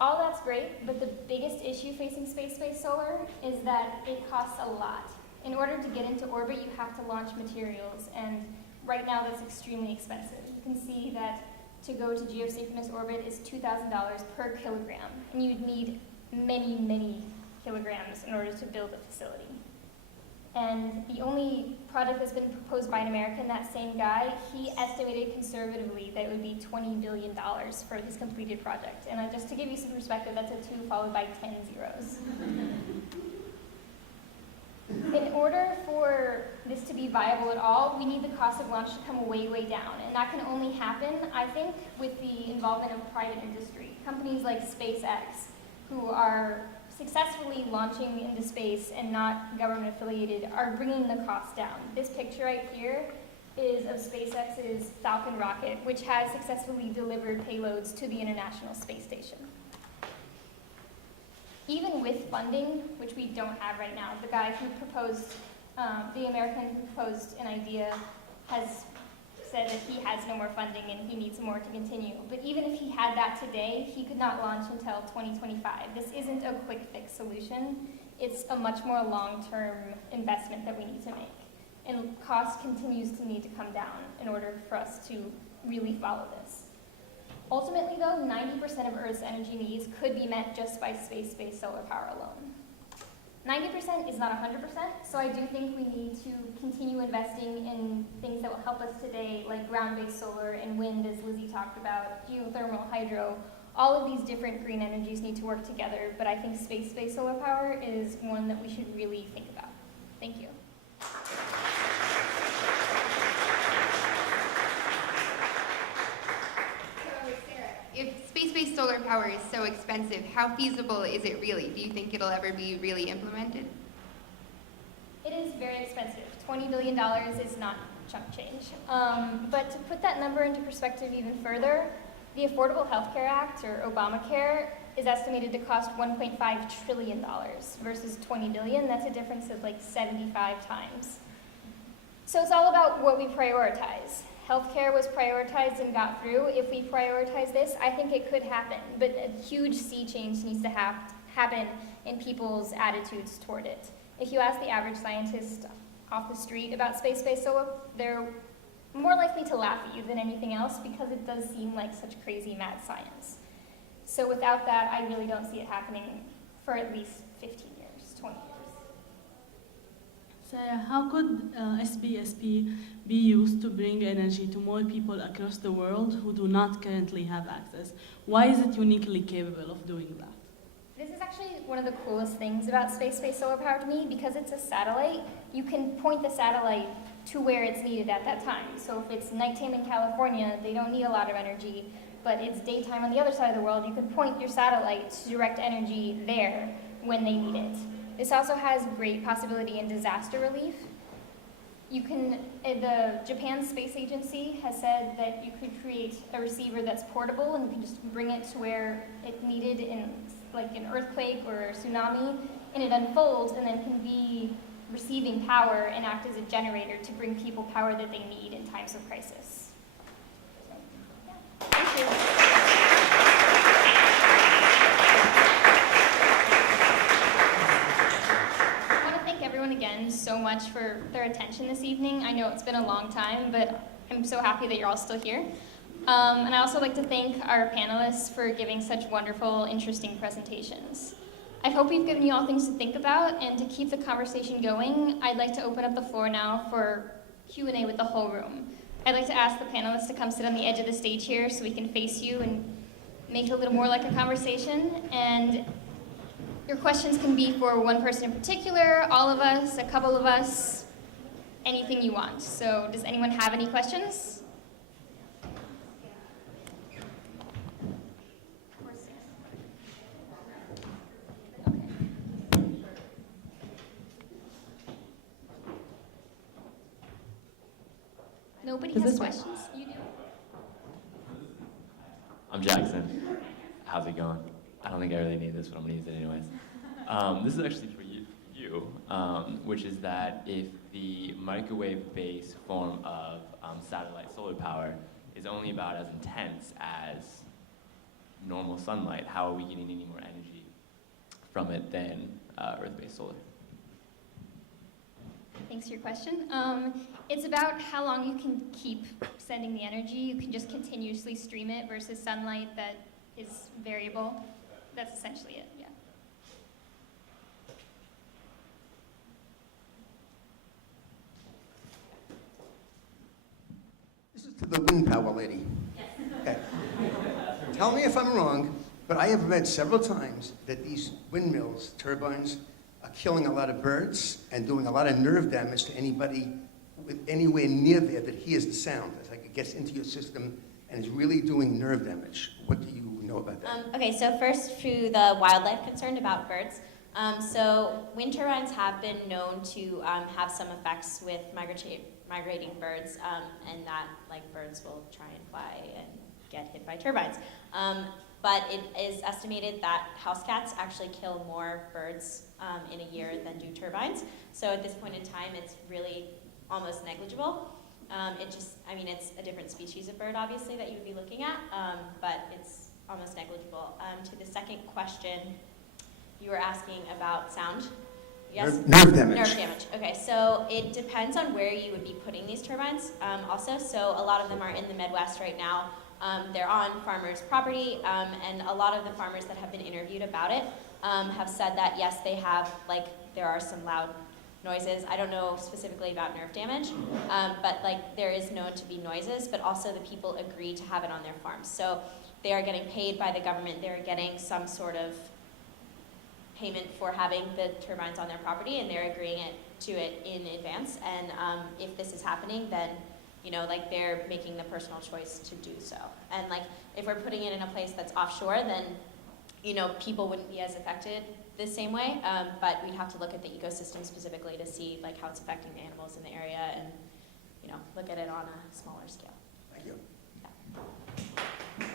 All that's great, but the biggest issue facing space-based solar is that it costs a lot. In order to get into orbit, you have to launch materials, and right now that's extremely expensive. You can see that to go to geosynchronous orbit is $2,000 per kilogram, and you'd need many, many kilograms in order to build a facility. And the only project that's been proposed by an American, that same guy, he estimated conservatively that it would be $20 billion for his completed project. And just to give you some perspective, that's a 2 followed by 10 zeros. In order for this to be viable at all, we need the cost of launch to come way, way down. And that can only happen, I think, with the involvement of private industry. Companies like SpaceX, who are successfully launching into space and not government affiliated, are bringing the cost down. This picture right here is of SpaceX's Falcon rocket, which has successfully delivered payloads to the International Space Station. Even with funding, which we don't have right now, the guy who proposed, the American who proposed an idea has said that he has no more funding and he needs more to continue. But even if he had that today, he could not launch until 2025. This isn't a quick fix solution. It's a much more long-term investment that we need to make. And cost continues to need to come down in order for us to really follow this. Ultimately though, 90% of Earth's energy needs could be met just by space-based solar power alone. 90% is not 100%, so I do think we need to continue investing in things that will help us today, like ground-based solar and wind, as Lizzie talked about, geothermal, hydro. All of these different green energies need to work together, but I think space-based solar power is one that we should really think about. Thank you. If space-based solar power is so expensive, how feasible is it really? Do you think it'll ever be really implemented? It is very expensive. $20 billion is not chump change. But to put that number into perspective even further, the Affordable Health Care Act, or Obamacare, is estimated to cost $1.5 trillion versus $20 billion. That's a difference of like 75 times. So it's all about what we prioritize. Healthcare was prioritized and got through. If we prioritize this, I think it could happen, but a huge sea change needs to happen in people's attitudes toward it. If you ask the average scientist off the street about space-based solar, they're more likely to laugh at you than anything else because it does seem like such crazy mad science. So without that, I really don't see it happening for at least 15 years, 20 years. Sarah, how could SBSP be used to bring energy to more people across the world who do not currently have access? Why is it uniquely capable of doing that? This is actually one of the coolest things about space-based solar power to me. Because it's a satellite, you can point the satellite to where it's needed at that time. So if it's nighttime in California, they don't need a lot of energy, but it's daytime on the other side of the world, you could point your satellite to direct energy there when they need it. This also has great possibility in disaster relief. You can, the Japan Space Agency has said that you could create a receiver that's portable and you can just bring it to where it's needed in like an earthquake or a tsunami, and it unfolds and then can be receiving power and act as a generator to bring people power that they need in times of crisis. So, yeah. Thank you. Everyone again so much for their attention this evening. I know it's been a long time, but I'm so happy that you're all still here. And I also like to thank our panelists for giving such wonderful, interesting presentations. I hope we've given you all things to think about, and to keep the conversation going, I'd like to open up the floor now for Q&A with the whole room. I'd like to ask the panelists to come sit on the edge of the stage here so we can face you and make it a little more like a conversation. And your questions can be for one person in particular, all of us, a couple of us, anything you want. So does anyone have any questions? Nobody has questions? You do? I'm Jackson. How's it going? I don't think I really need this, but I'm gonna use it anyways. This is actually for you, which is that if the microwave-based form of satellite solar power is only about as intense as normal sunlight, how are we getting any more energy from it than Earth-based solar? Thanks for your question. It's about how long you can keep sending the energy. You can just continuously stream it versus sunlight that is variable. That's essentially it, yeah. This is to the wind power lady. Okay. Tell me if I'm wrong, but I have read several times that these windmills, turbines, are killing a lot of birds and doing a lot of nerve damage to anybody with anywhere near there that hears the sound. It's like it gets into your system and is really doing nerve damage. What do you know about that? Okay, so first to the wildlife concern about birds. So wind turbines have been known to have some effects with migrating birds, and that like birds will try and fly and get hit by turbines. But it is estimated that house cats actually kill more birds in a year than do turbines. So at this point in time, it's really almost negligible. It's a different species of bird, obviously, that you would be looking at, but it's almost negligible. To the second question, you were asking about sound. Yes? Nerve damage. Nerve damage. Okay, so it depends on where you would be putting these turbines also. So a lot of them are in the Midwest right now. They're on farmers' property, and a lot of the farmers that have been interviewed about it have said that, yes, they have, there are some loud noises. I don't know specifically about nerve damage, but there is known to be noises, but also the people agree to have it on their farms. So they are getting paid by the government. They're getting some sort of payment for having the turbines on their property, and they're agreeing to it in advance. And if this is happening, then they're making the personal choice to do so. And if we're putting it in a place that's offshore, then people wouldn't be as affected the same way, but we'd have to look at the ecosystem specifically to see how it's affecting the animals in the area, and look at it on a smaller scale. Thank you. Yeah.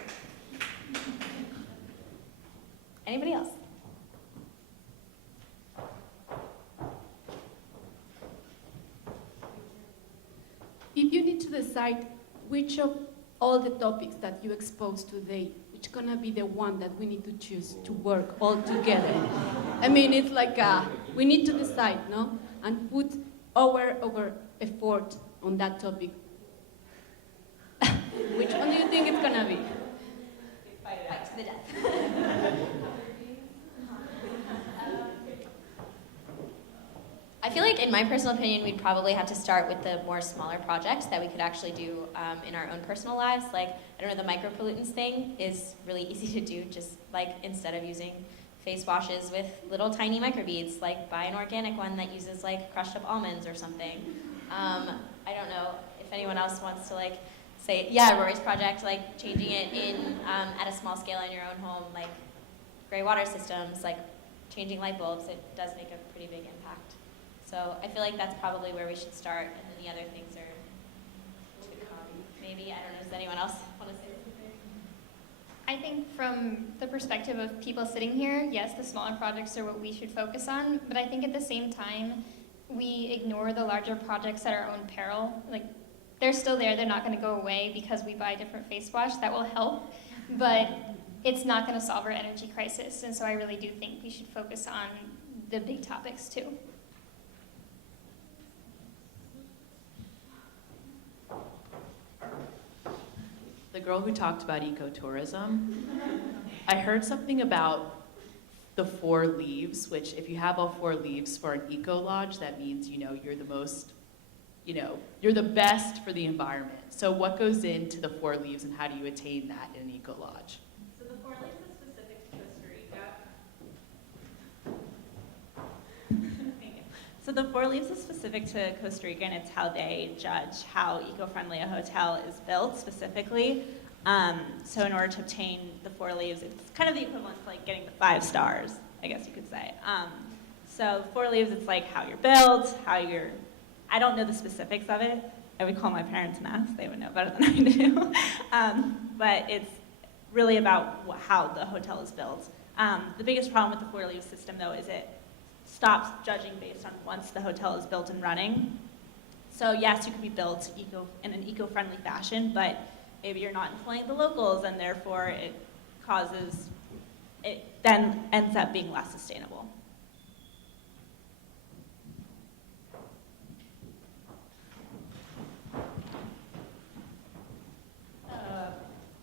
Anybody else? If you need to decide which of all the topics that you exposed today, which gonna be the one that we need to choose to work all together. I mean, it's we need to decide, no? And put our effort on that topic. Which one do you think it's gonna be? Fight to the death. I feel like, in my personal opinion, we'd probably have to start with the more smaller projects that we could actually do in our own personal lives. I don't know, the micropollutants thing is really easy to do. Just instead of using face washes with little tiny microbeads, buy an organic one that uses crushed up almonds or something. I don't know if anyone else wants to like say, yeah, Rory's project, like changing it in at a small scale in your own home, like gray water systems, like changing light bulbs, it does make a pretty big impact. So I feel like that's probably where we should start, and then the other things are to come. Maybe, I don't know, does anyone else want to say something? I think from the perspective of people sitting here, yes, the smaller projects are what we should focus on, but I think at the same time, we ignore the larger projects at our own peril. Like, they're still there, they're not gonna go away because we buy different face wash, that will help, but it's not gonna solve our energy crisis, and so I really do think we should focus on the big topics too. The girl who talked about ecotourism, I heard something about the 4 leaves, which if you have all 4 leaves for an eco lodge, that means, you know, you're the most, you know, you're the best for the environment. So what goes into the 4 leaves and how do you attain that in an eco lodge? So the 4 leaves is specific to Costa Rica. So the 4 leaves is specific to Costa Rica, and it's how they judge how eco-friendly a hotel is built specifically. So in order to obtain the 4 leaves, it's kind of the equivalent to like getting the 5 stars, I guess you could say. So 4 leaves, it's like how you're built, how you're, I don't know the specifics of it. I would call my parents and ask, they would know better than I do. But it's really about how the hotel is built. The biggest problem with the 4 leaves system though is it stops judging based on once the hotel is built and running. So yes, you could be built in an eco-friendly fashion, but maybe you're not employing the locals, and therefore it then ends up being less sustainable.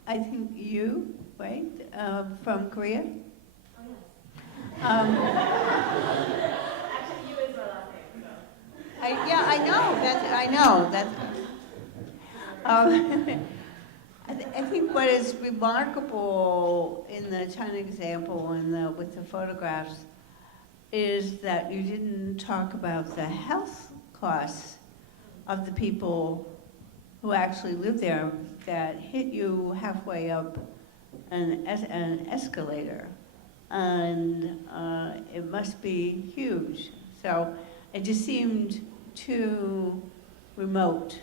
I think you, right, from Korea? Oh, yes. Actually, you is my last name, so. Yeah, I know. I think what is remarkable in the China example and with the photographs is that you didn't talk about the health costs of the people who actually live there that hit you halfway up an escalator. And it must be huge. So it just seemed too remote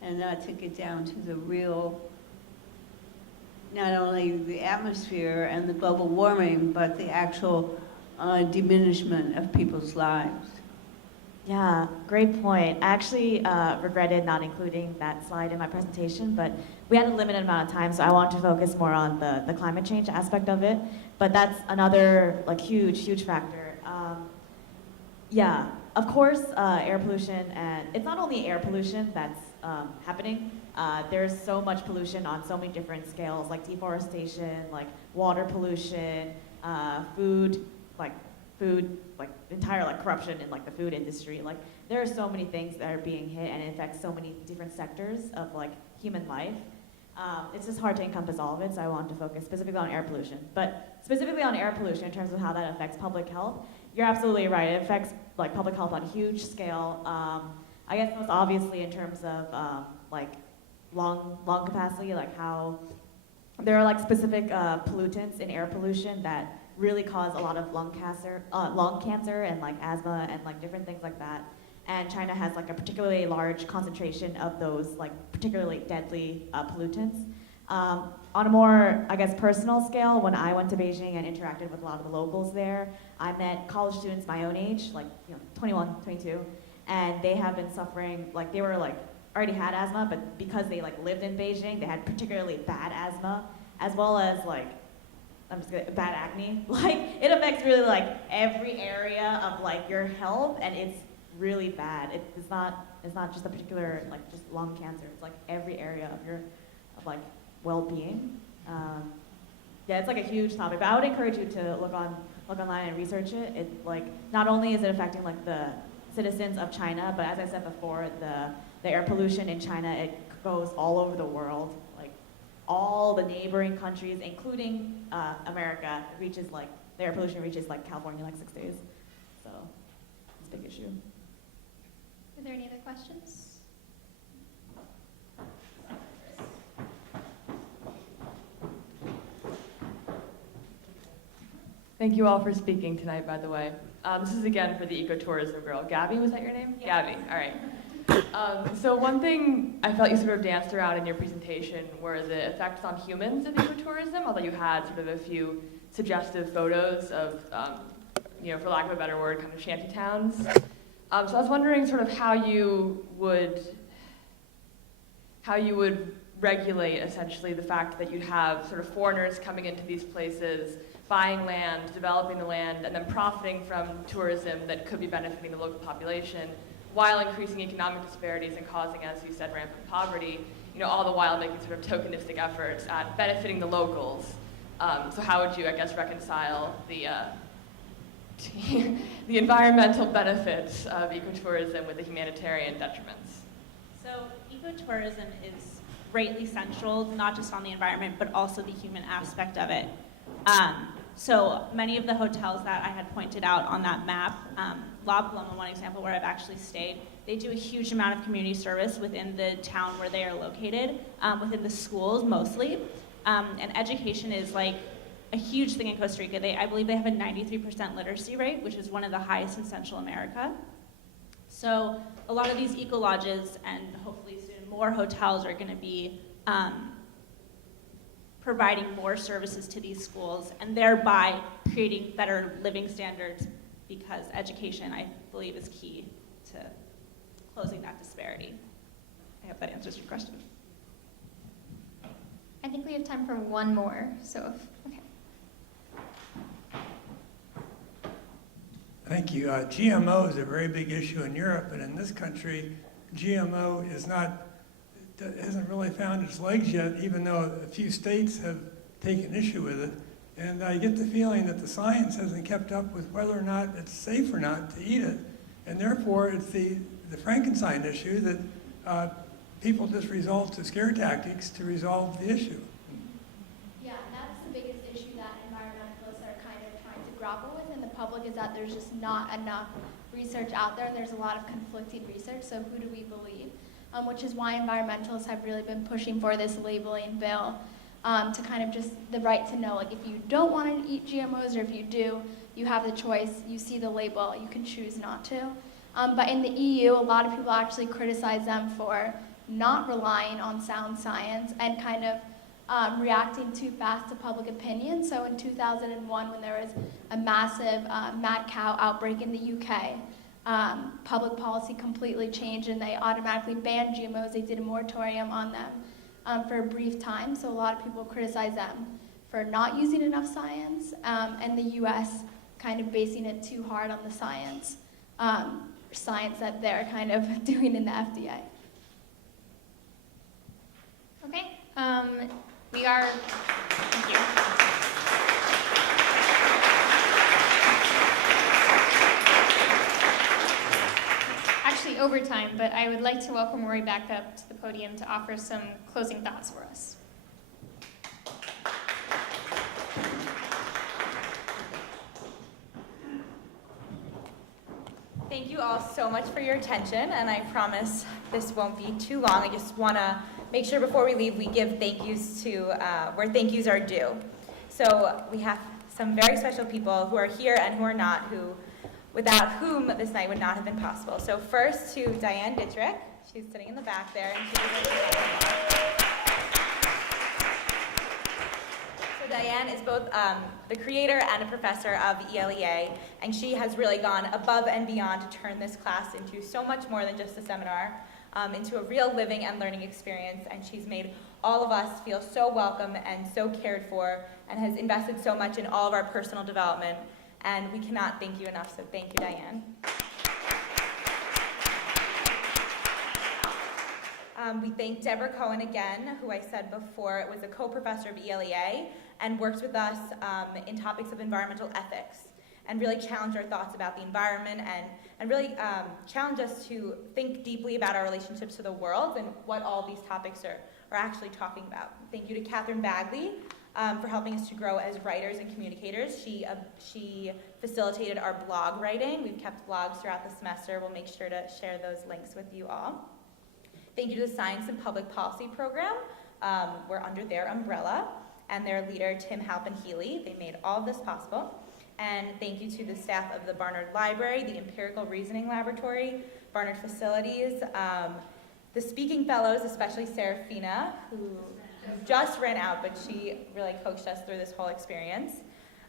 and not to get down to the real, not only the atmosphere and the global warming, but the actual diminishment of people's lives. Yeah, great point. I actually regretted not including that slide in my presentation, but we had a limited amount of time, so I want to focus more on the climate change aspect of it. But that's another like huge factor. Yeah, of course, air pollution, and it's not only air pollution that's happening. There's so much pollution on so many different scales, like deforestation, like water pollution, food, entire like corruption in like the food industry. Like there are so many things that are being hit, and it affects so many different sectors of like human life. It's just hard to encompass all of it, so I wanted to focus specifically on air pollution. But specifically on air pollution in terms of how that affects public health, you're absolutely right. It affects like public health on a huge scale. I guess most obviously in terms of like lung capacity, like how there are like specific pollutants in air pollution that really cause a lot of lung cancer and like asthma and like different things like that. And China has like a particularly large concentration of those like particularly deadly pollutants. On a more, I guess, personal scale, when I went to Beijing and interacted with a lot of the locals there, I met college students my own age, like 21, 22, and they have been suffering, like they were like already had asthma, but because they like lived in Beijing, they had particularly bad asthma, as well as like bad acne. Like it affects really like every area of like your health, and it's really bad. It's not just a particular like just lung cancer. It's like every area of your like well-being. Yeah, it's like a huge topic. But I would encourage you to look online and research it. It like not only is it affecting like the citizens of China, but as I said before, the air pollution in China, it goes all over the world. All the neighboring countries, including America, reaches like the air pollution reaches like California like 6 days. So it's a big issue. Are there there any other questions? Thank you all for speaking tonight, by the way. This is again for the ecotourism girl. Gabby, was that your name? Yeah. Gabby, all right. So one thing I felt you sort of danced around in your presentation were the effects on humans of ecotourism, although you had sort of a few suggestive photos of, for lack of a better word, kind of shanty towns. So I was wondering sort of how you would regulate essentially the fact that you'd have sort of foreigners coming into these places, buying land, developing the land, and then profiting from tourism that could be benefiting the local population, while increasing economic disparities and causing, as you said, rampant poverty, all the while making sort of tokenistic efforts at benefiting the locals. So how would you, I guess, reconcile the the environmental benefits of ecotourism with the humanitarian detriments? So ecotourism is greatly central, not just on the environment, but also the human aspect of it. So many of the hotels that I had pointed out on that map, La Paloma, one example where I've actually stayed, they do a huge amount of community service within the town where they are located, within the schools mostly. And education is like a huge thing in Costa Rica. I believe they have a 93% literacy rate, which is one of the highest in Central America. So a lot of these eco lodges and hopefully soon more hotels are going to be providing more services to these schools and thereby creating better living standards, because education, I believe, is key to closing that disparity. I hope that answers your question. I think we have time for one more, so okay. Thank you. GMO is a very big issue in Europe, and in this country, GMO hasn't really found its legs yet, even though a few states have taken issue with it. And I get the feeling that the science hasn't kept up with whether or not it's safe or not to eat it. And therefore, it's the Frankenstein issue that people just resort to scare tactics to resolve the issue. Yeah, that's the biggest issue that environmentalists are kind of trying to grapple with in the public, is that there's just not enough research out there, and there's a lot of conflicting research, so who do we believe? Which is why environmentalists have really been pushing for this labeling bill, to kind of just the right to know, like if you don't want to eat GMOs, or if you do, you have the choice, you see the label, you can choose not to. But in the EU, a lot of people actually criticize them for not relying on sound science and kind of reacting too fast to public opinion. So in 2001, when there was a massive mad cow outbreak in the UK, public policy completely changed and they automatically banned GMOs. They did a moratorium on them for a brief time. So a lot of people criticize them for not using enough science, and the US kind of basing it too hard on the science that they're kind of doing in the FDA. Okay, we are, thank you. Actually over time, but I would like to welcome Rory back up to the podium to offer some closing thoughts for us. Thank you all so much for your attention, and I promise this won't be too long. I just want to make sure before we leave we give thank yous to where thank yous are due. So we have some very special people who are here and who are not, without whom this night would not have been possible. So first to Diane Dittrich. She's sitting in the back there. And so Diane is both the creator and a professor of ELEA, and she has really gone above and beyond to turn this class into so much more than just a seminar, into a real living and learning experience, and she's made all of us feel so welcome and so cared for, and has invested so much in all of our personal development, and we cannot thank you enough, so thank you, Diane. We thank Deborah Cohen again, who I said before was a co-professor of ELEA and works with us in topics of environmental ethics, and really challenge our thoughts about the environment and really challenge us to think deeply about our relationships to the world and what all these topics are actually talking about. Thank you to Catherine Bagley, for helping us to grow as writers and communicators. She facilitated our blog writing. We've kept blogs throughout the semester. We'll make sure to share those links with you all. Thank you to the Science and Public Policy Program. We're under their umbrella, and their leader, Tim Halpin-Healy. They made all of this possible. And thank you to the staff of the Barnard Library, the Empirical Reasoning Laboratory, Barnard Facilities, the Speaking Fellows, especially Serafina, who just ran out, but she really coached us through this whole experience.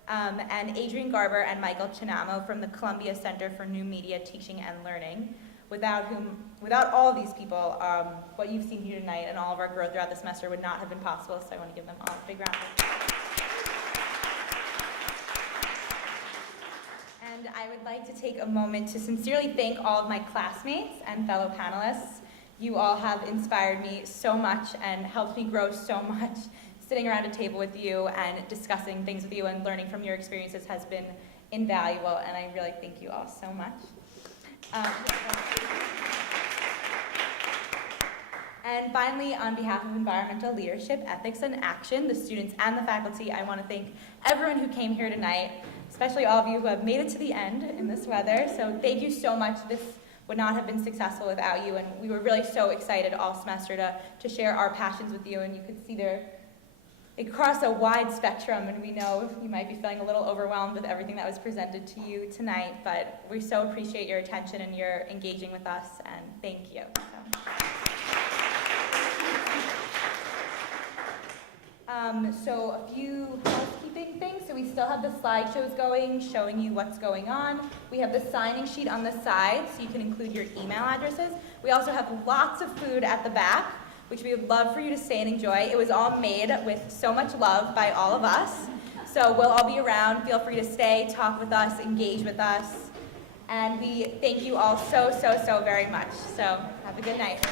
And Adrian Garber and Michael Chinamo from the Columbia Center for New Media Teaching and Learning, without all of these people, what you've seen here tonight and all of our growth throughout the semester would not have been possible, so I want to give them all a big round of applause. And I would like to take a moment to sincerely thank all of my classmates and fellow panelists. You all have inspired me so much and helped me grow so much. Sitting around a table with you and discussing things with you and learning from your experiences has been invaluable, and I really thank you all so much. And finally, on behalf of Environmental Leadership, Ethics, and Action, the students and the faculty, I want to thank everyone who came here tonight, especially all of you who have made it to the end in this weather. So thank you so much. This would not have been successful without you, and we were really so excited all semester to share our passions with you, and you could see they cross a wide spectrum, and we know you might be feeling a little overwhelmed with everything that was presented to you tonight, but we so appreciate your attention and your engaging with us, and thank you. So a few housekeeping things. So we still have the slideshows going, showing you what's going on. We have the signing sheet on the side, so you can include your email addresses. We also have lots of food at the back, which we would love for you to stay and enjoy. It was all made with so much love by all of us. So we'll all be around. Feel free to stay, talk with us, engage with us. And we thank you all so, so, so very much. So have a good night.